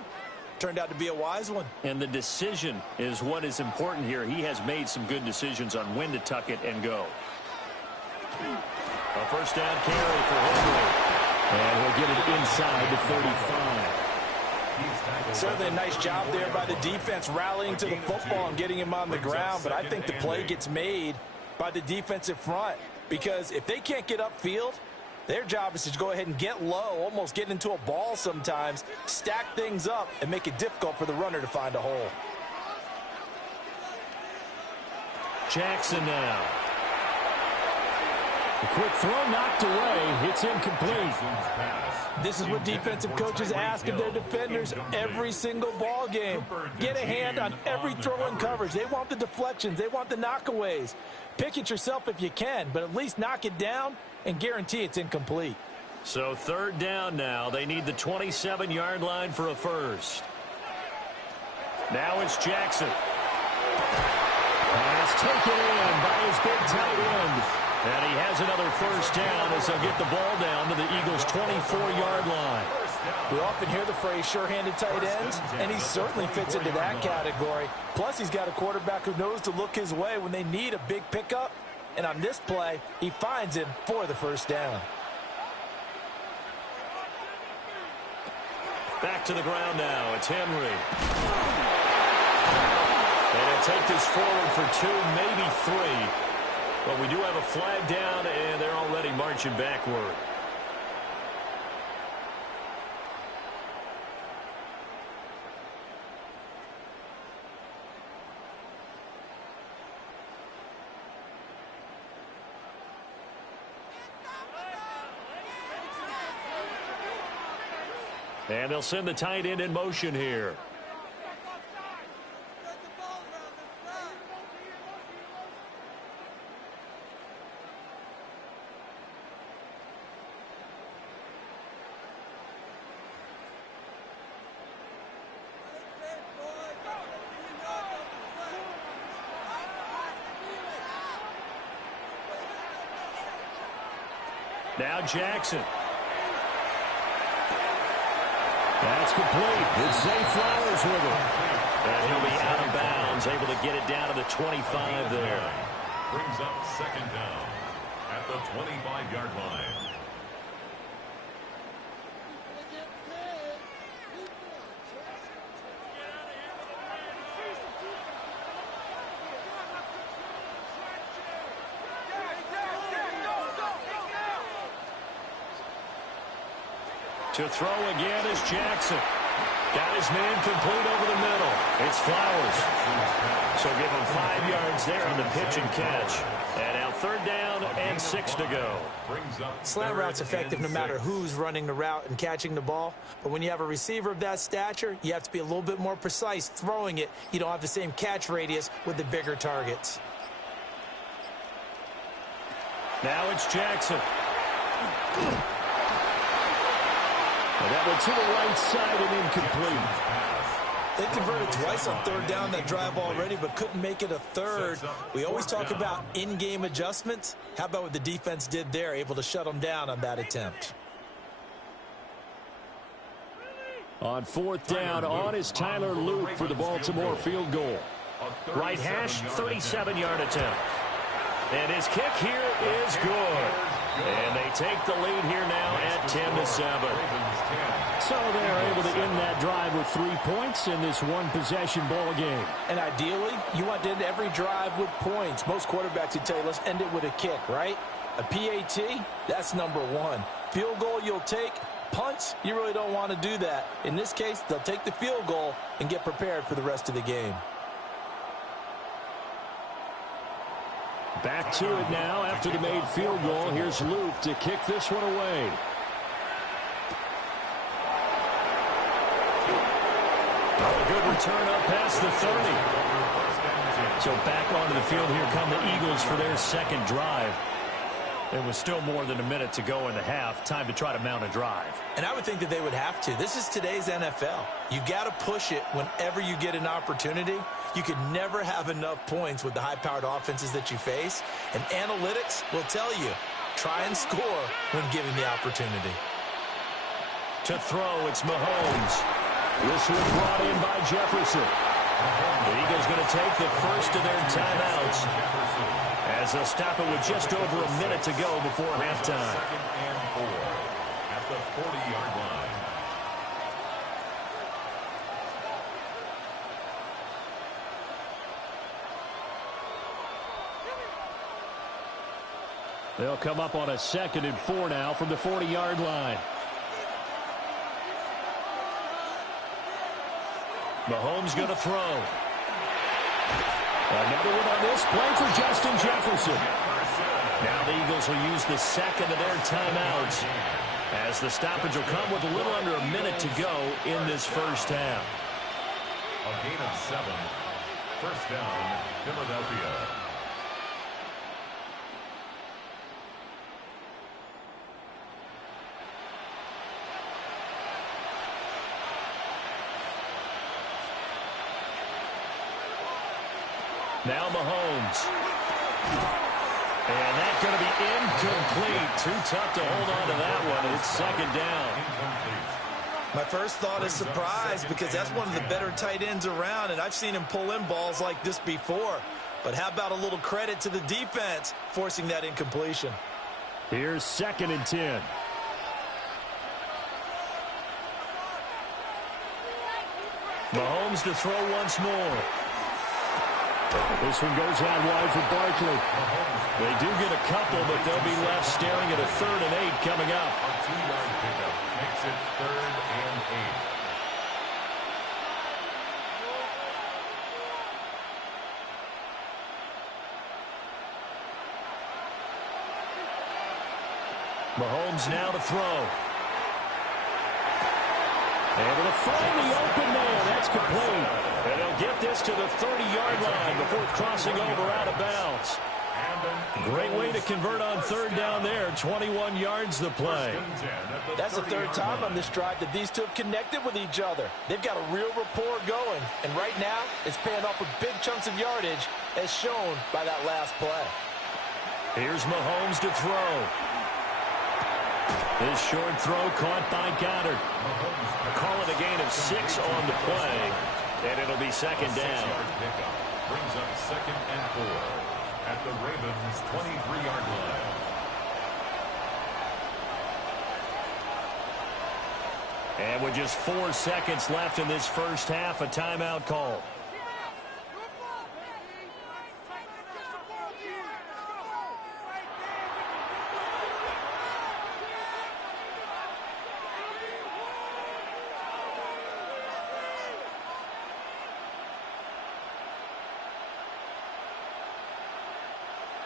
turned out to be a wise one. And the decision is what is important here. He has made some good decisions on when to tuck it and go. A first down carry for Henry. And he'll get it inside the 35. Certainly a nice job there by the defense rallying to the football and getting him on the ground, but I think the play gets made by the defensive front because if they can't get upfield, their job is to go ahead and get low, almost get into a ball sometimes, stack things up, and make it difficult for the runner to find a hole. Jackson now. A quick throw knocked away. It's incomplete. This is what defensive coaches ask of their defenders every single ball game. Get a hand on every throw in coverage. They want the deflections. They want the knockaways. Pick it yourself if you can, but at least knock it down and guarantee it's incomplete. So third down now. They need the 27-yard line for a first. Now it's Jackson. And it's taken in by his big tight end. And he has another first down as they'll get the ball down to the Eagles' 24-yard line. We often hear the phrase sure-handed tight ends, and he certainly fits into that category. Plus, he's got a quarterback who knows to look his way when they need a big pickup. And on this play, he finds him for the first down. Back to the ground now. It's Henry. And he'll take this forward for 2, maybe 3. But we do have a flag down, and they're already marching backward. And they'll send the tight end in motion here. Now Jackson. That's complete. It's Zay Flowers with it. And he'll be out of bounds, able to get it down to the 25 there. Brings up second down at the 25-yard line. To throw again is Jackson. Got his man complete over the middle. It's Flowers. So give him 5 yards there on the pitch and catch. And now third down and 6 to go. Slant route's effective no matter who's running the route and catching the ball. But when you have a receiver of that stature, you have to be a little bit more precise throwing it. You don't have the same catch radius with the bigger targets. Now it's Jackson. And that went to the right side and incomplete. They converted twice on third down that drive already, but couldn't make it a third. We always talk about in-game adjustments. How about what the defense did there, able to shut them down on that attempt? On fourth down, on is Tyler Luke for the Baltimore field goal. Right hash, 37-yard attempt. And his kick here is good. And they take the lead here now at 10-7. So they're able to end that drive with 3 points in this one-possession ball game. And ideally, you want to end every drive with points. Most quarterbacks would tell you, let's end it with a kick, right? A PAT, that's number 1. Field goal you'll take. Punts, you really don't want to do that. In this case, they'll take the field goal and get prepared for the rest of the game. Back to it now after the made field goal. Here's Luke to kick this one away. Oh, a good return up past the 30. So back onto the field here come the Eagles for their second drive. There was still more than a minute to go in the half. Time to try to mount a drive. And I would think that they would have to. This is today's NFL. You got to push it whenever you get an opportunity. You could never have enough points with the high-powered offenses that you face. And analytics will tell you, try and score when given the opportunity. To throw, it's Mahomes. This was brought in by Jefferson. The Eagles going to take the first of their timeouts as they'll stop it with just over a minute to go before halftime. 2nd and 4 at the 40-yard line. They'll come up on a 2nd and 4 now from the 40-yard line. Mahomes going to throw. Another one on this play for Justin Jefferson. Now the Eagles will use the second of their timeouts as the stoppage will come with a little under a minute to go in this first half. A gain of 7. First down, Philadelphia. Now Mahomes. And that's going to be incomplete. Too tough to hold on to that one. It's second down. My first thought is surprise because that's one of the better tight ends around, and I've seen him pull in balls like this before. But how about a little credit to the defense forcing that incompletion? Here's 2nd and 10. Mahomes to throw once more. This one goes out wide for Barkley. They do get a couple, but they'll be left staring at a 3rd and 8 coming up. A 2-yard pickup makes it 3rd and 8. Mahomes now to throw. Able to find the open man. That's complete. And he'll get this to the 30-yard line before crossing over out of bounds. Great way to convert on 3rd down there. 21 yards the play. That's the 3rd time on this drive that these two have connected with each other. They've got a real rapport going. And right now, it's paying off with big chunks of yardage as shown by that last play. Here's Mahomes to throw. This short throw caught by Goddard. Call it a gain of 6 on the play. And it'll be second down. Brings up 2nd and 4 at the Ravens' 23-yard line. And with just 4 seconds left in this first half, a timeout call.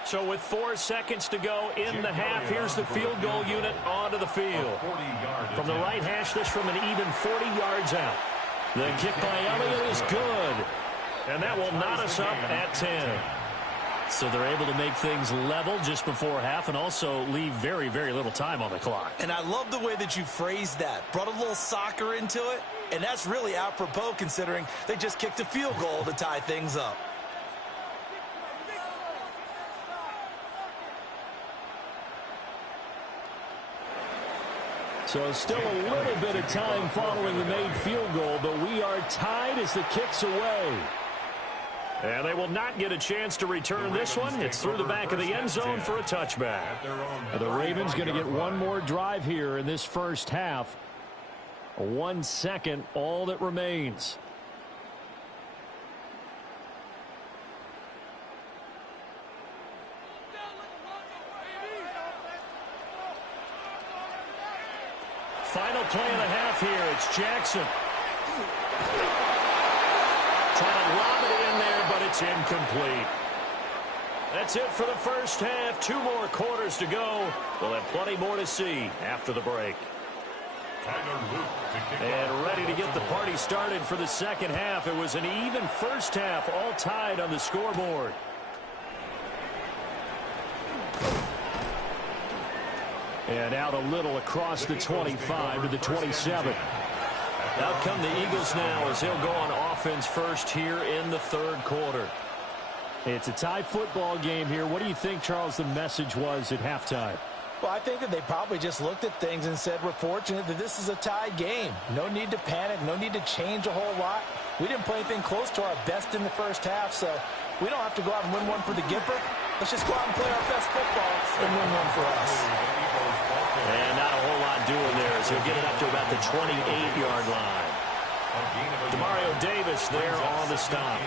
So with 4 seconds to go in the half, here's the field goal unit onto the field. From the right hash, this from an even 40 yards out. The kick by Elliott is good. And that will knot us up at 10. So they're able to make things level just before half and also leave very, very little time on the clock. And I love the way that you phrased that. Brought a little soccer into it. And that's really apropos considering they just kicked a field goal to tie things up. So still a little bit of time following the made field goal, but we are tied as the kick's away. And they will not get a chance to return this one. It's through the back of the end zone for a touchback. The Ravens going to get one more drive here in this first half. 1 second, all that remains. Final play of the half here. It's Jackson. Trying to lob it in there, but it's incomplete. That's it for the first half. 2 more quarters to go. We'll have plenty more to see after the break. And ready to get the party started for the second half. It was an even first half, all tied on the scoreboard. And out a little across the 25 to the 27. Out come the Eagles now as they'll go on offense first here in the third quarter. It's a tie football game here. What do you think, Charles, the message was at halftime? Well, I think that they probably just looked at things and said, we're fortunate that this is a tie game. No need to panic. No need to change a whole lot. We didn't play anything close to our best in the first half, so we don't have to go out and win one for the Gipper. Let's just go out and play our best football and win one for us. And not a whole lot doing there as he'll get it up to about the 28-yard line. Demario Davis there on the stop.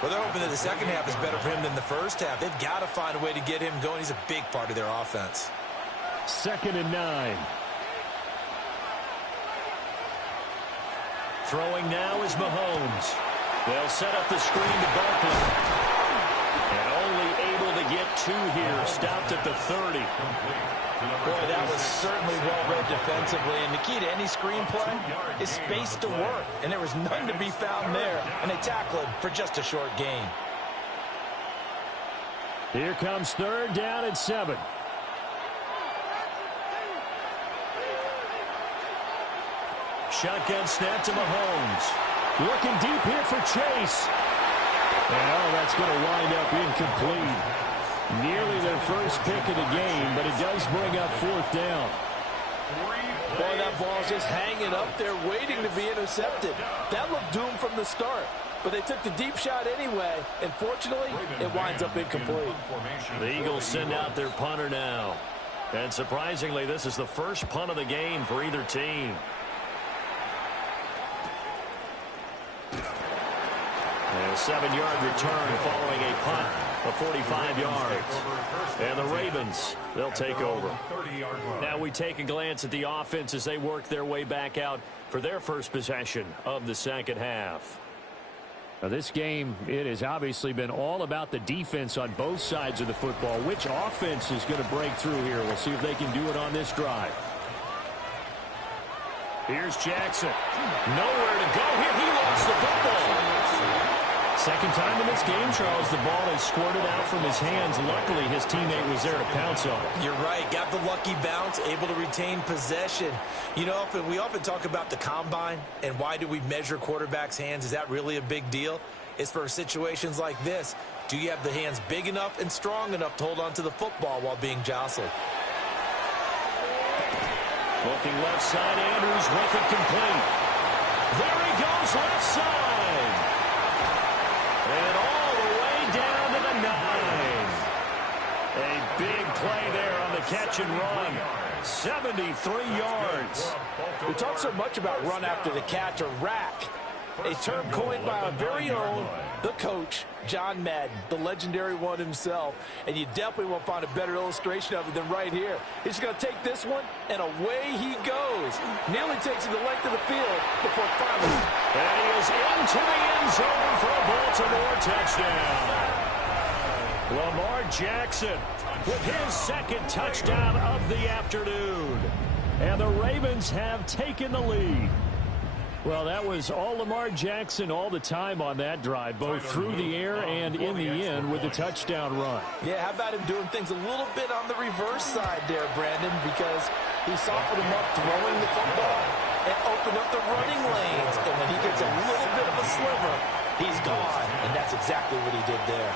Well, they're hoping that the second half is better for him than the first half. They've got to find a way to get him going. He's a big part of their offense. 2nd and 9. Throwing now is Mahomes. They'll set up the screen to Barkley. And only able to get 2 here. Stopped at the 30. Boy, that was certainly well-read defensively. And the key to any screenplay is space to work. And there was none to be found there. And they tackled him for just a short gain. Here comes 3rd down and 7. Shotgun snap to Mahomes. Looking deep here for Chase. And that's going to wind up incomplete. Nearly their first pick of the game, but it does bring up 4th down. Boy, that ball's just hanging up there waiting to be intercepted. That looked doomed from the start, but they took the deep shot anyway, and fortunately, it winds up incomplete. The Eagles send out their punter now. And surprisingly, this is the first punt of the game for either team. And a 7-yard return following a punt of 45 yards. And the Ravens, they'll take over. Now we take a glance at the offense as they work their way back out for their first possession of the second half. Now this game, it has obviously been all about the defense on both sides of the football. Which offense is going to break through here? We'll see if they can do it on this drive. Here's Jackson. Nowhere to go here. He lost the football. Second time in this game, Charles, the ball has squirted out from his hands. Luckily, his teammate was there to pounce on it. You're right. Got the lucky bounce, able to retain possession. You know, we often talk about the combine and why do we measure quarterbacks' hands. Is that really a big deal? It's for situations like this. Do you have the hands big enough and strong enough to hold on to the football while being jostled? Looking left side, Andrews with it complete. There he goes, left side. And all the way down to the 9. A big play there on the catch and run. 73 yards. We talk so much about run after the catch, or rack. A term coined by our very own, the coach, John Madden, the legendary one himself. And you definitely won't find a better illustration of it than right here. He's going to take this one, and away he goes. Nearly takes it the length of the field before finally. And he is into the end zone for a Baltimore touchdown. Lamar Jackson with his second touchdown of the afternoon. And the Ravens have taken the lead. Well, that was all Lamar Jackson all the time on that drive, both through the air and in the end with a touchdown run. Yeah, how about him doing things a little bit on the reverse side there, Brandon, because he softened him up throwing the football and opened up the running lanes. And when he gets a little bit of a sliver, he's gone. And that's exactly what he did there.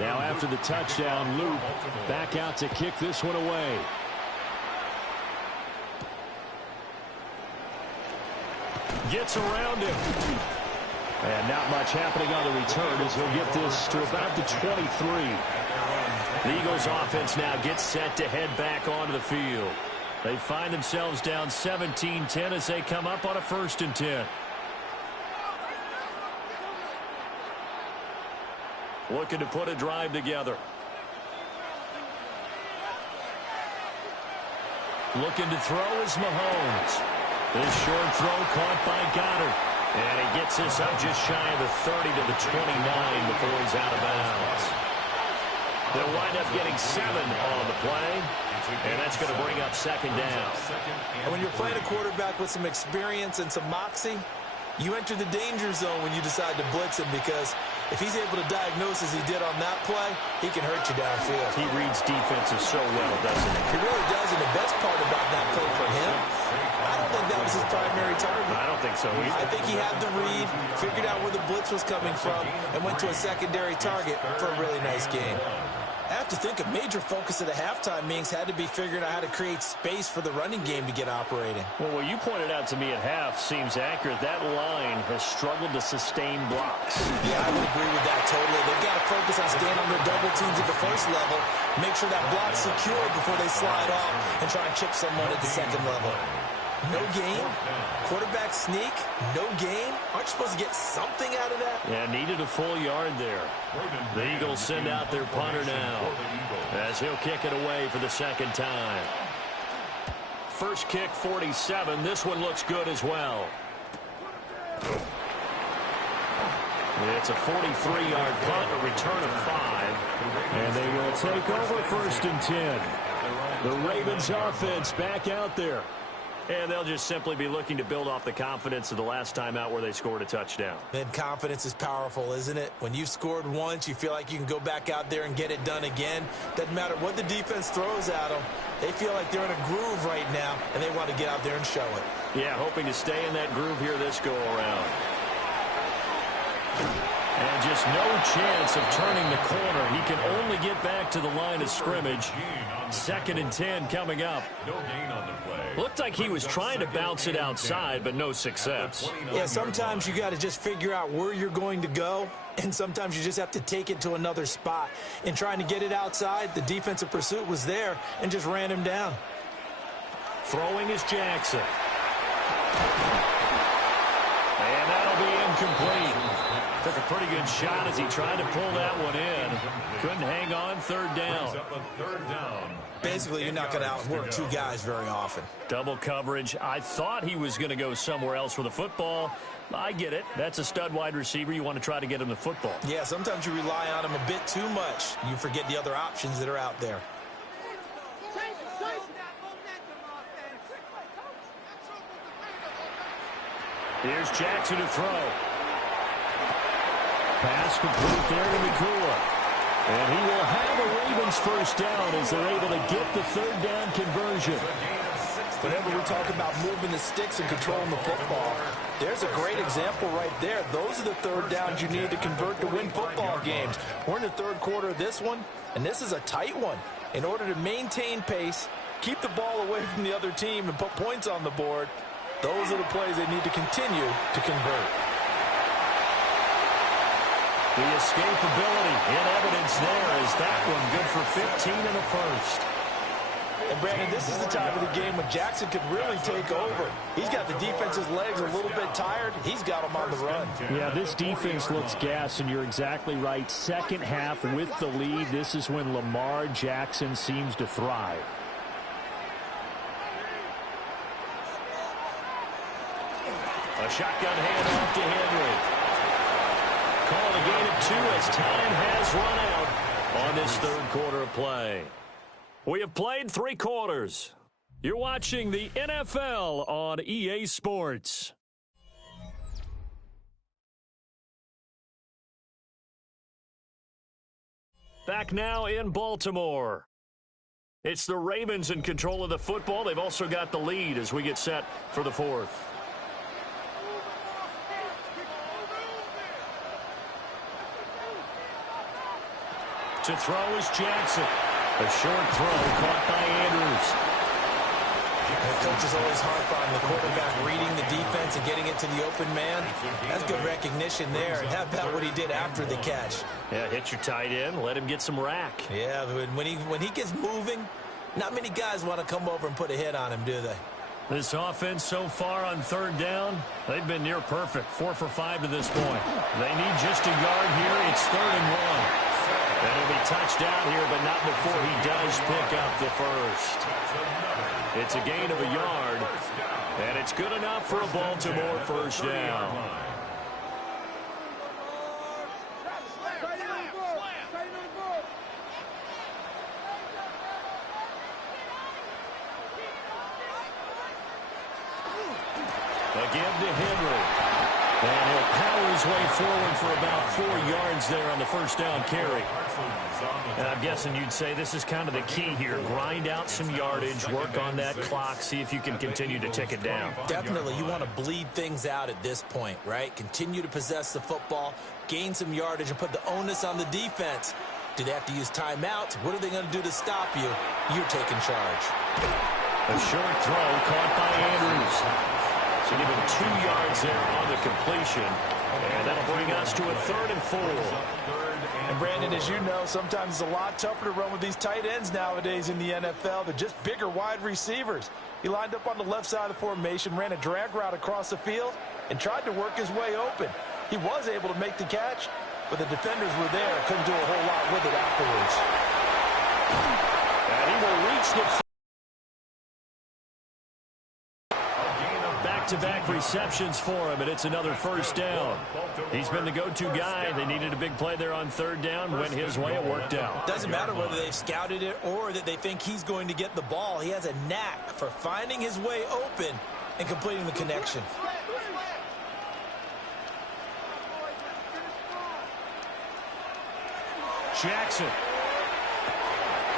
Now after the touchdown, Luke back out to kick this one away. Gets around him. And not much happening on the return as he'll get this to about the 23. The Eagles offense now gets set to head back onto the field. They find themselves down 17-10 as they come up on a 1st and 10. Looking to put a drive together. Looking to throw is Mahomes. This short throw caught by Goddard. And he gets this up just shy of the 30 to the 29 before he's out of bounds. They'll wind up getting 7 on the play. And that's going to bring up second down. And when you're playing a quarterback with some experience and some moxie, you enter the danger zone when you decide to blitz him, because if he's able to diagnose as he did on that play, he can hurt you downfield. He reads defenses so well, doesn't he? He really does, and the best part about that play for him, I don't think that was his primary target. I don't think so either. I think he had the read, figured out where the blitz was coming from, and went to a secondary target for a really nice game. I have to think a major focus of the halftime meetings had to be figuring out how to create space for the running game to get operating. Well, what you pointed out to me at half seems accurate. That line has struggled to sustain blocks. Yeah, I would agree with that totally. They've got to focus on staying on their double teams at the first level, make sure that block's secure before they slide off and try and chip someone at the second level. No gain, quarterback sneak, no gain. Aren't you supposed to get something out of that? Yeah, needed a full yard there. The Eagles send out their punter now as he'll kick it away for the second time. First kick, 47. This one looks good as well. It's a 43-yard punt, a return of 5. And they will take over first and 10. The Ravens offense back out there. And they'll just simply be looking to build off the confidence of the last time out where they scored a touchdown. And confidence is powerful, isn't it? When you've scored once, you feel like you can go back out there and get it done again. Doesn't matter what the defense throws at them. They feel like they're in a groove right now, and they want to get out there and show it. Yeah, hoping to stay in that groove here this go-around. And just no chance of turning the corner. He can only get back to the line of scrimmage. Second and 10 coming up. No gain on the play. Looked like he was trying to bounce it outside, but no success. Yeah, sometimes you got to just figure out where you're going to go, and sometimes you just have to take it to another spot. In trying to get it outside, the defensive pursuit was there and just ran him down. Throwing is Jackson. And that'll be incomplete. Took a pretty good shot as he tried to pull that one in. Couldn't hang on, third down. Basically, you're not going to outwork two guys very often. Double coverage. I thought he was going to go somewhere else for the football. I get it. That's a stud wide receiver. You want to try to get him the football. Yeah, sometimes you rely on him a bit too much. You forget the other options that are out there. Here's Jackson to throw. Pass complete there to Nakua. And he will have a Ravens first down as they're able to get the third down conversion. Whenever we talk about moving the sticks and controlling the football, there's a great example right there. Those are the third downs you need to convert to win football games. We're in the third quarter of this one, and this is a tight one. In order to maintain pace, keep the ball away from the other team, and put points on the board, those are the plays they need to continue to convert. The escapability in evidence there is that one good for 15 in the first. And, Brandon, this is the time of the game when Jackson could really take over. He's got the defense's legs a little bit tired. He's got them on the run. Yeah, this defense looks gassed, and you're exactly right. Second half with the lead, this is when Lamar Jackson seems to thrive. A shotgun handoff to Henry. Call a gain of 2 as time has run out on this third quarter of play. We have played 3 quarters. You're watching the NFL on EA Sports. Back now in Baltimore. It's the Ravens in control of the football. They've also got the lead as we get set for the fourth. To throw is Jackson. A short throw caught by Andrews. The coaches always harp on the quarterback reading the defense and getting it to the open man. That's good recognition there. And how about what he did after the catch? Yeah, hit your tight end. Let him get some rack. Yeah, when he gets moving, not many guys want to come over and put a hit on him, do they? This offense so far on third down, they've been near perfect. 4 for 5 to this point. They need just a yard here. It's 3rd and 1. And he'll be touched down here, but not before he does pick up the first. It's a gain of a yard, and it's good enough for a Baltimore first down. A give to Henry. And he'll power his way forward for about 4 yards there on the first down carry. And I'm guessing you'd say this is kind of the key here. Grind out some yardage, work on that clock, see if you can continue to tick it down. Definitely, you want to bleed things out at this point, right? Continue to possess the football, gain some yardage, and put the onus on the defense. Do they have to use timeouts? What are they going to do to stop you? You're taking charge. A short throw caught by Andrews. So give him 2 yards there on the completion. And that'll bring us to a 3rd and 4. And Brandon, as you know, sometimes it's a lot tougher to run with these tight ends nowadays in the NFL. They're just bigger wide receivers. He lined up on the left side of the formation, ran a drag route across the field, and tried to work his way open. He was able to make the catch, but the defenders were there. Couldn't do a whole lot with it afterwards. And he will reach the back-to-back receptions for him, and it's another first down. He's been the go-to guy. They needed a big play there on 3rd down. Went his way. It worked out. Doesn't matter whether they've scouted it or that they think he's going to get the ball. He has a knack for finding his way open and completing the connection. Jackson.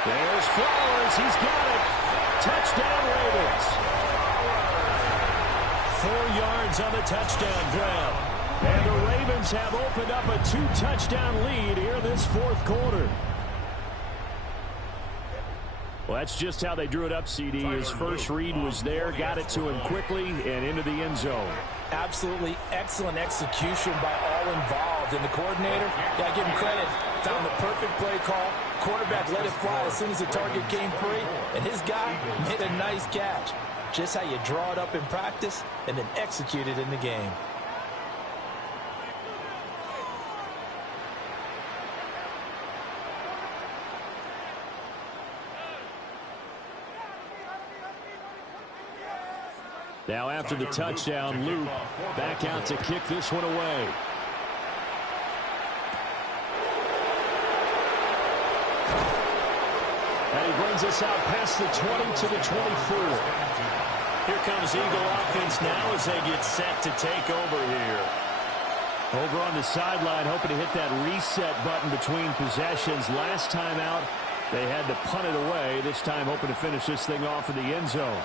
There's Flowers. He's got it. Touchdown, Ravens. 4 yards on the touchdown grab. And the Ravens have opened up a 2-touchdown lead here this 4th quarter. Well, that's just how they drew it up, CD. His first read was there, got it to him quickly, and into the end zone. Absolutely excellent execution by all involved. And the coordinator, got to give him credit, found the perfect play call. Quarterback let it fly as soon as the target came free, and his guy made a nice catch. Just how you draw it up in practice and then execute it in the game. Now after the touchdown, Luke back out to kick this one away. And he brings us out past the 20 to the 24. Here comes Eagle offense now as they get set to take over here. Over on the sideline, hoping to hit that reset button between possessions. Last time out, they had to punt it away. This time, hoping to finish this thing off in the end zone.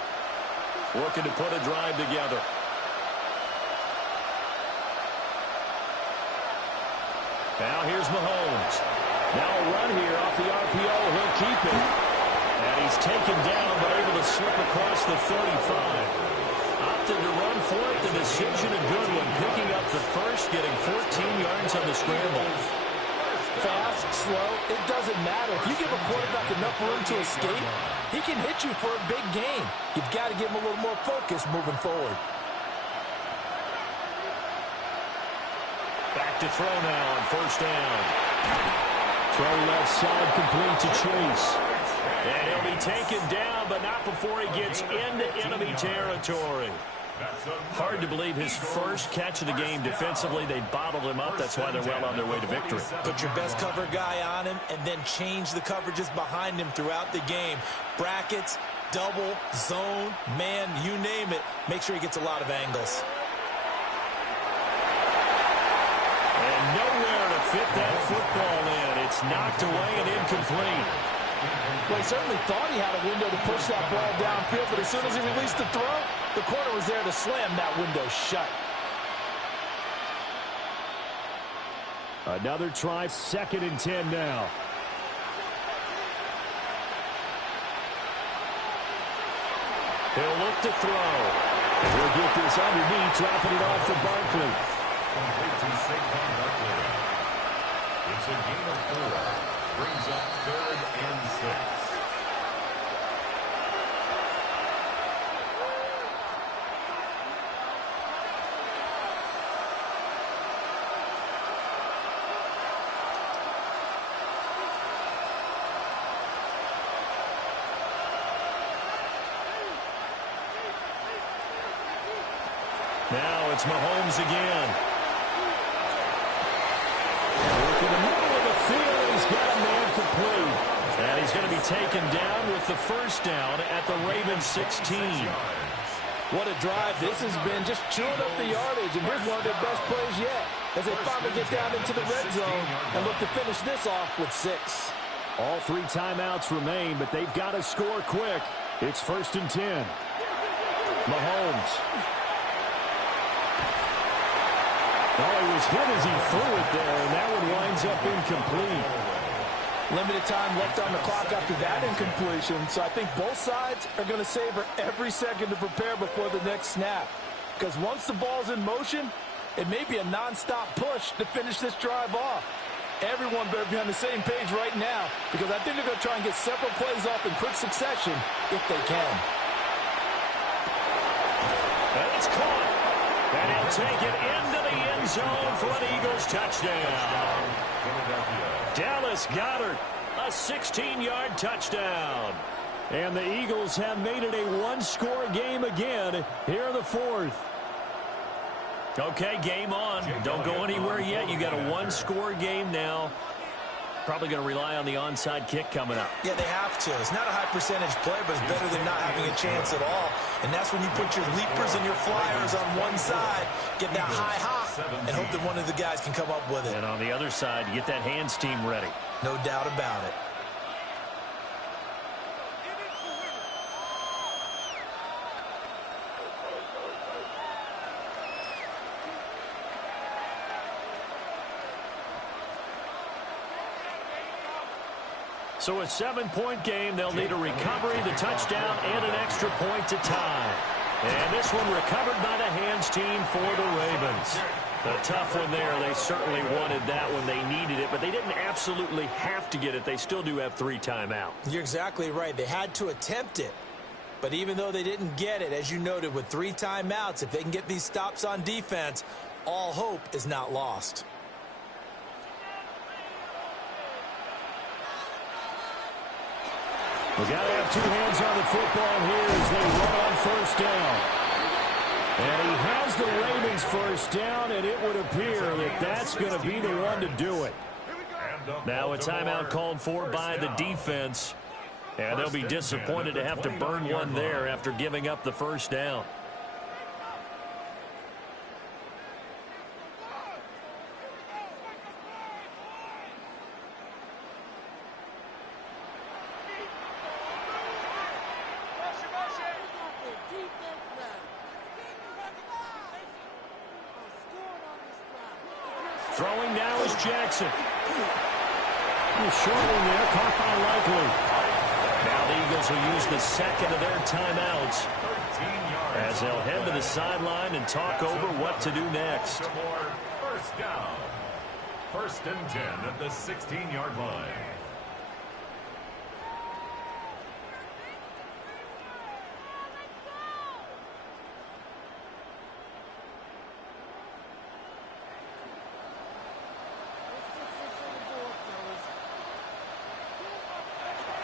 Working to put a drive together. Now here's Mahomes. Now a run here off the RPO. He'll keep it. And he's taken down, but able to slip across the 35. Opted to run for it. The decision a good one. Picking up the first, getting 14 yards on the scramble. Fast, slow, it doesn't matter. If you give a quarterback enough room to escape, he can hit you for a big gain. You've got to give him a little more focus moving forward. Back to throw now on first down. Throw left side complete to Chase. And he'll be taken down, but not before he gets into enemy territory. Hard to believe his first catch of the game defensively. They bottled him up. That's why they're well on their way to victory. Put your best cover guy on him and then change the coverages behind him throughout the game. Brackets, double, zone, man, you name it. Make sure he gets a lot of angles. And nowhere to fit that football in. It's knocked away and incomplete. Well, he certainly thought he had a window to push that ball downfield, but as soon as he released the throw, the corner was there to slam that window shut. Another try, 2nd and 10 now. He'll look to throw. He'll get this underneath, dropping it off for Barkley. Complete to Saquon Barkley. It's a gain of 4. Brings up 3rd and 6. Now it's Mahomes again. Look in the middle of the field. He's got a man complete. And he's going to be taken down with the first down at the Ravens 16. What a drive this has been, just chewing up the yardage. And here's one of their best plays yet as they finally get down into the red zone and look to finish this off with 6. All 3 timeouts remain, but they've got to score quick. It's 1st and 10. Mahomes. Oh, he was hit as he threw it there, and that one winds up incomplete. Limited time left on the clock after that incompletion, so I think both sides are going to savor every second to prepare before the next snap. Because once the ball's in motion, it may be a nonstop push to finish this drive off. Everyone better be on the same page right now, because I think they're going to try and get several plays off in quick succession if they can. And it's caught. And he'll take it into the end zone for an Eagles touchdown. Dallas Goedert, a 16-yard touchdown. And the Eagles have made it a one-score game again here in the 4th. Okay, game on. Don't go anywhere yet. You got a one-score game now. Probably going to rely on the onside kick coming up. Yeah, they have to. It's not a high percentage play, but it's better than not having a chance at all. And that's when you put your leapers and your flyers on one side, get that high hop, and hope that one of the guys can come up with it. And on the other side, you get that hands team ready. No doubt about it. So a 7-point game. They'll need a recovery, the touchdown, and an extra point to tie. And this one recovered by the hands team for the Ravens. A tough one there. They certainly wanted that when they needed it, but they didn't absolutely have to get it. They still do have 3 timeouts. You're exactly right. They had to attempt it. But even though they didn't get it, as you noted, with 3 timeouts, if they can get these stops on defense, all hope is not lost. We got to have 2 hands on the football here as they run on first down. And he has the Ravens first down, and it would appear that that's going to be the one to do it. Now a timeout called for by the defense. And they'll be disappointed to have to burn one there after giving up the first down. Throwing now is Jackson. Short one there, caught by Likely. Now the Eagles will use the second of their timeouts as they'll head to the sideline and talk over what to do next. First down. 1st and 10 at the 16-yard line.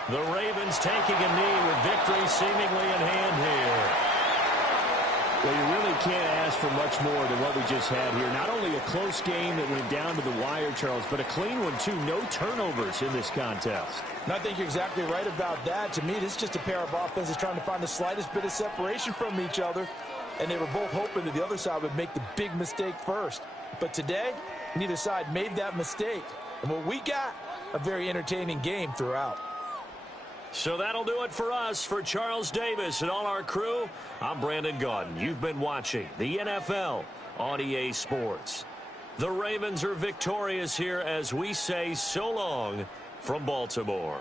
The Ravens taking a knee with victory seemingly in hand here. Well, you really can't ask for much more than what we just had here. Not only a close game that went down to the wire, Charles, but a clean one, too. No turnovers in this contest. And I think you're exactly right about that. To me, this is just a pair of offenses trying to find the slightest bit of separation from each other. And they were both hoping that the other side would make the big mistake first. But today, neither side made that mistake. And what we got, a very entertaining game throughout. So that'll do it for us. For Charles Davis and all our crew, I'm Brandon Gaudin. You've been watching the NFL on EA Sports. The Ravens are victorious here as we say so long from Baltimore.